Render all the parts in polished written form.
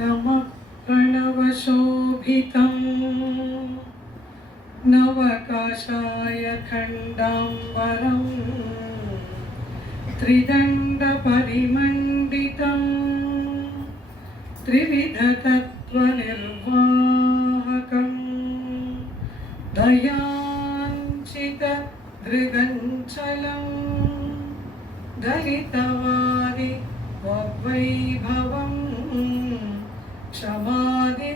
नमः प्रणवशोभितं नवकाशाय खण्डाम्बरं त्रिदण्डपरिमण्डितं त्रिविधतत्त्वनिर्वाहकं दयाञ्चितदृगञ्चलं दलितवादि वैभवं क्षमादिगुणसागरं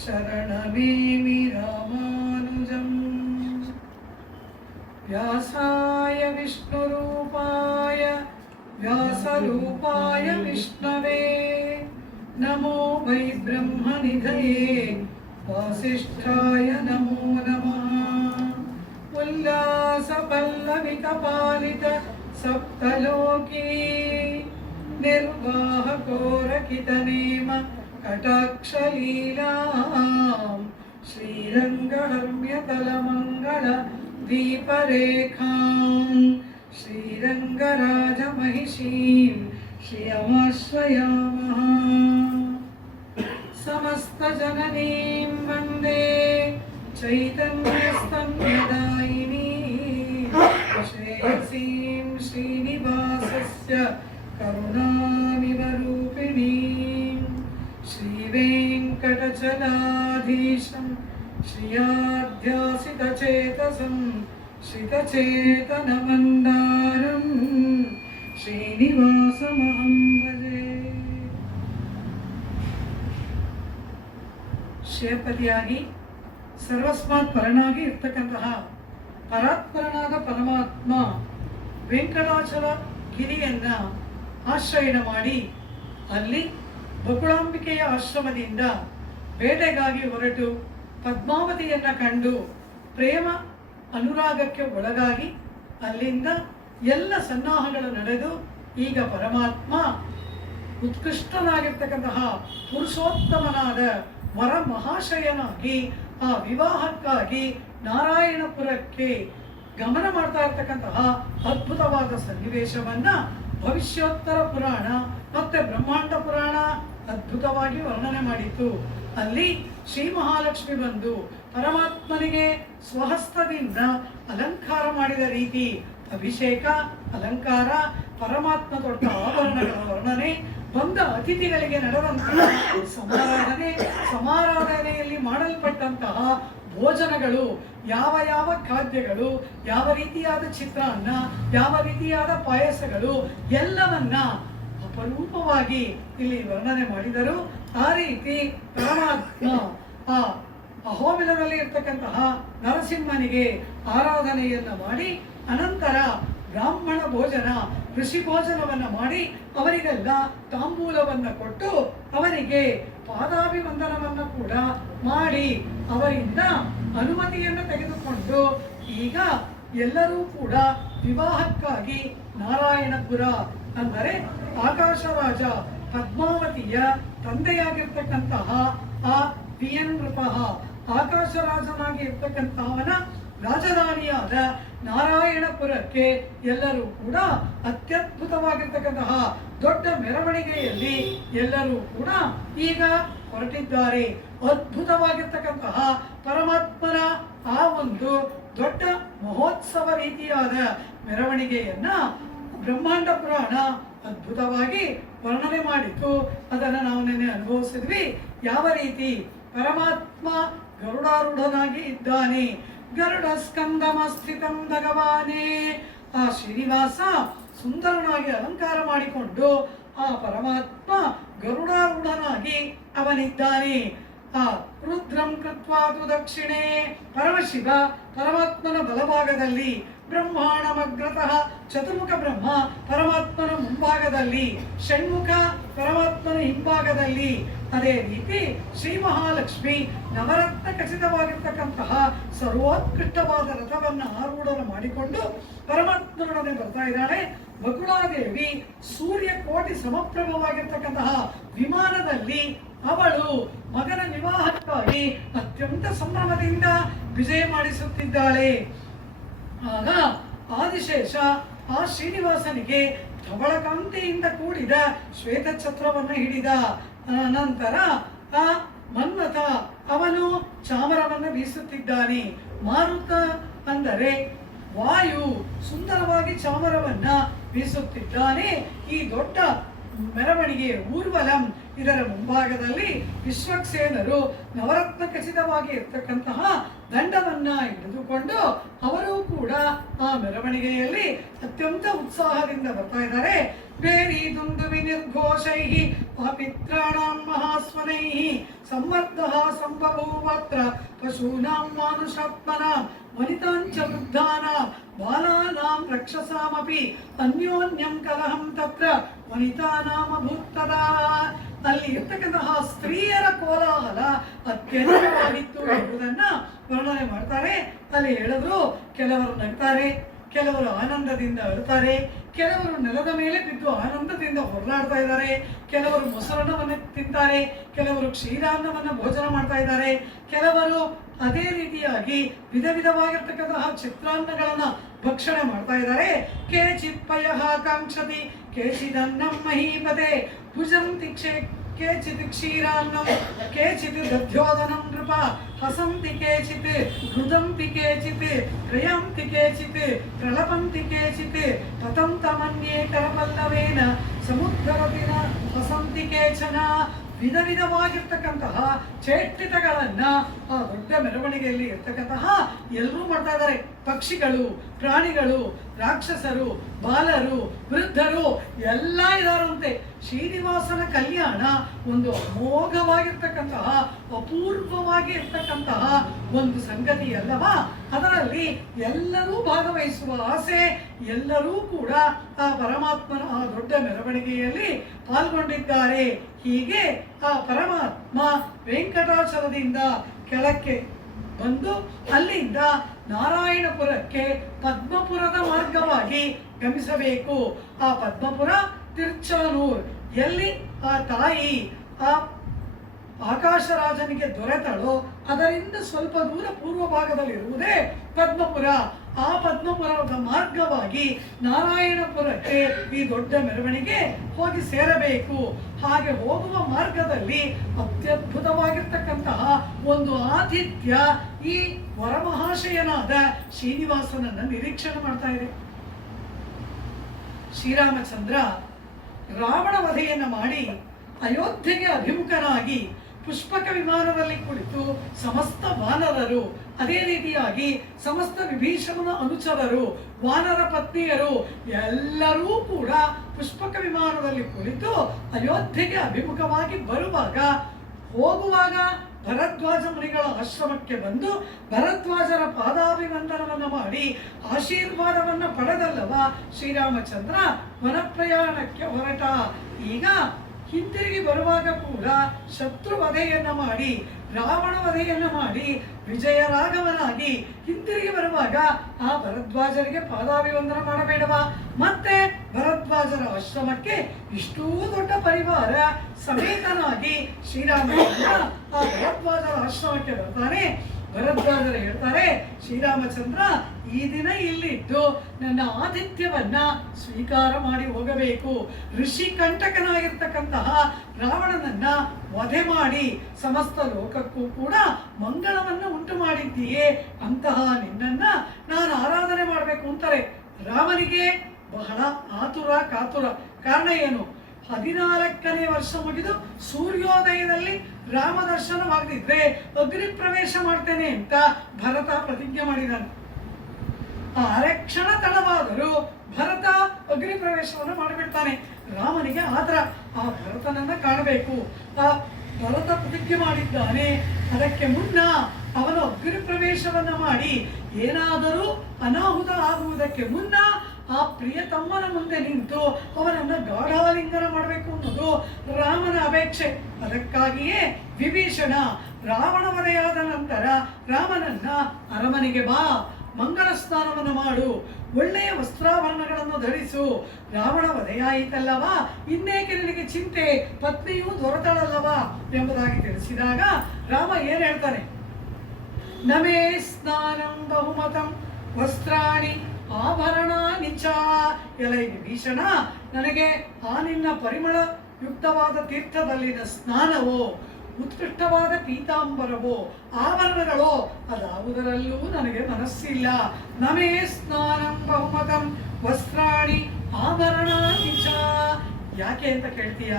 शरणमेमि रामानुजम्। व्यासाय विष्णुरूपाय व्यासरूपाय विष्णवे नमो वै ब्रह्मनिधये वासिष्ठाय नमो नमः। उल्लासपल्लविकपालित सप्तलोकी निर्वाहकोरकितनेम कटाक्षलीलां श्रीरङ्गहर्म्यतलमङ्गल दीपरेखां श्रीरङ्गराजमहिषीं श्रियमाश्रयामः। समस्तजननीं वन्दे चैतन्यस्तन्यदायिनीं श्रेयसीं श्रीनिवासस्य करुणानिवरूपिणीं श्रीवेङ्कटचलाधीशं श्रियाध्यासितचेतसं श्रितचेतनमन्दारं श्रीनिवासमहं भजे। ಶ್ರೇಯಪತಿಯಾಗಿ ಸರ್ವಸ್ಮಾತ್ ಪರನಾಗಿ ಇರ್ತಕ್ಕಂತಹ ಪರಾತ್ಪರನಾದ ಪರಮಾತ್ಮ ವೆಂಕಟಾಚಲ ಗಿರಿಯನ್ನ ಆಶ್ರಯಣ ಮಾಡಿ ಅಲ್ಲಿ ಬಕುಳಾಂಬಿಕೆಯ ಆಶ್ರಮದಿಂದ ಬೇಟೆಗಾಗಿ ಹೊರಟು ಪದ್ಮಾವತಿಯನ್ನ ಕಂಡು ಪ್ರೇಮ ಅನುರಾಗಕ್ಕೆ ಒಳಗಾಗಿ ಅಲ್ಲಿಂದ ಎಲ್ಲ ಸನ್ನಾಹಗಳು ನಡೆದು ಈಗ ಪರಮಾತ್ಮ ಉತ್ಕೃಷ್ಟನಾಗಿರ್ತಕ್ಕಂತಹ ಪುರುಷೋತ್ತಮನಾದ ವರ ಮಹಾಶಯನಾಗಿ ಆ ವಿವಾಹಕ್ಕಾಗಿ ನಾರಾಯಣಪುರಕ್ಕೆ ಗಮನ ಮಾಡ್ತಾ ಇರ್ತಕ್ಕಂತಹ ಅದ್ಭುತವಾದ ಸನ್ನಿವೇಶವನ್ನ ಭವಿಷ್ಯೋತ್ತರ ಪುರಾಣ ಮತ್ತೆ ಬ್ರಹ್ಮಾಂಡ ಪುರಾಣ ಅದ್ಭುತವಾಗಿ ವರ್ಣನೆ ಮಾಡಿತು. ಅಲ್ಲಿ ಶ್ರೀ ಮಹಾಲಕ್ಷ್ಮಿ ಬಂದು ಪರಮಾತ್ಮನಿಗೆ ಸ್ವಹಸ್ತದಿಂದ ಅಲಂಕಾರ ಮಾಡಿದ ರೀತಿ, ಅಭಿಷೇಕ, ಅಲಂಕಾರ, ಪರಮಾತ್ಮ ತೊಟ್ಟ ಆಭರಣಗಳ ವರ್ಣನೆ, ಬಂದ ಅತಿಥಿಗಳಿಗೆ ನಡೆದಂತಹ ಸಮಾರಾಧನೆಯಲ್ಲಿ ಮಾಡಲ್ಪಟ್ಟಂತಹ ಭೋಜನಗಳು, ಯಾವ ಯಾವ ಖಾದ್ಯಗಳು, ಯಾವ ರೀತಿಯಾದ ಚಿತ್ರಾನ್ನ, ಯಾವ ರೀತಿಯಾದ ಪಾಯಸಗಳು ಎಲ್ಲವನ್ನ ಅಪರೂಪವಾಗಿ ಇಲ್ಲಿ ವರ್ಣನೆ ಮಾಡಿದರು. ಆ ರೀತಿ ಪರಮಾತ್ಮ ಆ ಅಹೋಬಿಲದಲ್ಲಿ ಇರ್ತಕ್ಕಂತಹ ನರಸಿಂಹನಿಗೆ ಆರಾಧನೆಯನ್ನ ಮಾಡಿ ಅನಂತರ ಬ್ರಾಹ್ಮಣ ಭೋಜನ, ಋಷಿ ಭೋಜನವನ್ನ ಮಾಡಿ ಅವರಿಗೆಲ್ಲ ತಾಂಬೂಲವನ್ನ ಕೊಟ್ಟು ಅವರಿಗೆ ಪಾದಾಭಿವಂದನವನ್ನ ಕೂಡ ಮಾಡಿ ಅವರಿಂದ ಅನುಮತಿಯನ್ನು ತೆಗೆದುಕೊಂಡು ಈಗ ಎಲ್ಲರೂ ಕೂಡ ವಿವಾಹಕ್ಕಾಗಿ ನಾರಾಯಣಪುರ ಅಂದರೆ ಆಕಾಶರಾಜ ಪದ್ಮಾವತಿಯ ತಂದೆಯಾಗಿರ್ತಕ್ಕಂತಹ ಆ ಪಿಯನ್ ನೃಪಃ ಆಕಾಶರಾಜನಾಗಿ ಇರ್ತಕ್ಕಂತಹವನ ರಾಜಧಾನಿಯಾದ ನಾರಾಯಣಪುರಕ್ಕೆ ಎಲ್ಲರೂ ಕೂಡ ಅತ್ಯದ್ಭುತವಾಗಿರ್ತಕ್ಕಂತಹ ದೊಡ್ಡ ಮೆರವಣಿಗೆಯಲ್ಲಿ ಎಲ್ಲರೂ ಕೂಡ ಈಗ ಹೊರಟಿದ್ದಾರೆ. ಅದ್ಭುತವಾಗಿರ್ತಕ್ಕಂತಹ ಪರಮಾತ್ಮನ ಆ ಒಂದು ದೊಡ್ಡ ಮಹೋತ್ಸವ ರೀತಿಯಾದ ಮೆರವಣಿಗೆಯನ್ನ ಬ್ರಹ್ಮಾಂಡ ಪುರಾಣ ಅದ್ಭುತವಾಗಿ ವರ್ಣನೆ ಮಾಡಿತು. ಅದನ್ನು ನಾವು ನೆನ್ನೆ ಅನುಭವಿಸಿದ್ವಿ. ಯಾವ ರೀತಿ ಪರಮಾತ್ಮ ಗರುಡಾರೂಢನಾಗಿ ಇದ್ದಾನೆ, ಗರುಡ ಸ್ಕಂದಮಸ್ಥಿತಂ ಭಗವಾನೇ, ಆ ಶ್ರೀನಿವಾಸ ಸುಂದರನಾಗಿ ಅಲಂಕಾರ ಮಾಡಿಕೊಂಡು ಆ ಪರಮಾತ್ಮ ಗರುಡಾರೂಢನಾಗಿ ಅವನಿದ್ದಾನೆ. ಆ ರುದ್ರಂ ಕೃತ್ವಾದು ದಕ್ಷಿಣೆ, ಪರಮಶಿವ ಪರಮಾತ್ಮನ ಬಲಭಾಗದಲ್ಲಿ, ಬ್ರಹ್ಮಾಣಮಗ್ರತಃ ಚತುರ್ಮುಖ ಬ್ರಹ್ಮ ಪರಮಾತ್ಮನ ಮುಂಭಾಗದಲ್ಲಿ, ಷಣ್ಮುಖ ಪರಮಾತ್ಮನ ಹಿಂಭಾಗದಲ್ಲಿ. ಅದೇ ರೀತಿ ಶ್ರೀ ಮಹಾಲಕ್ಷ್ಮಿ ನವರತ್ನ ಖಚಿತವಾಗಿರ್ತಕ್ಕಂತಹ ಸರ್ವೋತ್ಕೃಷ್ಟವಾದ ರಥವನ್ನು ಆರೂಢನ ಮಾಡಿಕೊಂಡು ಪರಮಾತ್ಮನೊಡನೆ ಬರ್ತಾ ಇದ್ದಾಳೆ. ಬಕುಳಾದೇವಿ ಸೂರ್ಯ ಕೋಟಿ ಸಮಪ್ರಭವಾಗಿರ್ತಕ್ಕಂತಹ ವಿಮಾನದಲ್ಲಿ ಅವಳು ಮಗನ ವಿವಾಹಕ್ಕಾಗಿ ಅತ್ಯಂತ ಸಂಭ್ರಮದಿಂದ ವಿಜಯ ಮಾಡಿಸುತ್ತಿದ್ದಾಳೆ. ಆಗ ಆದಿಶೇಷ ಆ ಶ್ರೀನಿವಾಸನಿಗೆ ಧವಳಕಾಂತಿಯಿಂದ ಕೂಡಿದ ಶ್ವೇತಛತ್ರವನ್ನು ಹಿಡಿದ. ನಂತರ ಆ ಮನ್ಮಥ ಅವನು ಚಾಮರವನ್ನು ಬೀಸುತ್ತಿದ್ದಾನೆ. ಮಾರುತ ಅಂದರೆ ವಾಯು ಸುಂದರವಾಗಿ ಚಾಮರವನ್ನ ಬೀಸುತ್ತಿದ್ದಾನೆ. ಈ ದೊಡ್ಡ ಮೆರವಣಿಗೆ ಊರ್ವಲಂ, ಇದರ ಮುಂಭಾಗದಲ್ಲಿ ವಿಶ್ವಕ್ಸೇನರು ನವರತ್ನ ಖಚಿತವಾಗಿ ಇರ್ತಕ್ಕಂತಹ ದಂಡವನ್ನ ಹಿಡಿದುಕೊಂಡು ಅವರು ಕೂಡ ಆ ಮೆರವಣಿಗೆಯಲ್ಲಿ ಅತ್ಯಂತ ಉತ್ಸಾಹದಿಂದ ಬರ್ತಾ ಇದ್ದಾರೆ. ಬೇರಿ ದುಂದುವಿ ನಿರ್ಘೋಷೈ ಪಾಪಿತ್ರಾಣಾಂ ಮಹಾಸ್ವನೈ ಸಂವರ್ಧ ಸಂಭವೂವತ್ರ ಪಶೂನಾಂ ಮಾನುಷಾತ್ಮನಾಂ ವನಿತಾಂಚ ವೃದ್ಧಾನಾಂ ಬಾಲಾನಾಂ ರಕ್ಷಸಾಮಪಿ ಅನ್ಯೋನ್ಯಂ ಕಲಹಂ ತತ್ರ ವನಿತಾನಾಮ ಭೂತ್ತದಾ. ಅಲ್ಲಿ ಇರ್ತಕ್ಕಂತಹ ಸ್ತ್ರೀಯರ ಕೋಲಾಹಲ ಅತ್ಯಧಿಕವಾಗಿತ್ತು ಎಂಬುದನ್ನ ವರ್ಣನೆ ಮಾಡ್ತಾರೆ. ಅಲ್ಲಿ ಹೇಳಿದ್ರು, ಕೆಲವರು ನಗ್ತಾರೆ, ಕೆಲವರು ಆನಂದದಿಂದ ಅಳುತ್ತಾರೆ, ಕೆಲವರು ನೆಲದ ಮೇಲೆ ಬಿದ್ದು ಆನಂದದಿಂದ ಹೊರಲಾಡ್ತಾ ಇದ್ದಾರೆ, ಕೆಲವರು ಮೊಸರನ್ನವನ್ನು ತಿಂತಾರೆ, ಕೆಲವರು ಕ್ಷೀರಾನ್ನವನ್ನು ಭೋಜನ ಮಾಡ್ತಾ ಇದ್ದಾರೆ, ಕೆಲವರು ಅದೇ ರೀತಿಯಾಗಿ ವಿಧ ವಿಧವಾಗಿರ್ತಕ್ಕಂತಹ ಚಿತ್ರಾನ್ನಗಳನ್ನ ಭಕ್ಷಣೆ ಮಾಡ್ತಾ ಇದ್ದಾರೆ. ಕೇಚಿತ್ ಪಯಃ ಕಾಂಕ್ಷತಿ ಕೇಚಿದನ್ನಂ ಮಹೀಪತೆ ಭುಜಂತಿ ಕೇಚಿತ್ ಕ್ಷೀರಾನ್ನಂ ಕೇಚಿತ್ ದಧ್ಯೋದನಂ ನೃಪ ಹಸಂತಿ ಕೇಚಿತ್ ರುದಂತಿ ಕೇಚಿತ್ ಕ್ರಯಾಂತಿ ಕೇಚಿತ್ ಪ್ರಲಪಂತಿ ಕೇಚಿತ್ ಪತಂತಮನ್ಯೇ ಕರಪಲ್ಲವೇನ ಸಮುದ್ರವತಿನ ಹಸಂತಿ ಕೇಚನ. ವಿಧ ವಿಧವಾಗಿರ್ತಕ್ಕಂತಹ ಚೇಷ್ಟಿತಗಳನ್ನ ಆ ದೊಡ್ಡ ಮೆರವಣಿಗೆಯಲ್ಲಿ ಇರ್ತಕ್ಕಂತಹ ಎಲ್ಲರೂ ಮಾಡ್ತಾ ಇದ್ದಾರೆ. ಪಕ್ಷಿಗಳು, ಪ್ರಾಣಿಗಳು, ರಾಕ್ಷಸರು, ಬಾಲರು, ವೃದ್ಧರು ಎಲ್ಲ ಇದಾರಂತೆ. ಶ್ರೀನಿವಾಸನ ಕಲ್ಯಾಣ ಒಂದು ಅಮೋಘವಾಗಿರ್ತಕ್ಕಂತಹ ಅಪೂರ್ವವಾಗಿ ಇರ್ತಕ್ಕಂತಹ ಒಂದು ಸಂಗತಿ ಅಲ್ಲವಾ. ಅದರಲ್ಲಿ ಎಲ್ಲರೂ ಭಾಗವಹಿಸುವ ಆಸೆ, ಎಲ್ಲರೂ ಕೂಡ ಆ ಪರಮಾತ್ಮನ ಆ ದೊಡ್ಡ ಮೆರವಣಿಗೆಯಲ್ಲಿ ಪಾಲ್ಗೊಂಡಿದ್ದಾರೆ. ಹೀಗೆ ಆ ಪರಮಾತ್ಮ ವೆಂಕಟಾಚಲದಿಂದ ಕೆಳಕ್ಕೆ ಬಂದು ಅಲ್ಲಿಂದ ನಾರಾಯಣಪುರಕ್ಕೆ ಪದ್ಮಪುರದ ಮಾರ್ಗವಾಗಿ ಗಮಿಸಬೇಕು. ಆ ಪದ್ಮಪುರ ತಿರುಚಾನೂರ್, ಎಲ್ಲಿ ಆ ತಾಯಿ ಆ ಆಕಾಶರಾಜನಿಗೆ ದೊರೆತಳೋ ಅದರಿಂದ ಸ್ವಲ್ಪ ದೂರ ಪೂರ್ವ ಭಾಗದಲ್ಲಿರುವುದೇ ಪದ್ಮಪುರ. ಆ ಪದ್ಮಪುರದ ಮಾರ್ಗವಾಗಿ ನಾರಾಯಣಪುರಕ್ಕೆ ಈ ದೊಡ್ಡ ಮೆರವಣಿಗೆ ಹೋಗಿ ಸೇರಬೇಕು. ಹಾಗೆ ಹೋಗುವ ಮಾರ್ಗದಲ್ಲಿ ಅತ್ಯದ್ಭುತವಾಗಿರ್ತಕ್ಕಂತಹ ಒಂದು ಆತಿಥ್ಯ ಈ ವರಮಹಾಶಯನಾದ ಶ್ರೀನಿವಾಸನನ್ನ ನಿರೀಕ್ಷಣೆ ಮಾಡ್ತಾ ಇದೆ. ಶ್ರೀರಾಮಚಂದ್ರ ರಾವಣ ವಧೆಯನ್ನ ಮಾಡಿ ಅಯೋಧ್ಯೆಗೆ ಅಭಿಮುಖನಾಗಿ ಪುಷ್ಪಕ ವಿಮಾನದಲ್ಲಿ ಕುಳಿತು ಸಮಸ್ತ ವಾನರರು, ಅದೇ ರೀತಿಯಾಗಿ ಸಮಸ್ತ ವಿಭೀಷಣನ ಅನುಚರರು, ವಾನರ ಪತ್ನಿಯರು ಎಲ್ಲರೂ ಕೂಡ ಪುಷ್ಪಕ ವಿಮಾನದಲ್ಲಿ ಕುಳಿತು ಅಯೋಧ್ಯೆಗೆ ಅಭಿಮುಖವಾಗಿ ಬರುವಾಗ, ಹೋಗುವಾಗ ಭರದ್ವಾಜ ಮುನಿಗಳ ಆಶ್ರಮಕ್ಕೆ ಬಂದು ಭರದ್ವಾಜರ ಪಾದಾಭಿವಂದನವನ್ನು ಮಾಡಿ ಆಶೀರ್ವಾದವನ್ನು ಪಡೆದಲ್ಲವ ಶ್ರೀರಾಮಚಂದ್ರ ವನಪ್ರಯಾಣಕ್ಕೆ ಹೊರಟ. ಈಗ ಹಿಂತಿರುಗಿ ಬರುವಾಗ ಕೂಡ ಶತ್ರು ವಧೆಯನ್ನ ಮಾಡಿ, ರಾವಣ ವಧೆಯನ್ನ ಮಾಡಿ ವಿಜಯರಾಘವನಾಗಿ ಹಿಂತಿರುಗಿ ಬರುವಾಗ ಆ ಭರದ್ವಾಜರಿಗೆ ಪಾದಾಭಿವಂದನ ಮಾಡಬೇಡವಾ? ಮತ್ತೆ ಭರದ್ವಾಜರ ಆಶ್ರಮಕ್ಕೆ ಇಷ್ಟೂ ದೊಡ್ಡ ಪರಿವಾರ ಸಮೇತನಾಗಿ ಶ್ರೀರಾಮಚಂದ್ರ ಆ ಭರದ್ವಾಜರ ಆಶ್ರಮಕ್ಕೆ ಬರ್ತಾನೆ. ಭರದ್ವಾಜರು ಹೇಳ್ತಾರೆ, ಶ್ರೀರಾಮಚಂದ್ರ ಈ ದಿನ ಇಲ್ಲಿದ್ದು ನನ್ನ ಆತಿಥ್ಯವನ್ನ ಸ್ವೀಕಾರ ಮಾಡಿ ಹೋಗಬೇಕು. ಋಷಿ ಕಂಟಕನಾಗಿರ್ತಕ್ಕಂತಹ ರಾವಣನನ್ನ ವಧೆ ಮಾಡಿ ಸಮಸ್ತ ಲೋಕಕ್ಕೂ ಕೂಡ ಮಂಗಳವನ್ನ ಉಂಟು ಮಾಡಿದ್ದೀಯೇ, ಅಂತಹ ನಿನ್ನನ್ನ ನಾನು ಆರಾಧನೆ ಮಾಡಬೇಕು ಅಂತಾರೆ. ರಾಮನಿಗೆ ಬಹಳ ಆತುರ ಕಾತುರ. ಕಾರಣ ಏನು? 14ನೇ ವರ್ಷ ಮುಗಿದು ಸೂರ್ಯೋದಯದಲ್ಲಿ ರಾಮ ದರ್ಶನವಾಗದಿದ್ರೆ ಅಗ್ನಿ ಪ್ರವೇಶ ಮಾಡ್ತೇನೆ ಅಂತ ಭರತ ಪ್ರತಿಜ್ಞೆ ಮಾಡಿದ್ದಾನೆ. ಆ ಅರೆಕ್ಷಣ ತಡವಾದರೂ ಭರತ ಅಗ್ನಿ ಪ್ರವೇಶವನ್ನು ಮಾಡಿಬಿಡ್ತಾನೆ. ರಾಮನಿಗೆ ಆತರ ಆ ಭರತನನ್ನ ಕಾಣಬೇಕು. ಆ ಭರತ ಪ್ರತಿಜ್ಞೆ ಮಾಡಿದ್ದಾನೆ. ಅದಕ್ಕೆ ಮುನ್ನ ಅವನು ಅಗ್ನಿ ಪ್ರವೇಶವನ್ನ ಮಾಡಿ ಏನಾದರೂ ಅನಾಹುತ ಆಗುವುದಕ್ಕೆ ಮುನ್ನ ಆ ಪ್ರಿಯತಮ್ಮನ ಮುಂದೆ ನಿಂತು ಅವನನ್ನ ಗಾಢಾಲಿಂಗನ ಮಾಡಬೇಕು ಅನ್ನೋದು ರಾಮನ ಅಪೇಕ್ಷೆ. ಅದಕ್ಕಾಗಿಯೇ ವಿಭೀಷಣ ರಾವಣ ವಧೆಯಾದ ನಂತರ ರಾಮನನ್ನ ಅರಮನೆಗೆ ಬಾ, ಮಂಗಳ ಸ್ನಾನವನ್ನು ಮಾಡು, ಒಳ್ಳೆಯ ವಸ್ತ್ರಾಭರಣಗಳನ್ನು ಧರಿಸು, ರಾವಣ ವಧೆಯಾಯಿತಲ್ಲವಾ, ಇನ್ನೇಕೆ ನಿನಗೆ ಚಿಂತೆ, ಪತ್ನಿಯೂ ದೊರೆತಳಲ್ಲವಾ ಎಂಬುದಾಗಿ ತಿಳಿಸಿದಾಗ ರಾಮ ಏನ್ ಹೇಳ್ತಾನೆ? ನಮೇ ಸ್ನಾನಂ ಬಹುಮತಂ ವಸ್ತ್ರಾಣಿ ಆಭರಣ ನಿಚ. ಎಲೈ ವಿಭೀಷಣ, ನನಗೆ ಆ ನಿನ್ನ ಪರಿಮಳ ಯುಕ್ತವಾದ ತೀರ್ಥದಲ್ಲಿನ ಸ್ನಾನವೋ, ಉತ್ಕೃಷ್ಟವಾದ ಪೀತಾಂಬರವೋ, ಆಭರಣಗಳೋ ಅದಾವುದರಲ್ಲೂ ನನಗೆ ಮನಸ್ಸಿಲ್ಲ. ನಮೇ ಸ್ನಾನಂ ಬಹುಮತಂ ವಸ್ತ್ರಾಣಿ ಆಭರಣ ನಿಚ. ಯಾಕೆ ಅಂತ ಕೇಳ್ತೀಯ?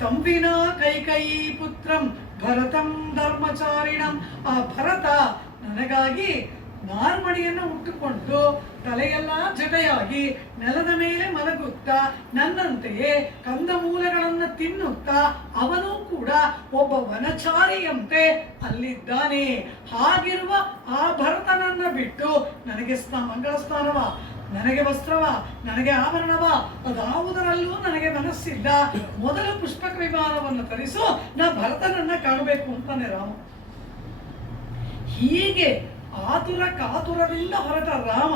ತಂಬಿನ ಕೈಕಯಿ ಪುತ್ರಂ ಭರತಂ ಧರ್ಮಚಾರಿಣಂ. ಆ ಭರತ ನನಗಾಗಿ ನಾರ್ಮಡಿಯನ್ನು ಉಟ್ಟುಕೊಂಡು ತಲೆಯೆಲ್ಲ ಜಟೆಯಾಗಿ ನೆಲದ ಮೇಲೆ ಮಲಗುತ್ತಾ ನನ್ನಂತೆಯೇ ಕಂದಮೂಲಗಳನ್ನು ತಿನ್ನುತ್ತಾ ಅವನೂ ಕೂಡ ಒಬ್ಬ ವನಚಾರಿಯಂತೆ ಅಲ್ಲಿದ್ದಾನೆ. ಹಾಗಿರುವ ಆ ಭರತನನ್ನ ಬಿಟ್ಟು ನನಗೆ ಮಂಗಳ ಸ್ನಾನವ, ನನಗೆ ವಸ್ತ್ರವ, ನನಗೆ ಆಭರಣವ ಅದಾವುದರಲ್ಲೂ ನನಗೆ ಮನಸ್ಸಿಲ್ಲ. ಮೊದಲು ಪುಷ್ಪಕ ವಿಮಾನವನ್ನು ತರಿಸು, ನಾ ಭರತನನ್ನ ಕಾಣಬೇಕು ಅಂತಾನೆ ರಾಮ. ಹೀಗೆ ಆತುರ ಕಾತುರದಿಂದ ಹೊರಟ ರಾಮ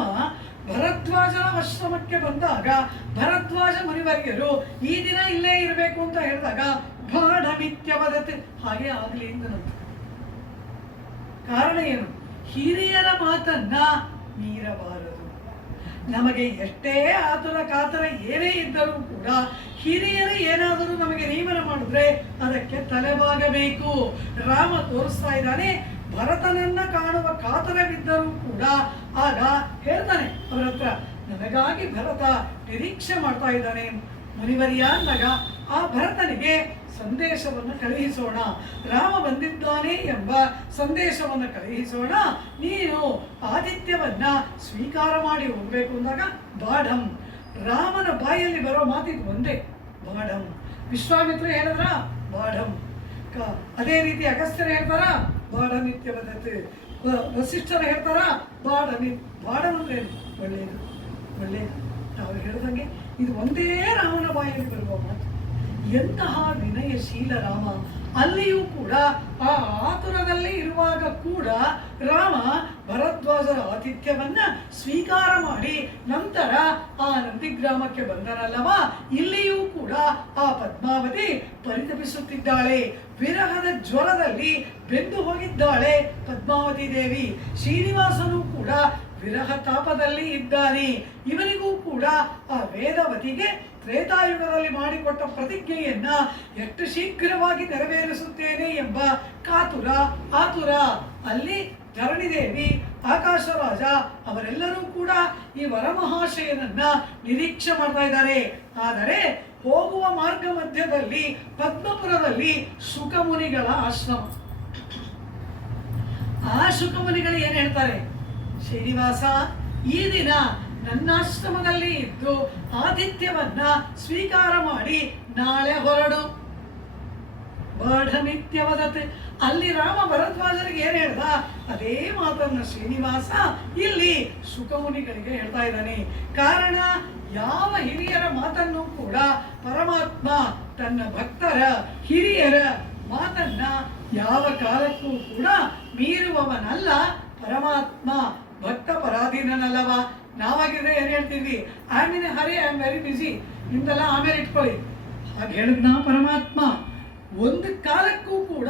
ಭರದ್ವಾಜನ ಆಶ್ರಮಕ್ಕೆ ಬಂದಾಗ ಭರದ್ವಾಜ ಮುನಿವರ್ಯರು ಈ ದಿನ ಇಲ್ಲೇ ಇರಬೇಕು ಅಂತ ಹೇಳಿದಾಗ ಬಾಢಮಿತ್ಯವದತೆ, ಹಾಗೆ ಆಗಲಿ ಎಂದನಂತೆ. ಕಾರಣ ಏನು? ಹಿರಿಯರ ಮಾತನ್ನ ಮೀರಬಾರದು. ನಮಗೆ ಎಷ್ಟೇ ಆತುರ ಕಾತರ ಏನೇ ಇದ್ದರೂ ಕೂಡ ಹಿರಿಯರು ಏನಾದರೂ ನಮಗೆ ನಿಯಮನ ಮಾಡಿದ್ರೆ ಅದಕ್ಕೆ ತಲೆಬಾಗಬೇಕು. ರಾಮ ತೋರಿಸ್ತಾ ಇದ್ದಾನೆ, ಭರತನನ್ನ ಕಾಣುವ ಕಾತರವಿದ್ದರೂ ಕೂಡ ಆಗ ಹೇಳ್ತಾನೆ ಅವರ ಹತ್ರ, ನನಗಾಗಿ ಭರತ ನಿರೀಕ್ಷೆ ಮಾಡ್ತಾ ಇದ್ದಾನೆ ಮುನಿವರ್ಯ ಅಂದಾಗ ಆ ಭರತನಿಗೆ ಸಂದೇಶವನ್ನು ಕಳುಹಿಸೋಣ, ರಾಮ ಬಂದಿದ್ದಾನೆ ಎಂಬ ಸಂದೇಶವನ್ನು ಕಳುಹಿಸೋಣ, ನೀನು ಆದಿತ್ಯವನ್ನ ಸ್ವೀಕಾರ ಮಾಡಿ ಹೋಗ್ಬೇಕು ಅಂದಾಗ ಬಾಢಂ. ರಾಮನ ಬಾಯಲ್ಲಿ ಬರೋ ಮಾತಿಗೆ ಒಂದೇ, ಬಾಢಂ. ವಿಶ್ವಾಮಿತ್ರ ಹೇಳಿದ್ರ ಬಾಢಂ. ಅದೇ ರೀತಿ ಅಗಸ್ತ್ಯರು ಹೇಳ್ತಾರ ಬಾಢಮಿತ್ಯವದತೆ. ವಸಿಷ್ಠರು ಹೇಳ್ತಾರ ಬಾಢಂ ಅಂದ್ರೆ ಒಳ್ಳೆಯದು, ಒಳ್ಳೆಯದು. ನಾವು ಹೇಳಿದಂಗೆ ಇದು ಒಂದೇ ರಾಮನ ಬಾಯಲ್ಲಿ ಬರುವ ಮಾತು. ಎಂತಹ ವಿನಯಶೀಲ ರಾಮ. ಅಲ್ಲಿಯೂ ಕೂಡ ಆ ಆತುರದಲ್ಲಿ ಇರುವಾಗ ಕೂಡ ರಾಮ ಭರದ್ವಾಜರ ಆತಿಥ್ಯವನ್ನ ಸ್ವೀಕಾರ ಮಾಡಿ ನಂತರ ಆ ನಂದಿಗ್ರಾಮಕ್ಕೆ ಬಂದನಲ್ಲವಾ. ಇಲ್ಲಿಯೂ ಕೂಡ ಆ ಪದ್ಮಾವತಿ ಪರಿತಪಿಸುತ್ತಿದ್ದಾಳೆ, ವಿರಹದ ಜ್ವರದಲ್ಲಿ ಬೆಂದು ಹೋಗಿದ್ದಾಳೆ ಪದ್ಮಾವತಿ ದೇವಿ. ಶ್ರೀನಿವಾಸನು ಕೂಡ ವಿರಹ ತಾಪದಲ್ಲಿ ಇದ್ದಾನೆ. ಇವನಿಗೂ ಕೂಡ ಆ ವೇದವತಿಗೆ ತ್ರೇತಾಯುಗದಲ್ಲಿ ಮಾಡಿಕೊಟ್ಟ ಪ್ರತಿಜ್ಞೆಯನ್ನ ಎಷ್ಟು ಶೀಘ್ರವಾಗಿ ನೆರವೇರಿಸುತ್ತೇನೆ ಎಂಬ ಕಾತುರ ಆತುರ. ಅಲ್ಲಿ ಧರಣಿದೇವಿ, ಆಕಾಶರಾಜ ಅವರೆಲ್ಲರೂ ಕೂಡ ಈ ವರಮಹಾಶಯನನ್ನ ನಿರೀಕ್ಷೆ ಮಾಡ್ತಾ ಇದ್ದಾರೆ. ಆದರೆ ಹೋಗುವ ಮಾರ್ಗ ಮಧ್ಯದಲ್ಲಿ ಪದ್ಮಪುರದಲ್ಲಿ ಶುಕಮುನಿಗಳ ಆಶ್ರಮ. ಆ ಶುಕಮುನಿಗಳು ಏನ್ ಹೇಳ್ತಾರೆ? ಶ್ರೀನಿವಾಸ, ಈ ದಿನ ನನ್ನಾಶ್ರಮದಲ್ಲಿ ಇದ್ದು ಆತಿಥ್ಯವನ್ನ ಸ್ವೀಕಾರ ಮಾಡಿ ನಾಳೆ ಹೊರಡು. ಬಾಢಮಿತ್ಯವದತೆ. ಅಲ್ಲಿ ರಾಮ ಭರದ್ವಾಜರಿಗೆ ಏನ್ ಹೇಳ್ದ ಅದೇ ಮಾತನ್ನ ಶ್ರೀನಿವಾಸ ಇಲ್ಲಿ ಶುಕಮುನಿಗಳಿಗೆ ಹೇಳ್ತಾ ಇದ್ದಾನೆ. ಕಾರಣ, ಯಾವ ಹಿರಿಯರ ಮಾತನ್ನು ಕೂಡ ಪರಮಾತ್ಮ ತನ್ನ ಭಕ್ತರ ಹಿರಿಯರ ಮಾತನ್ನ ಯಾವ ಕಾಲಕ್ಕೂ ಕೂಡ ಮೀರುವವನಲ್ಲ ಪರಮಾತ್ಮ. ಭಕ್ತ ಪರಾಧೀನನಲ್ಲವ. ನಾವಾಗಿದ್ರೆ ಏನ್ ಹೇಳ್ತೀವಿ? I am in a hurry, I am very busy, ನಿಮ್ದೆಲ್ಲ ಆಮೇಲೆ ಇಟ್ಕೊಳ್ಳಿ. ಹಾಗೆ ಹೇಳಿದ್ನ ಪರಮಾತ್ಮ. ಒಂದು ಕಾಲಕ್ಕೂ ಕೂಡ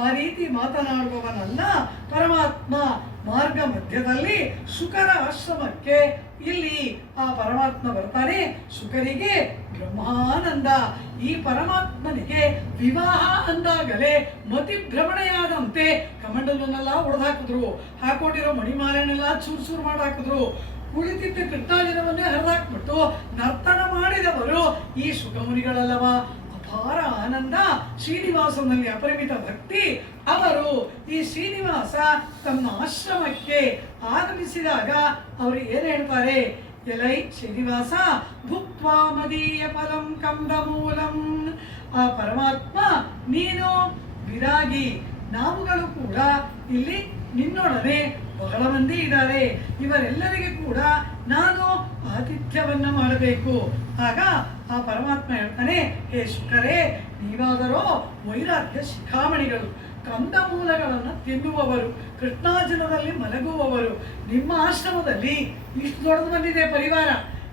ಆ ರೀತಿ ಮಾತನಾಡುವವನಲ್ಲ ಪರಮಾತ್ಮ. ಮಾರ್ಗ ಮಧ್ಯದಲ್ಲಿ ಶುಕರ ಆಶ್ರಮಕ್ಕೆ ಇಲ್ಲಿ ಆ ಪರಮಾತ್ಮ ಬರ್ತಾನೆ. ಶುಕರಿಗೆ ಬ್ರಹ್ಮಾನಂದ. ಈ ಪರಮಾತ್ಮನಿಗೆ ವಿವಾಹ ಅಂದಾಗಲೇ ಮತಿ ಭ್ರಮಣೆಯಾದಂತೆ ಕಮಂಡಲನ್ನೆಲ್ಲ ಹೊಡೆದಾಕಿದ್ರು, ಹಾಕೊಂಡಿರೋ ಮಣಿಮಾಲೆನೆಲ್ಲ ಚೂರು ಚೂರು ಮಾಡಾಕಿದ್ರು. ಕುಳಿತಿದ್ದ ಕೃಷ್ಣಾಜಿನವನ್ನೇ ಹರಿದಾಕ್ಬಿಟ್ಟು ನರ್ತನ ಮಾಡಿದವರು ಈ ಶುಕಮುನಿಗಳಲ್ಲವ. ಅಪಾರ ಆನಂದ, ಶ್ರೀನಿವಾಸನಲ್ಲಿ ಅಪರಿಮಿತ ಭಕ್ತಿ. ಅವರು ಈ ಶ್ರೀನಿವಾಸ ತಮ್ಮ ಆಶ್ರಮಕ್ಕೆ ಆಗಮಿಸಿದಾಗ ಅವರು ಏನ್ ಹೇಳ್ತಾರೆ? ಎಲೈ ಶ್ರೀನಿವಾಸ, ಭುಕ್ತ್ವಾ ಮದೀಯ ಫಲಂ ಕಂದಮೂಲಂ. ಆ ಪರಮಾತ್ಮ ನೀನು ವಿರಾಗಿ, ನಾವುಗಳು ಕೂಡ ಇಲ್ಲಿ ನಿನ್ನೊಡನೆ ಬಹಳ ಮಂದಿ ಇದ್ದಾರೆ. ಇವರೆಲ್ಲರಿಗೆ ಕೂಡ ನಾನು ಆತಿಥ್ಯವನ್ನ ಮಾಡಬೇಕು. ಆಗ ಆ ಪರಮಾತ್ಮ ಹೇಳ್ತಾನೆ, ಹೇ ಶುಕರೇ, ನೀವಾದರೋ ವೈರಾಗ್ಯ ಶಿಖಾಮಣಿಗಳು, ಕಂದಮೂಲಗಳನ್ನು ತಿನ್ನುವವರು, ಕೃಷ್ಣಾರ್ಜುನದಲ್ಲಿ ಮಲಗುವವರು. ನಿಮ್ಮ ಆಶ್ರಮದಲ್ಲಿ ಇಷ್ಟು ದೊಡ್ಡದು ಬಂದಿದೆ ಪರಿವಾರ,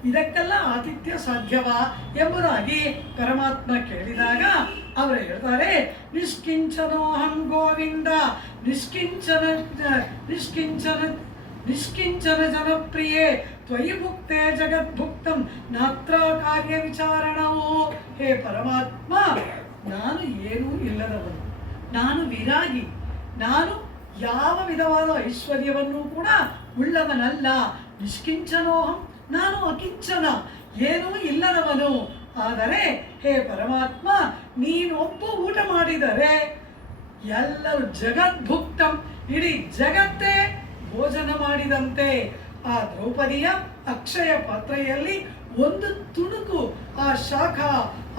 ಇದಕ್ಕೆಲ್ಲ ಆತಿಥ್ಯ ಸಾಧ್ಯವಾ ಎಂಬುದಾಗಿ ಪರಮಾತ್ಮ ಕೇಳಿದಾಗ ಅವರು ಹೇಳ್ತಾರೆ, ನಿಷ್ಕಿಂಚನೋಹಂ ಗೋವಿಂದ ನಿಷ್ಕಿಂಚನ ನಿಷ್ಕಿಂಚನ ನಿಷ್ಕಿಂಚನ ಜನಪ್ರಿಯೆ ತ್ವಯಿ ಭುಕ್ತೆ ಜಗದ್ಭುಕ್ತಂ ನಾತ್ರ ಕಾರ್ಯ ವಿಚಾರಣವು. ಹೇ ಪರಮಾತ್ಮ, ನಾನು ಏನೂ ಇಲ್ಲದವನು, ನಾನು ವಿರಾಗಿ, ನಾನು ಯಾವ ವಿಧವಾದ ಐಶ್ವರ್ಯವನ್ನು ಕೂಡ ಉಳ್ಳವನಲ್ಲ. ನಿಷ್ಕಿಂಚನೋಹಂ, ನಾನು ಅಕಿಂಚನ, ಏನೂ ಇಲ್ಲದವನು. ಆದರೆ ಹೇ ಪರಮಾತ್ಮ, ನೀನೊಬ್ಬ ಊಟ ಮಾಡಿದರೆ ಎಲ್ಲರೂ ಜಗದ್ಭುಕ್ತಂ, ಇಡೀ ಜಗತ್ತೇ ಭೋಜನ ಮಾಡಿದಂತೆ. ಆ ದ್ರೌಪದಿಯ ಅಕ್ಷಯ ಪಾತ್ರೆಯಲ್ಲಿ ಒಂದು ತುಣುಕು ಆ ಶಾಖ,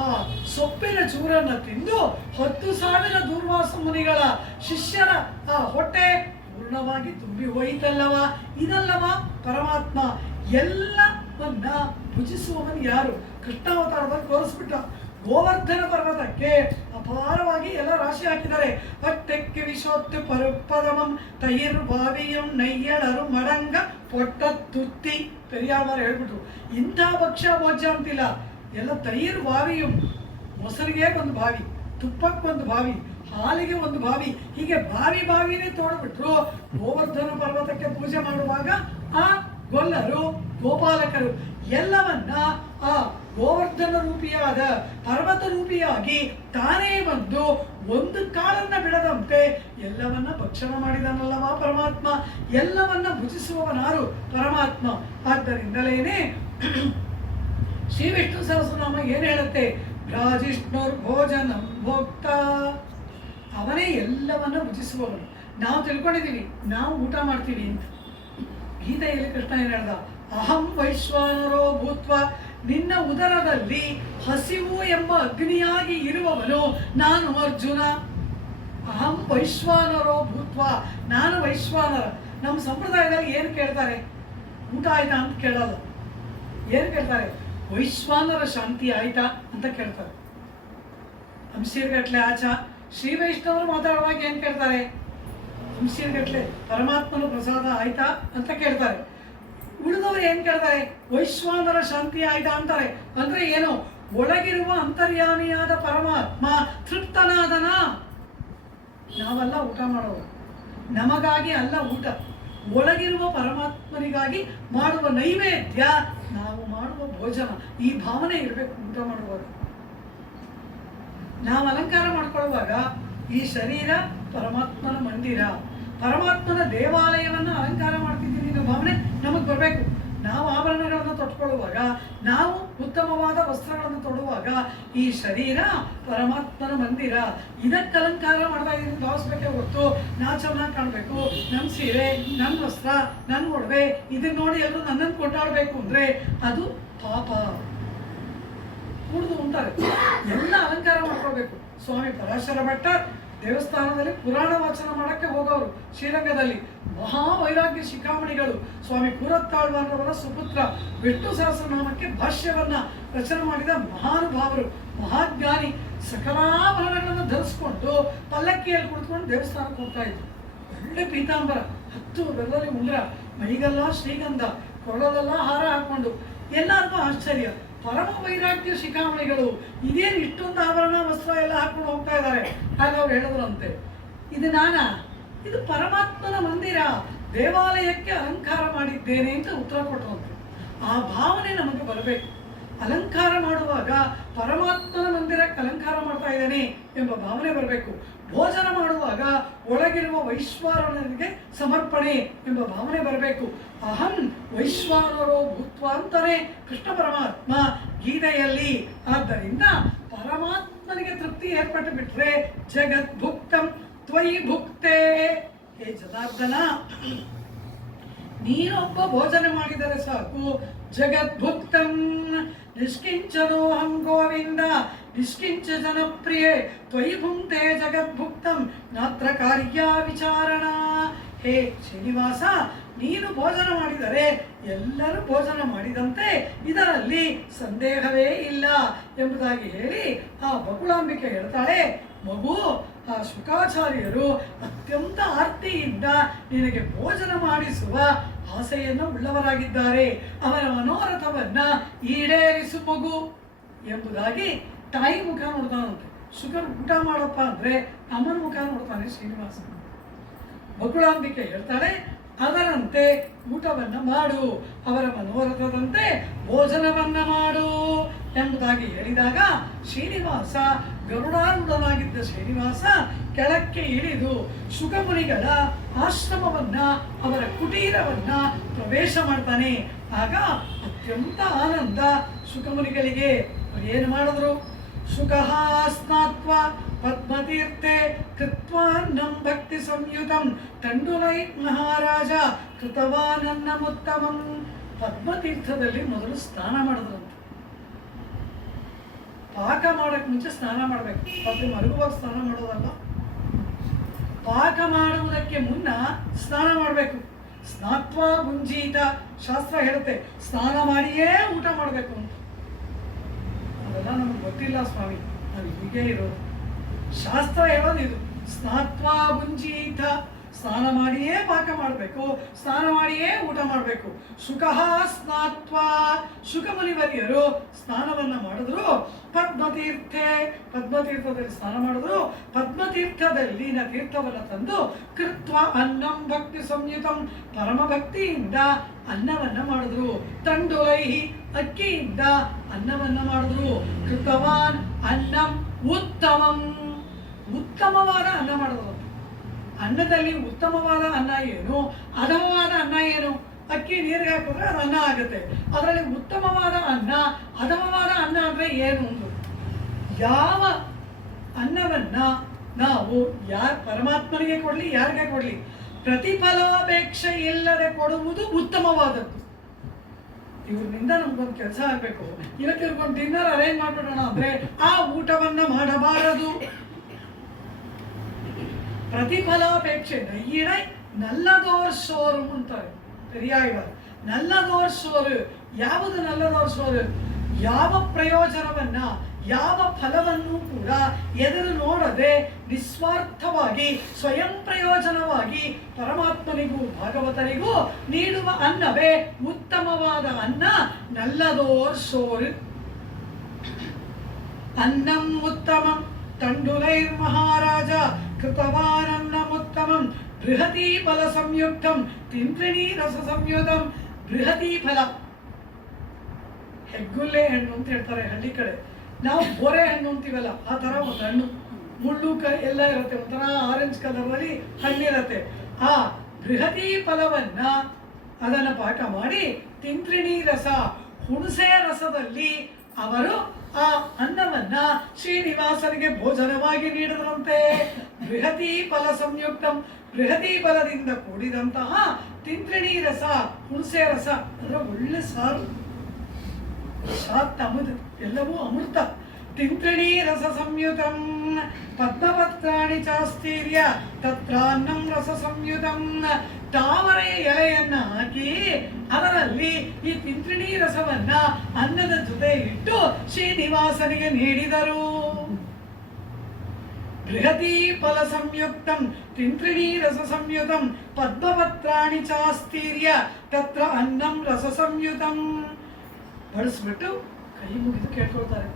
ಆ ಸೊಪ್ಪಿನ ಚೂರನ್ನು ತಿಂದು 10,000 ದೂರ್ವಾಸ ಮುನಿಗಳ ಶಿಷ್ಯರ ಆ ಹೊಟ್ಟೆ ಪೂರ್ಣವಾಗಿ ತುಂಬಿ ಹೋಯಿತಲ್ಲವ. ಇದಲ್ಲವ ಪರಮಾತ್ಮ. ಎಲ್ಲವನ್ನ ಭುಜಿಸುವವನು ಯಾರು? ಕೃಷ್ಣಾವತಾರದಲ್ಲಿ ತೋರಿಸ್ಬಿಟ್ಟ. ಗೋವರ್ಧನ ಪರ್ವತಕ್ಕೆ ಅಪಾರವಾಗಿ ಎಲ್ಲ ರಾಶಿ ಹಾಕಿದ್ದಾರೆ. ಪಟ್ಟಕ್ಕೆ ವಿಶೋತ್ತು ಪರಪದಮಂ ತೈರು ಬಾವಿಯಂ ನಯ್ಯಳರು ಮಡಂಗ ಪೊಟ್ಟ ತುತ್ತಿ. ಪೆರಿಯಾಳವರು ಹೇಳ್ಬಿಟ್ರು, ಇಂಥ ಭಕ್ಷ್ಯ ಭೋಜ್ಯ ಅಂತಿಲ್ಲ. ಎಲ್ಲ ತೈರು ಬಾವಿಯಂ, ಮೊಸರಿಗೆ ಒಂದು ಬಾವಿ, ತುಪ್ಪಕ್ಕೊಂದು ಬಾವಿ, ಹಾಲಿಗೆ ಒಂದು ಬಾವಿ, ಹೀಗೆ ಬಾವಿನೇ ತೋಡ್ಬಿಟ್ರು. ಗೋವರ್ಧನ ಪರ್ವತಕ್ಕೆ ಪೂಜೆ ಮಾಡುವಾಗ ಆ ಗೊಲ್ಲರು, ಗೋಪಾಲಕರು ಎಲ್ಲವನ್ನ ಆ ಗೋವರ್ಧನ ರೂಪಿಯಾದ ಪರ್ವತ ರೂಪಿಯಾಗಿ ತಾನೇ ಬಂದು ಒಂದು ಕಾಳನ್ನ ಬಿಡದಂತೆ ಎಲ್ಲವನ್ನ ಭಕ್ಷಣ ಮಾಡಿದನಲ್ಲವ ಪರಮಾತ್ಮ. ಎಲ್ಲವನ್ನ ಭುಜಿಸುವವನಾರು ಪರಮಾತ್ಮ. ಆದ್ದರಿಂದಲೇನೆ ಶ್ರೀ ವಿಷ್ಣು ಸಹಸ್ರನಾಮ ಏನ್ ಹೇಳುತ್ತೆ? ರಾಜಿಷ್ಣುರ್ ಭೋಜನಂ ಭೋಕ್ತ, ಅವನೇ ಎಲ್ಲವನ್ನ ಭುಜಿಸುವವನು. ನಾವು ತಿಳ್ಕೊಂಡಿದ್ದೀವಿ ನಾವು ಊಟ ಮಾಡ್ತೀವಿ ಅಂತ. ಗೀತೆಯಲ್ಲಿ ಕೃಷ್ಣ ಏನ್ ಹೇಳ್ದ? ಅಹಂ ವೈಶ್ವಾನರೋ ಭೂತ್ವ, ನಿನ್ನ ಉದರದಲ್ಲಿ ಹಸಿವು ಎಂಬ ಅಗ್ನಿಯಾಗಿ ಇರುವವನು ನಾನು ಅರ್ಜುನ. ಅಹಂ ವೈಶ್ವಾನರೋ ಭೂತ್ವ, ನಾನು ವೈಶ್ವಾನರ. ನಮ್ಮ ಸಂಪ್ರದಾಯದಲ್ಲಿ ಏನು ಕೇಳ್ತಾರೆ? ಊಟ ಆಯ್ತಾ ಅಂತ ಕೇಳಲ್ಲ. ಏನು ಕೇಳ್ತಾರೆ? ವೈಶ್ವಾನರ ಶಾಂತಿ ಆಯ್ತಾ ಅಂತ ಕೇಳ್ತಾರೆ. ಅಂಶೀರ್ಗಟ್ಲೆ ಆಚ. ಶ್ರೀ ವೈಷ್ಣವರು ಮಾತಾಡುವಾಗ ಏನು ಕೇಳ್ತಾರೆ? ಅಂಶೀರ್ಗಟ್ಲೆ ಪರಮಾತ್ಮನ ಪ್ರಸಾದ ಆಯ್ತಾ ಅಂತ ಕೇಳ್ತಾರೆ. ಉಳಿದವರು ಏನ್ ಕೇಳ್ತಾರೆ? ವೈಶ್ವಾನರ ಶಾಂತಿ ಆಯ್ತಾ ಅಂತಾರೆ. ಅಂದ್ರೆ ಏನು? ಒಳಗಿರುವ ಅಂತರ್ಯಾಮಿಯಾದ ಪರಮಾತ್ಮ ತೃಪ್ತನಾದನ. ನಾವೆಲ್ಲ ಊಟ ಮಾಡೋರು, ನಮಗಾಗಿ ಅಲ್ಲ ಊಟ, ಒಳಗಿರುವ ಪರಮಾತ್ಮನಿಗಾಗಿ ಮಾಡುವ ನೈವೇದ್ಯ, ನಾವು ಮಾಡುವ ಭೋಜನ. ಈ ಭಾವನೆ ಇರಬೇಕು ಊಟ ಮಾಡುವಾಗ. ನಾವು ಅಲಂಕಾರ ಮಾಡ್ಕೊಳ್ಳುವಾಗ ಈ ಶರೀರ ಪರಮಾತ್ಮನ ಮಂದಿರ, ಪರಮಾತ್ಮನ ದೇವಾಲಯವನ್ನು ಅಲಂಕಾರ ಮಾಡ್ತಿದ್ದೀನಿ ಅನ್ನೋ ಭಾವನೆ ನಮಗೆ ಬರಬೇಕು. ನಾವು ಆಭರಣಗಳನ್ನು ತೊಟ್ಕೊಳ್ಳುವಾಗ, ನಾವು ಉತ್ತಮವಾದ ವಸ್ತ್ರಗಳನ್ನು ತೊಡುವಾಗ ಈ ಶರೀರ ಪರಮಾತ್ಮನ ಮಂದಿರ, ಇದಕ್ಕೆ ಅಲಂಕಾರ ಮಾಡ್ತಾ ಇದ್ದೀನಿ ಭಾವಿಸ್ಬೇಕೇ ಹೊರತು ನಾ ಚೆನ್ನಾಗಿ ಕಾಣಬೇಕು, ನಮ್ಮ ಸೀರೆ, ನನ್ನ ವಸ್ತ್ರ, ನನ್ನ ಒಡವೆ ಇದನ್ನ ನೋಡಿ ಎಲ್ಲರೂ ನನ್ನನ್ನು ಕೊಂಡಾಡಬೇಕು ಅಂದರೆ ಅದು ಪಾಪ. ಕುಡಿದು ಉಂಟಾರೆ ಎಲ್ಲ ಅಲಂಕಾರ ಮಾಡ್ಕೋಬೇಕು. ಸ್ವಾಮಿ ಪರಾಶರ ಭಟ್ಟ ದೇವಸ್ಥಾನದಲ್ಲಿ ಪುರಾಣ ವಾಚನ ಮಾಡಕ್ಕೆ ಹೋಗೋರು. ಶ್ರೀರಂಗದಲ್ಲಿ ಮಹಾವೈರಾಗ್ಯ ಶಿಖಾಮಣಿಗಳು ಸ್ವಾಮಿ ಕೂರತ್ತಾಳ್ವಾರವರ ಸುಪುತ್ರ. ವಿಷ್ಣು ಸಹಸ್ರನಾಮಕ್ಕೆ ಭಾಷ್ಯವನ್ನ ರಚನೆ ಮಾಡಿದ ಮಹಾನುಭಾವರು, ಮಹಾಜ್ಞಾನಿ. ಸಕಲಾಭರಣಗಳನ್ನು ಧರಿಸ್ಕೊಂಡು ಪಲ್ಲಕ್ಕಿಯಲ್ಲಿ ಕುಳಿತುಕೊಂಡು ದೇವಸ್ಥಾನಕ್ಕೆ ಹೋಗ್ತಾ ಇದ್ರು. ಒಳ್ಳೆ ಪೀತಾಂಬರ, 10 ಬೆರಳಲ್ಲಿ ಉಂಗುರ, ಮೈಗೆಲ್ಲ ಶ್ರೀಗಂಧ, ಕೊರಳಲೆಲ್ಲ ಹಾರ ಹಾಕೊಂಡು. ಎಲ್ಲರಿಗೂ ಆಶ್ಚರ್ಯ. ಪರಮ ವೈರಾಗ್ಯ ಶಿಖಾಮಣಿಗಳು ಇದೇನು ಇಷ್ಟೊಂದು ಆಭರಣ ವಸ್ತ್ರ ಎಲ್ಲ ಹಾಕೊಂಡು ಹೋಗ್ತಾ ಇದ್ದಾರೆ. ಆಗ ಅವ್ರು ಹೇಳಿದ್ರಂತೆ, ಇದು ನಾನಾ? ಇದು ಪರಮಾತ್ಮನ ಮಂದಿರ, ದೇವಾಲಯಕ್ಕೆ ಅಲಂಕಾರ ಮಾಡಿದ್ದೇನೆ ಅಂತ ಉತ್ತರ ಕೊಟ್ಟರಂತೆ. ಆ ಭಾವನೆ ನಮಗೆ ಬರಬೇಕು. ಅಲಂಕಾರ ಮಾಡುವಾಗ ಪರಮಾತ್ಮನ ಮಂದಿರಕ್ಕೆ ಅಲಂಕಾರ ಮಾಡ್ತಾ ಇದ್ದೇನೆ ಎಂಬ ಭಾವನೆ ಬರಬೇಕು. ಭೋಜನ ಮಾಡುವಾಗ ಒಳಗಿರುವ ವೈಶ್ವಾನರನಿಗೆ ಸಮರ್ಪಣೆ ಎಂಬ ಭಾವನೆ ಬರಬೇಕು. ಅಹಂ ವೈಶ್ವಾನರೋ ಭೂತ್ವ ಅಂತಾನೆ ಕೃಷ್ಣ ಪರಮಾತ್ಮ ಗೀತೆಯಲ್ಲಿ. ಆದ್ದರಿಂದ ಪರಮಾತ್ಮನಿಗೆ ತೃಪ್ತಿ ಏರ್ಪಟ್ಟು ಬಿಟ್ರೆ ಜಗದ್ಭುಕ್ತಂ ತ್ವಯಿ ಭುಕ್ತೆ. ಹೇ ಜನಾರ್ದನ, ನೀನೊಬ್ಬ ಭೋಜನ ಮಾಡಿದರೆ ಸಾಕು. ಜಗದ್ಭುಕ್ತಂ ನಿಷ್ಕಿಂಚನೋಹಂ ಗೋವಿಂದ ನಿಷ್ಕಿಂಚ ಜನಪ್ರಿಯೆ ತ್ವಯಿ ಭುಂಕ್ತೆ ಜಗದ್ಭುಕ್ತಂ ನಾತ್ರ ಕಾರ್ಯ ವಿಚಾರಣ. ಹೇ ಶ್ರೀನಿವಾಸ, ನೀನು ಭೋಜನ ಮಾಡಿದರೆ ಎಲ್ಲರೂ ಭೋಜನ ಮಾಡಿದಂತೆ, ಇದರಲ್ಲಿ ಸಂದೇಹವೇ ಇಲ್ಲ ಎಂಬುದಾಗಿ ಹೇಳಿ ಆ ಬಕುಳಾಂಬಿಕೆ ಹೇಳ್ತಾಳೆ, ಮಗು, ಆ ಶುಕಾಚಾರ್ಯರು ಅತ್ಯಂತ ಆರ್ತಿಯಿಂದ ನಿನಗೆ ಭೋಜನ ಮಾಡಿಸುವ ಆಸೆಯನ್ನು ಉಳ್ಳವರಾಗಿದ್ದಾರೆ. ಅವರ ಮನೋರಥವನ್ನ ಈಡೇರಿಸು ಮಗು ಎಂಬುದಾಗಿ ತಾಯಿ ಮುಖ ನೋಡ್ತಾನಂತೆ. ಶುಕರ್ ಊಟ ಮಾಡಪ್ಪ ಅಂದ್ರೆ ಅಮ್ಮನ ಮುಖ ನೋಡ್ತಾನೆ ಶ್ರೀನಿವಾಸ. ಬಕುಳಾಂಬಿಕೆ ಹೇಳ್ತಾಳೆ, ಅದರಂತೆ ಊಟವನ್ನ ಮಾಡು, ಅವರ ಮನೋರಥದಂತೆ ಭೋಜನವನ್ನ ಮಾಡು ಎಂಬುದಾಗಿ ಹೇಳಿದಾಗ ಶ್ರೀನಿವಾಸ, ಗರುಡಾರೂಢನಾಗಿದ್ದ ಶ್ರೀನಿವಾಸ ಕೆಳಕ್ಕೆ ಇಳಿದು ಶುಕಮುನಿಗಳ ಆಶ್ರಮವನ್ನ, ಅವರ ಕುಟೀರವನ್ನ ಪ್ರವೇಶ ಮಾಡ್ತಾನೆ. ಆಗ ಅತ್ಯಂತ ಆನಂದ ಶುಕಮುನಿಗಳಿಗೆ. ಏನು ಮಾಡಿದ್ರು? ಶುಕಃ ಸ್ನಾತ್ವ ಪದ್ಮತೀರ್ಥೆ ಕೃತ್ವಾನ್ನಂ ಭಕ್ತಿ ಸಂಯುತಂ ತಂಡುಲೈ ಮಹಾರಾಜ ಕೃತವಾನನ್ನಮುತ್ತಮಂ. ಪದ್ಮತೀರ್ಥದಲ್ಲಿ ಮೊದಲು ಸ್ನಾನ ಮಾಡಿದ್ರಂತೆ. ಪಾಕ ಮಾಡಕ್ ಮುಂಚೆ ಸ್ನಾನ ಮಾಡಬೇಕು, ಮತ್ತೆ ಮರುಗುವಾಗ ಸ್ನಾನ ಮಾಡೋದಲ್ಲ. ಪಾಕ ಮಾಡುವುದಕ್ಕೆ ಮುನ್ನ ಸ್ನಾನ ಮಾಡಬೇಕು. ಸ್ನಾತ್ವ ಮುಂಜೀತ ಶಾಸ್ತ್ರ ಹೇಳುತ್ತೆ, ಸ್ನಾನ ಮಾಡಿಯೇ ಊಟ ಮಾಡಬೇಕು ಅಂತ. ಅದೆಲ್ಲ ನಮ್ಗೆ ಗೊತ್ತಿಲ್ಲ ಸ್ವಾಮಿ, ನಾವು ಹೀಗೆ ಇರೋದು. ಶಾಸ್ತ್ರ ಹೇಳೋದು ಇದು, ಸ್ನಾತ್ವ ಮುಂಜೀತ, ಸ್ನಾನ ಮಾಡಿಯೇ ಪಾಕ ಮಾಡಬೇಕು, ಸ್ನಾನ ಮಾಡಿಯೇ ಊಟ ಮಾಡಬೇಕು. ಶುಕಃ ಸ್ನಾತ್ವ, ಶುಕಮುನಿವರ್ಯರು ಸ್ನಾನವನ್ನ ಮಾಡಿದ್ರು. ಪದ್ಮತೀರ್ಥೆ, ಪದ್ಮತೀರ್ಥದಲ್ಲಿ ಸ್ನಾನ ಮಾಡಿದ್ರು. ಪದ್ಮತೀರ್ಥದಲ್ಲಿನ ತೀರ್ಥವನ್ನು ತಂದು ಕೃತ್ವ ಅನ್ನಂ ಭಕ್ತಿ ಸಂಯುತಂ, ಪರಮ ಭಕ್ತಿಯಿಂದ ಅನ್ನವನ್ನ ಮಾಡಿದ್ರು. ತಂಡುಲೈ, ಅಕ್ಕಿಯಿಂದ ಅನ್ನವನ್ನ ಮಾಡಿದ್ರು. ಕೃತವಾನ್ ಅನ್ನಂ ಉತ್ತಮಂ, ಉತ್ತಮವಾದ ಅನ್ನ ಮಾಡಿದ್ರು. ಅನ್ನದಲ್ಲಿ ಉತ್ತಮವಾದ ಅನ್ನ ಏನು, ಅಧಮವಾದ ಅನ್ನ ಏನು? ಅಕ್ಕಿ ನೀರಿಗೆ ಹಾಕಿದ್ರೆ ಅದು ಅನ್ನ ಆಗುತ್ತೆ. ಅದರಲ್ಲಿ ಉತ್ತಮವಾದ ಅನ್ನ, ಅಧಮವಾದ ಅನ್ನ ಅಂದ್ರೆ ಏನು? ಯಾವ ಅನ್ನವನ್ನ ನಾವು ಪರಮಾತ್ಮನಿಗೆ ಕೊಡ್ಲಿ, ಯಾರಿಗೆ ಕೊಡ್ಲಿ, ಪ್ರತಿಫಲಾಪೇಕ್ಷೆ ಇಲ್ಲದೆ ಕೊಡುವುದು ಉತ್ತಮವಾದದ್ದು. ಇವ್ರಿಂದ ನಮ್ಗೊಂದು ಕೆಲಸ ಆಗ್ಬೇಕು. ಇವತ್ತು ಇವ್ರಿಗೊಂದು ಡಿನ್ನರ್ ಅರೇಂಜ್ ಮಾಡ್ಬಿಡೋಣ ಅಂದ್ರೆ ಆ ಊಟವನ್ನ ಮಾಡಬಾರದು. ಪ್ರತಿಫಲಾಪೇಕ್ಷೆ ನಯ್ಯಿಡೈ ನಲ್ಲದೋರ್ ಸೋರು ಅಂತಾರೆ ಪೆರಿಯಾಳ್ವಾರ್. ನಲ್ಲದೋರ್ ಸೋರು, ಯಾವುದು ನಲ್ಲದೋರ್ ಸೋರು? ಯಾವ ಪ್ರಯೋಜನವನ್ನ, ಯಾವ ಫಲವನ್ನು ಕೂಡ ಎದುರು ನೋಡದೆ ನಿಸ್ವಾರ್ಥವಾಗಿ ಸ್ವಯಂ ಪ್ರಯೋಜನವಾಗಿ ಪರಮಾತ್ಮನಿಗೂ ಭಾಗವತರಿಗೂ ನೀಡುವ ಅನ್ನವೇ ಉತ್ತಮವಾದ ಅನ್ನ, ನಲ್ಲದೋರ್ ಸೋರು. ಅನ್ನಂ ಉತ್ತಮಂ ತಂಡುಲೈರ್ ಮಹಾರಾಜ ಕೃತವಾನನ್ನಮುತ್ತಮಂ ಬೃಹತಿ ಫಲ ಸಂಯುಕ್ತಂ ತಿಂತ್ರಿಣೀ ರಸ ಸಂಯುತಂ. ಬೃಹತಿ ಫಲ, ಹೆಗ್ಗುಲ್ಲೆ ಹಣ್ಣು ಅಂತ ಹೇಳ್ತಾರೆ ಹಳ್ಳಿ ಕಡೆ. ನಾವು ಬೋರೆ ಹಣ್ಣು ಅಂತೀವಲ್ಲ, ಆ ತರ ಒಂದು ಹಣ್ಣು, ಮುಳ್ಳು ಎಲ್ಲ ಇರುತ್ತೆ, ಒಂಥರ ಆರೆಂಜ್ ಕಲರ್ ಅಲ್ಲಿ ಹಣ್ಣಿರತ್ತೆ. ಆ ಬೃಹತಿ ಫಲವನ್ನ ಅದನ್ನ ಪಾಕ ಮಾಡಿ ತಿಂತ್ರಿಣೀ ರಸ, ಹುಣಸೆ ರಸದಲ್ಲಿ ಅವರು ಆ ಅನ್ನವನ್ನ ಶ್ರೀನಿವಾಸನಿಗೆ ಭೋಜನವಾಗಿ ನೀಡಿದ್ರಂತೆ. ಬೃಹತಿ ಫಲ ಸಂಯುಕ್ತಂ, ಬೃಹತಿ ಫಲದಿಂದ ಕೂಡಿದಂತಹ ತಿಂತ್ರಿಣೀ ರಸ, ಹುಣಸೆ ರಸ, ಅದರ ಒಳ್ಳೆ ಸಾರು, ಸಾತ್ ಅಮೃತ, ಎಲ್ಲವೂ ಅಮೃತ. ತಿಂತ್ರಿಣೀ ರಸ ಸಂಯುತಂ ಪದ್ಮಪತ್ರಾಣಿ ಚಾಸ್ತೀರ್ಯ ತತ್ರಾನ್ನಂ ರಸ ಸಂಯುತಂ. ತಾವರೆ ಎಲೆಯನ್ನ ಹಾಕಿ ಅದರಲ್ಲಿ ಈ ತಿಂತ್ರಿಣೀ ರಸವನ್ನ ಅನ್ನದ ಜೊತೆ ಇಟ್ಟು ಶ್ರೀನಿವಾಸನಿಗೆ ನೀಡಿದರು. ಬೃಹತಿ ಫಲ ಸಂಯುಕ್ತಂ ತಿಂತ್ರಿಣೀ ರಸ ಸಂಯುತಂ ಪದ್ಮಪತ್ರಾಣಿ ಚಾಸ್ತೀರ್ಯ ತತ್ರ ಅನ್ನಂ ರಸ ಸಂಯುತಂ. ಬಡಿಸ್ಬಿಟ್ಟು ಕೈ ಮುಗಿದು ಕೇಳ್ಕೊಳ್ತಾರೆ,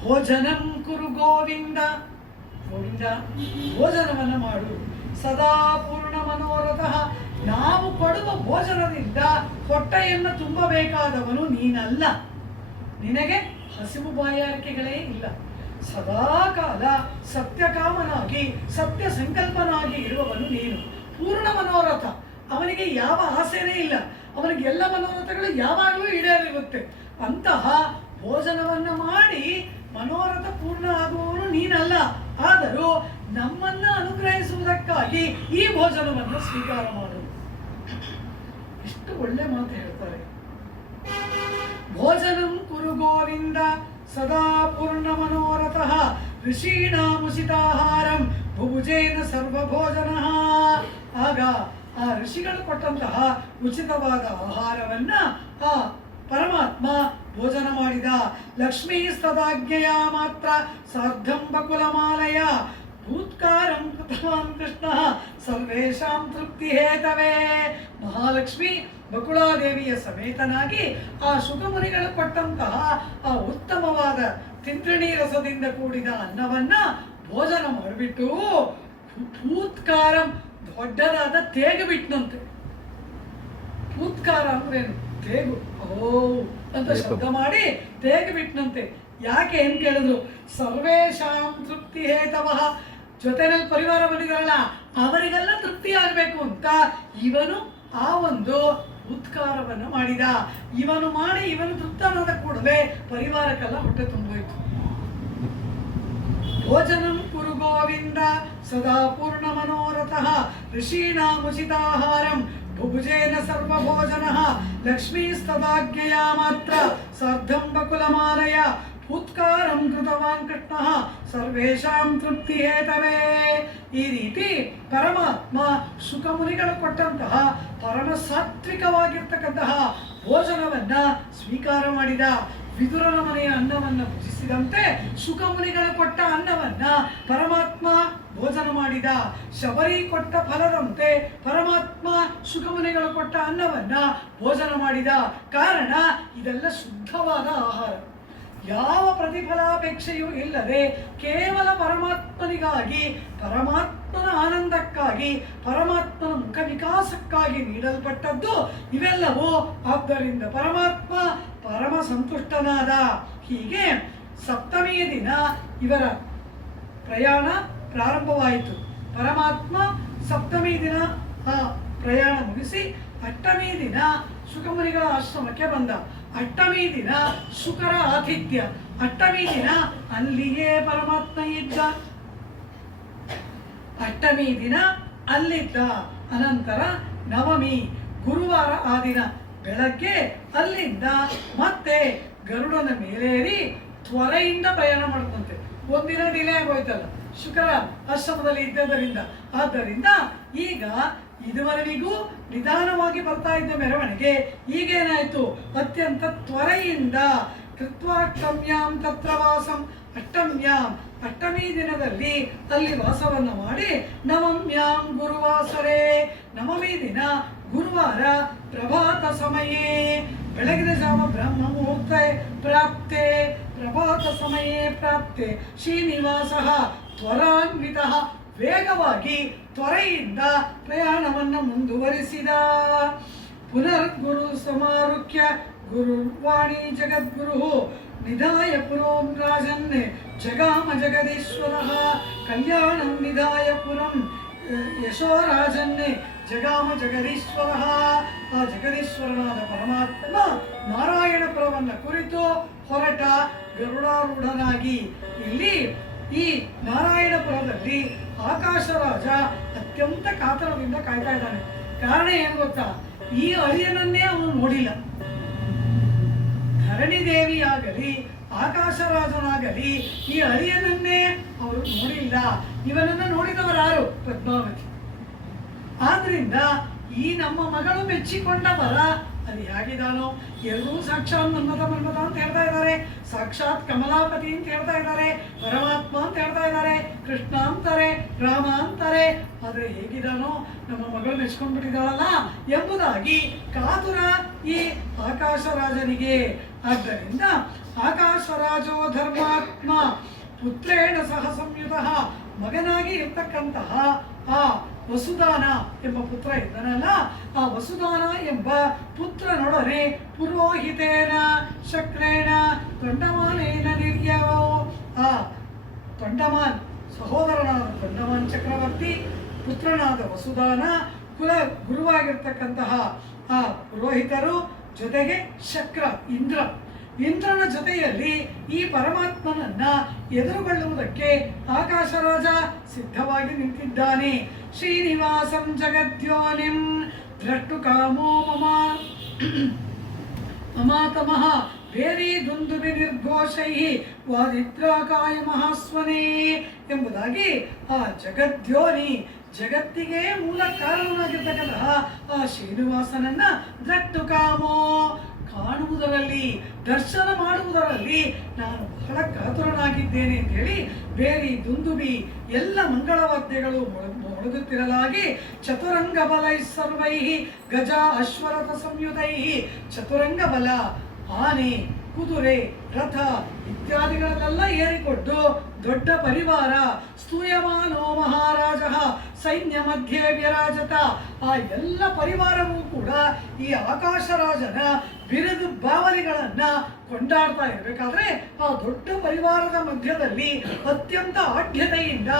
ಭೋಜನಂ ಕುರು ಗೋವಿಂದ, ಗೋವಿಂದ ಭೋಜನವನ್ನ ಮಾಡು. ಸದಾ ಪೂರ್ಣ ಮನೋರಥ, ನಾವು ಕೊಡುವ ಭೋಜನದಿಂದ ಹೊಟ್ಟೆಯನ್ನು ತುಂಬಬೇಕಾದವನು ನೀನಲ್ಲ. ನಿನಗೆ ಹಸಿವು ಬಾಯಾರಿಕೆಗಳೇ ಇಲ್ಲ. ಸದಾಕಾಲ ಸತ್ಯಕಾಮನಾಗಿ ಸತ್ಯ ಸಂಕಲ್ಪನಾಗಿ ಇರುವವನು ನೀನು. ಪೂರ್ಣ ಮನೋರಥ, ಅವನಿಗೆ ಯಾವ ಆಸೆನೇ ಇಲ್ಲ. ಅವನಿಗೆ ಎಲ್ಲ ಮನೋರಥಗಳು ಯಾವಾಗಲೂ ಈಡೇರಿರುತ್ತೆ. ಅಂತಹ ಭೋಜನವನ್ನ ಮಾಡಿ ಮನೋರಥ ಪೂರ್ಣ ಆಗುವವನು ನೀನಲ್ಲ. ಆದರೂ ನಮ್ಮನ್ನ ಅನುಗ್ರಹಿಸುವುದಕ್ಕಾಗಿ ಈ ಭೋಜನವನ್ನು ಸ್ವೀಕಾರ ಮಾಡು. ಎಷ್ಟು ಒಳ್ಳೆ ಮಾತು ಹೇಳ್ತಾರೆ. ಭೋಜನಂ ಕುರು ಗೋವಿಂದ ಸದಾ ಪೂರ್ಣ ಮನೋರಥ ಋಷೀಣಾಮುಚಿತಾಹಾರಂ ಭುಭುಜೇನ ಸರ್ವಭೋಜನ. ಆಗ ಆ ಋಷಿಗಳು ಕೊಟ್ಟಂತಹ ಉಚಿತವಾದ ಆಹಾರವನ್ನ ಆ ಪರಮಾತ್ಮ ಭೋಜನ ಮಾಡಿದ. ಲಕ್ಷ್ಮೀ ಸ್ತದಾಜ್ಞೆಯ ಮಾತ್ರ ಸಾರ್ಧಂ ಬಕುಲಮಾಲಯ ಭೂತ್ಕಾರಂ ಕೃತವಾನ್ ಕೃಷ್ಣ ಸರ್ವೇಷಾಂ ತೃಪ್ತಿ ಹೇತವೇ. ಮಹಾಲಕ್ಷ್ಮಿ ಬಕುಳಾದೇವಿಯ ಸಮೇತನಾಗಿ ಆ ಶುಕಮುನಿಗಳು ಕೊಟ್ಟಂತಹ ಆ ಉತ್ತಮವಾದ ತಿಂತ್ರಿಣೀ ರಸದಿಂದ ಕೂಡಿದ ಅನ್ನವನ್ನ ಭೋಜನ ಮಾಡಿಬಿಟ್ಟು ಭೂತ್ಕಾರಂ ದೊಡ್ಡದಾದ ತೇಗ ಬಿಟ್ಟನಂತೆ. ಉತ್ಕಾರ ಅಂದ್ರೇನು? ತೇಗು. ಓ ಅಂತ ಶಬ್ದ ಮಾಡಿ ತೇಗು ಬಿಟ್ನಂತೆ. ಯಾಕೆ ಏನ್ ಕೇಳಿದ್ರು? ಸರ್ವೇಶಾಂ ತೃಪ್ತಿ ಹೇತವಃ, ಜೊತೆನಲ್ಲಿ ಪರಿವಾರ ಬಂದಿದಾರಲ್ಲ ಅವರಿಗೆಲ್ಲ ತೃಪ್ತಿ ಆಗ್ಬೇಕು ಅಂತ ಇವನು ಆ ಒಂದು ಉತ್ಕಾರವನ್ನ ಮಾಡಿದ. ಇವನು ಮಾಡಿ ಇವನು ತೃಪ್ತನಾದ ಕೂಡಲೇ ಪರಿವಾರಕ್ಕೆಲ್ಲ ಹೊಟ್ಟೆ ತುಂಬೋಯ್ತು. ಭೋಜನಂ ಕುರು ಗೋವಿಂದ ಸದಾ ಪೂರ್ಣ ಮನೋರಥಃ ಋಷೀಣಾಮುಚಿತಾಹಾರಂ ಭುಭುಜೇನ ಸರ್ವಭೋಜನಃ ಲಕ್ಷ್ಮೀಸ್ತದಾಜ್ಞೆಯ ಮಾತ್ರ ಸಾರ್ಧಂ ಬಕುಲಮಾಲಯ ಉತ್ಕಾರಂ ಕೃತವಾನ್ ಕೃಷ್ಣಃ ಸರ್ವೇಷಾಂ ತೃಪ್ತಿ ಹೇತವೇ. ಈ ರೀತಿ ಪರಮಾತ್ಮ ಸುಖಮುನಿಗಳು ಕೊಟ್ಟಂತಹ ಪರಮ ಸಾತ್ವಿಕವಾಗಿರ್ತಕ್ಕಂತಹ ಭೋಜನವನ್ನ ಸ್ವೀಕಾರ ಮಾಡಿದ. ವಿದುರನ ಮನೆಯ ಅನ್ನವನ್ನ ಭುಜಿಸಿದಂತೆ ಸುಖಮುನಿಗಳು ಕೊಟ್ಟ ಅನ್ನವನ್ನ ಪರಮಾತ್ಮ ಭೋಜನ ಮಾಡಿದ. ಶಬರಿ ಕೊಟ್ಟ ಫಲದಂತೆ ಪರಮಾತ್ಮ ಸುಖಮುನಿಗಳು ಕೊಟ್ಟ ಅನ್ನವನ್ನ ಭೋಜನ ಮಾಡಿದ. ಕಾರಣ ಇದೆಲ್ಲ ಶುದ್ಧವಾದ ಆಹಾರ, ಯಾವ ಪ್ರತಿಫಲಾಪೇಕ್ಷೆಯೂ ಇಲ್ಲದೆ ಕೇವಲ ಪರಮಾತ್ಮನಿಗಾಗಿ, ಪರಮಾತ್ಮನ ಆನಂದಕ್ಕಾಗಿ, ಪರಮಾತ್ಮನ ಮುಖ ವಿಕಾಸಕ್ಕಾಗಿ ನೀಡಲ್ಪಟ್ಟದ್ದು ಇವೆಲ್ಲವೂ. ಆದ್ದರಿಂದ ಪರಮಾತ್ಮ ಪರಮ ಸಂತುಷ್ಟನಾದ. ಹೀಗೆ ಸಪ್ತಮಿಯ ದಿನ ಇವರ ಪ್ರಯಾಣ ಪ್ರಾರಂಭವಾಯಿತು. ಪರಮಾತ್ಮ ಸಪ್ತಮಿ ದಿನ ಆ ಪ್ರಯಾಣ ಮುಗಿಸಿ ಅಷ್ಟಮಿ ದಿನ ಸುಖಮುನಿಗಳ ಆಶ್ರಮಕ್ಕೆ ಬಂದ. ಅಷ್ಟಮಿ ದಿನ ಶುಕರ ಆತಿಥ್ಯ. ಅಷ್ಟಮಿ ದಿನ ಅಲ್ಲಿಯೇ ಪರಮಾತ್ಮ ಇದ್ದ. ಅಷ್ಟಮಿ ದಿನ ಅಲ್ಲಿದ್ದ. ಅನಂತರ ನವಮಿ ಗುರುವಾರ ಆ ದಿನ ಬೆಳಗ್ಗೆ ಅಲ್ಲಿಂದ ಮತ್ತೆ ಗರುಡನ ಮೇಲೇರಿ ತ್ವರೆಯಿಂದ ಪ್ರಯಾಣ ಮಾಡ್ತಂತೆ. ಒಂದಿನ ಡಿಲೇ ಆಗೋಯ್ತಲ್ಲ, ಶುಕ್ರ ಆಶ್ರಮದಲ್ಲಿ ಇದ್ದದರಿಂದ. ಆದ್ದರಿಂದ ಈಗ ಇದುವರೆಗೂ ನಿಧಾನವಾಗಿ ಬರ್ತಾ ಇದ್ದ ಮೆರವಣಿಗೆ ಈಗೇನಾಯ್ತು? ಅತ್ಯಂತ ತ್ವರೆಯಿಂದ ಕೃತ್ವಾಷ್ಟಮ್ಯಾಂ ತತ್ರ ವಾಸಂ, ಅಷ್ಟಮ್ಯಾಂ ಅಷ್ಟಮಿ ದಿನದಲ್ಲಿ ಅಲ್ಲಿ ವಾಸವನ್ನು ಮಾಡಿ, ನವಮ್ಯಾಂ ಗುರುವಾಸರೇ ನವಮಿ ದಿನ ಗುರುವಾರ ಪ್ರಭಾತ ಸಮಯೇ ಬೆಳಗಿನ ಜಾವ ಬ್ರಹ್ಮ ಮುಹೂರ್ತ ಪ್ರಾಪ್ತೆ ಪ್ರಭಾತ ಸಮಯೇ ಪ್ರಾಪ್ತೆ ಶ್ರೀನಿವಾಸ ತ್ವರಾನ್ವಿತ ವೇಗವಾಗಿ ತ್ವರೆಯಿಂದ ಪ್ರಯಾಣವನ್ನು ಮುಂದುವರಿಸಿದ. ಪುನರ್ಗುರು ಸಮಾರುಖ್ಯ ಗುರುವಾಣಿ ಜಗದ್ಗುರು ನಿಧಾಯ ಪುರೋಂ ರಾಜನ್ ಜಗಾಮ ಜಗದೀಶ್ವರ ಕಲ್ಯಾಣಂ ನಿಧಾಯ ಪುರಂ ಯಶೋರಾಜನ್ ಜಗಾಮ ಜಗದೀಶ್ವರ. ಆ ಜಗದೀಶ್ವರನಾದ ಪರಮಾತ್ಮ ನಾರಾಯಣಪುರವನ್ನು ಕುರಿತು ಹೊರಟ ಗರುಡಾರೂಢನಾಗಿ. ಇಲ್ಲಿ ಈ ನಾರಾಯಣಪುರದಲ್ಲಿ ಆಕಾಶರಾಜ ಅತ್ಯಂತ ಕಾತರದಿಂದ ಕಾಯ್ತಾ ಇದ್ದಾನೆ. ಕಾರಣ ಏನು ಗೊತ್ತಾ? ಈ ಅಳಿಯನನ್ನೇ ಅವನು ನೋಡಿಲ್ಲ. ಧರಣಿ ದೇವಿಯಾಗಲಿ ಆಕಾಶರಾಜನಾಗಲಿ ಈ ಅಳಿಯನನ್ನೇ ಅವರು ನೋಡಿಲ್ಲ. ಇವನನ್ನ ನೋಡಿದವರಾರು? ಪದ್ಮಾವತಿ. ಆದ್ರಿಂದ ಈ ನಮ್ಮ ಮಗಳು ಮೆಚ್ಚಿಕೊಂಡ ವರ ಅದು ಹೇಗಿದಾನೋ, ಎಲ್ಲರೂ ಸಾಕ್ಷಾತ್ ಮನ್ಮಥ ಮನ್ಮಥ ಅಂತ ಹೇಳ್ತಾ ಇದ್ದಾರೆ, ಸಾಕ್ಷಾತ್ ಕಮಲಾಪತಿ ಅಂತ ಹೇಳ್ತಾ ಇದ್ದಾರೆ, ಪರಮಾತ್ಮ ಅಂತ ಹೇಳ್ತಾ ಇದ್ದಾರೆ, ಕೃಷ್ಣ ಅಂತಾರೆ, ರಾಮ ಅಂತಾರೆ. ಆದ್ರೆ ಹೇಗಿದಾನೋ ನಮ್ಮ ಮಗಳು ಮೆಚ್ಕೊಂಡ್ಬಿಟ್ಟಿದ್ದಾಳಲ್ಲ ಎಂಬುದಾಗಿ ಕಾತುರ ಈ ಆಕಾಶರಾಜನಿಗೆ. ಆದ್ದರಿಂದ ಆಕಾಶರಾಜೋ ಧರ್ಮಾತ್ಮ ಪುತ್ರೇಣ ಸಹ ಸಂಯುತ, ಮಗನಾಗಿ ಇರ್ತಕ್ಕಂತಹ ಆ ವಸುದಾನ ಎಂಬ ಪುತ್ರ ಇದ್ದನಲ್ಲ, ಆ ವಸುದಾನ ಎಂಬ ಪುತ್ರನೊಡನೆ ಪುರೋಹಿತೇನ ಶಕ್ರೇಣ ತೊಂಡಮಾನೇನ ನಿರ್ಯವೋ, ಆ ತೊಂಡಮಾನ್ ಸಹೋದರನಾದ ತೊಂಡಮಾನ್ ಚಕ್ರವರ್ತಿ, ಪುತ್ರನಾದ ವಸುದಾನ, ಕುಲ ಗುರುವಾಗಿರ್ತಕ್ಕಂತಹ ಆ ಪುರೋಹಿತರು, ಜೊತೆಗೆ ಶಕ್ರ ಇಂದ್ರನ ಜೊತೆಯಲ್ಲಿ ಈ ಪರಮಾತ್ಮನನ್ನ ಎದುರುಗೊಳ್ಳುವುದಕ್ಕೆ ಆಕಾಶರಾಜ ಸಿದ್ಧವಾಗಿ ನಿಂತಿದ್ದಾನೆ. ಶ್ರೀನಿವಾಸಂ ಜಗದ್ಯೋನಿಂ ದ್ರಷ್ಟು ಕಾಮೋ ಮಮಾತಮಃ ಬೇರಿ ದುಂದುಬಿ ನಿರ್ಘೋಷೈ ವಾದಿತ್ರಾಕಾಯ ಮಹಾಸ್ವನೇ ಎಂಬುದಾಗಿ ಆ ಜಗದ್ಯೋನಿ, ಜಗತ್ತಿಗೆ ಮೂಲ ಕಾರಣನಾಗಿರ್ತಕ್ಕಂತಹ ಆ ಶ್ರೀನಿವಾಸನನ್ನ ದ್ರಷ್ಟು ಕಾಮೋ ಕಾಣುವುದರಲ್ಲಿ, ದರ್ಶನ ಮಾಡುವುದರಲ್ಲಿ ನಾನು ಬಹಳ ಕಾತುರನಾಗಿದ್ದೇನೆ ಅಂತ ಹೇಳಿ ಬೇರಿ ದುಂದುಬಿ ಎಲ್ಲ ಮಂಗಳವಾದ್ಯಗಳು ಮೊಳಗುತ್ತಿರಲಾಗಿ ಚತುರಂಗ ಬಲೈ ಸರ್ವೈ ಗಜ ಅಶ್ವರಥ ಸಂಯುತೈ, ಚತುರಂಗ ಬಲ, ಆನೆ, ಕುದುರೆ ರಥ ಇತ್ಯಾದಿಗಳನ್ನೆಲ್ಲ ಏರಿಕೊಂಡು ದೊಡ್ಡ ಪರಿವಾರ ಸ್ತೂಯಮಾನೋ ಮಹಾರಾಜ ಸೈನ್ಯ ಮಧ್ಯೆ ವಿರಾಜತ. ಆ ಎಲ್ಲ ಪರಿವಾರವೂ ಕೂಡ ಈ ಆಕಾಶರಾಜನ ಬಿರುದು ಬಾವಲಿಗಳನ್ನ ಕೊಂಡಾಡ್ತಾ ಇರಬೇಕಾದ್ರೆ ಆ ದೊಡ್ಡ ಪರಿವಾರದ ಮಧ್ಯದಲ್ಲಿ ಅತ್ಯಂತ ಆಢ್ಯತೆಯಿಂದ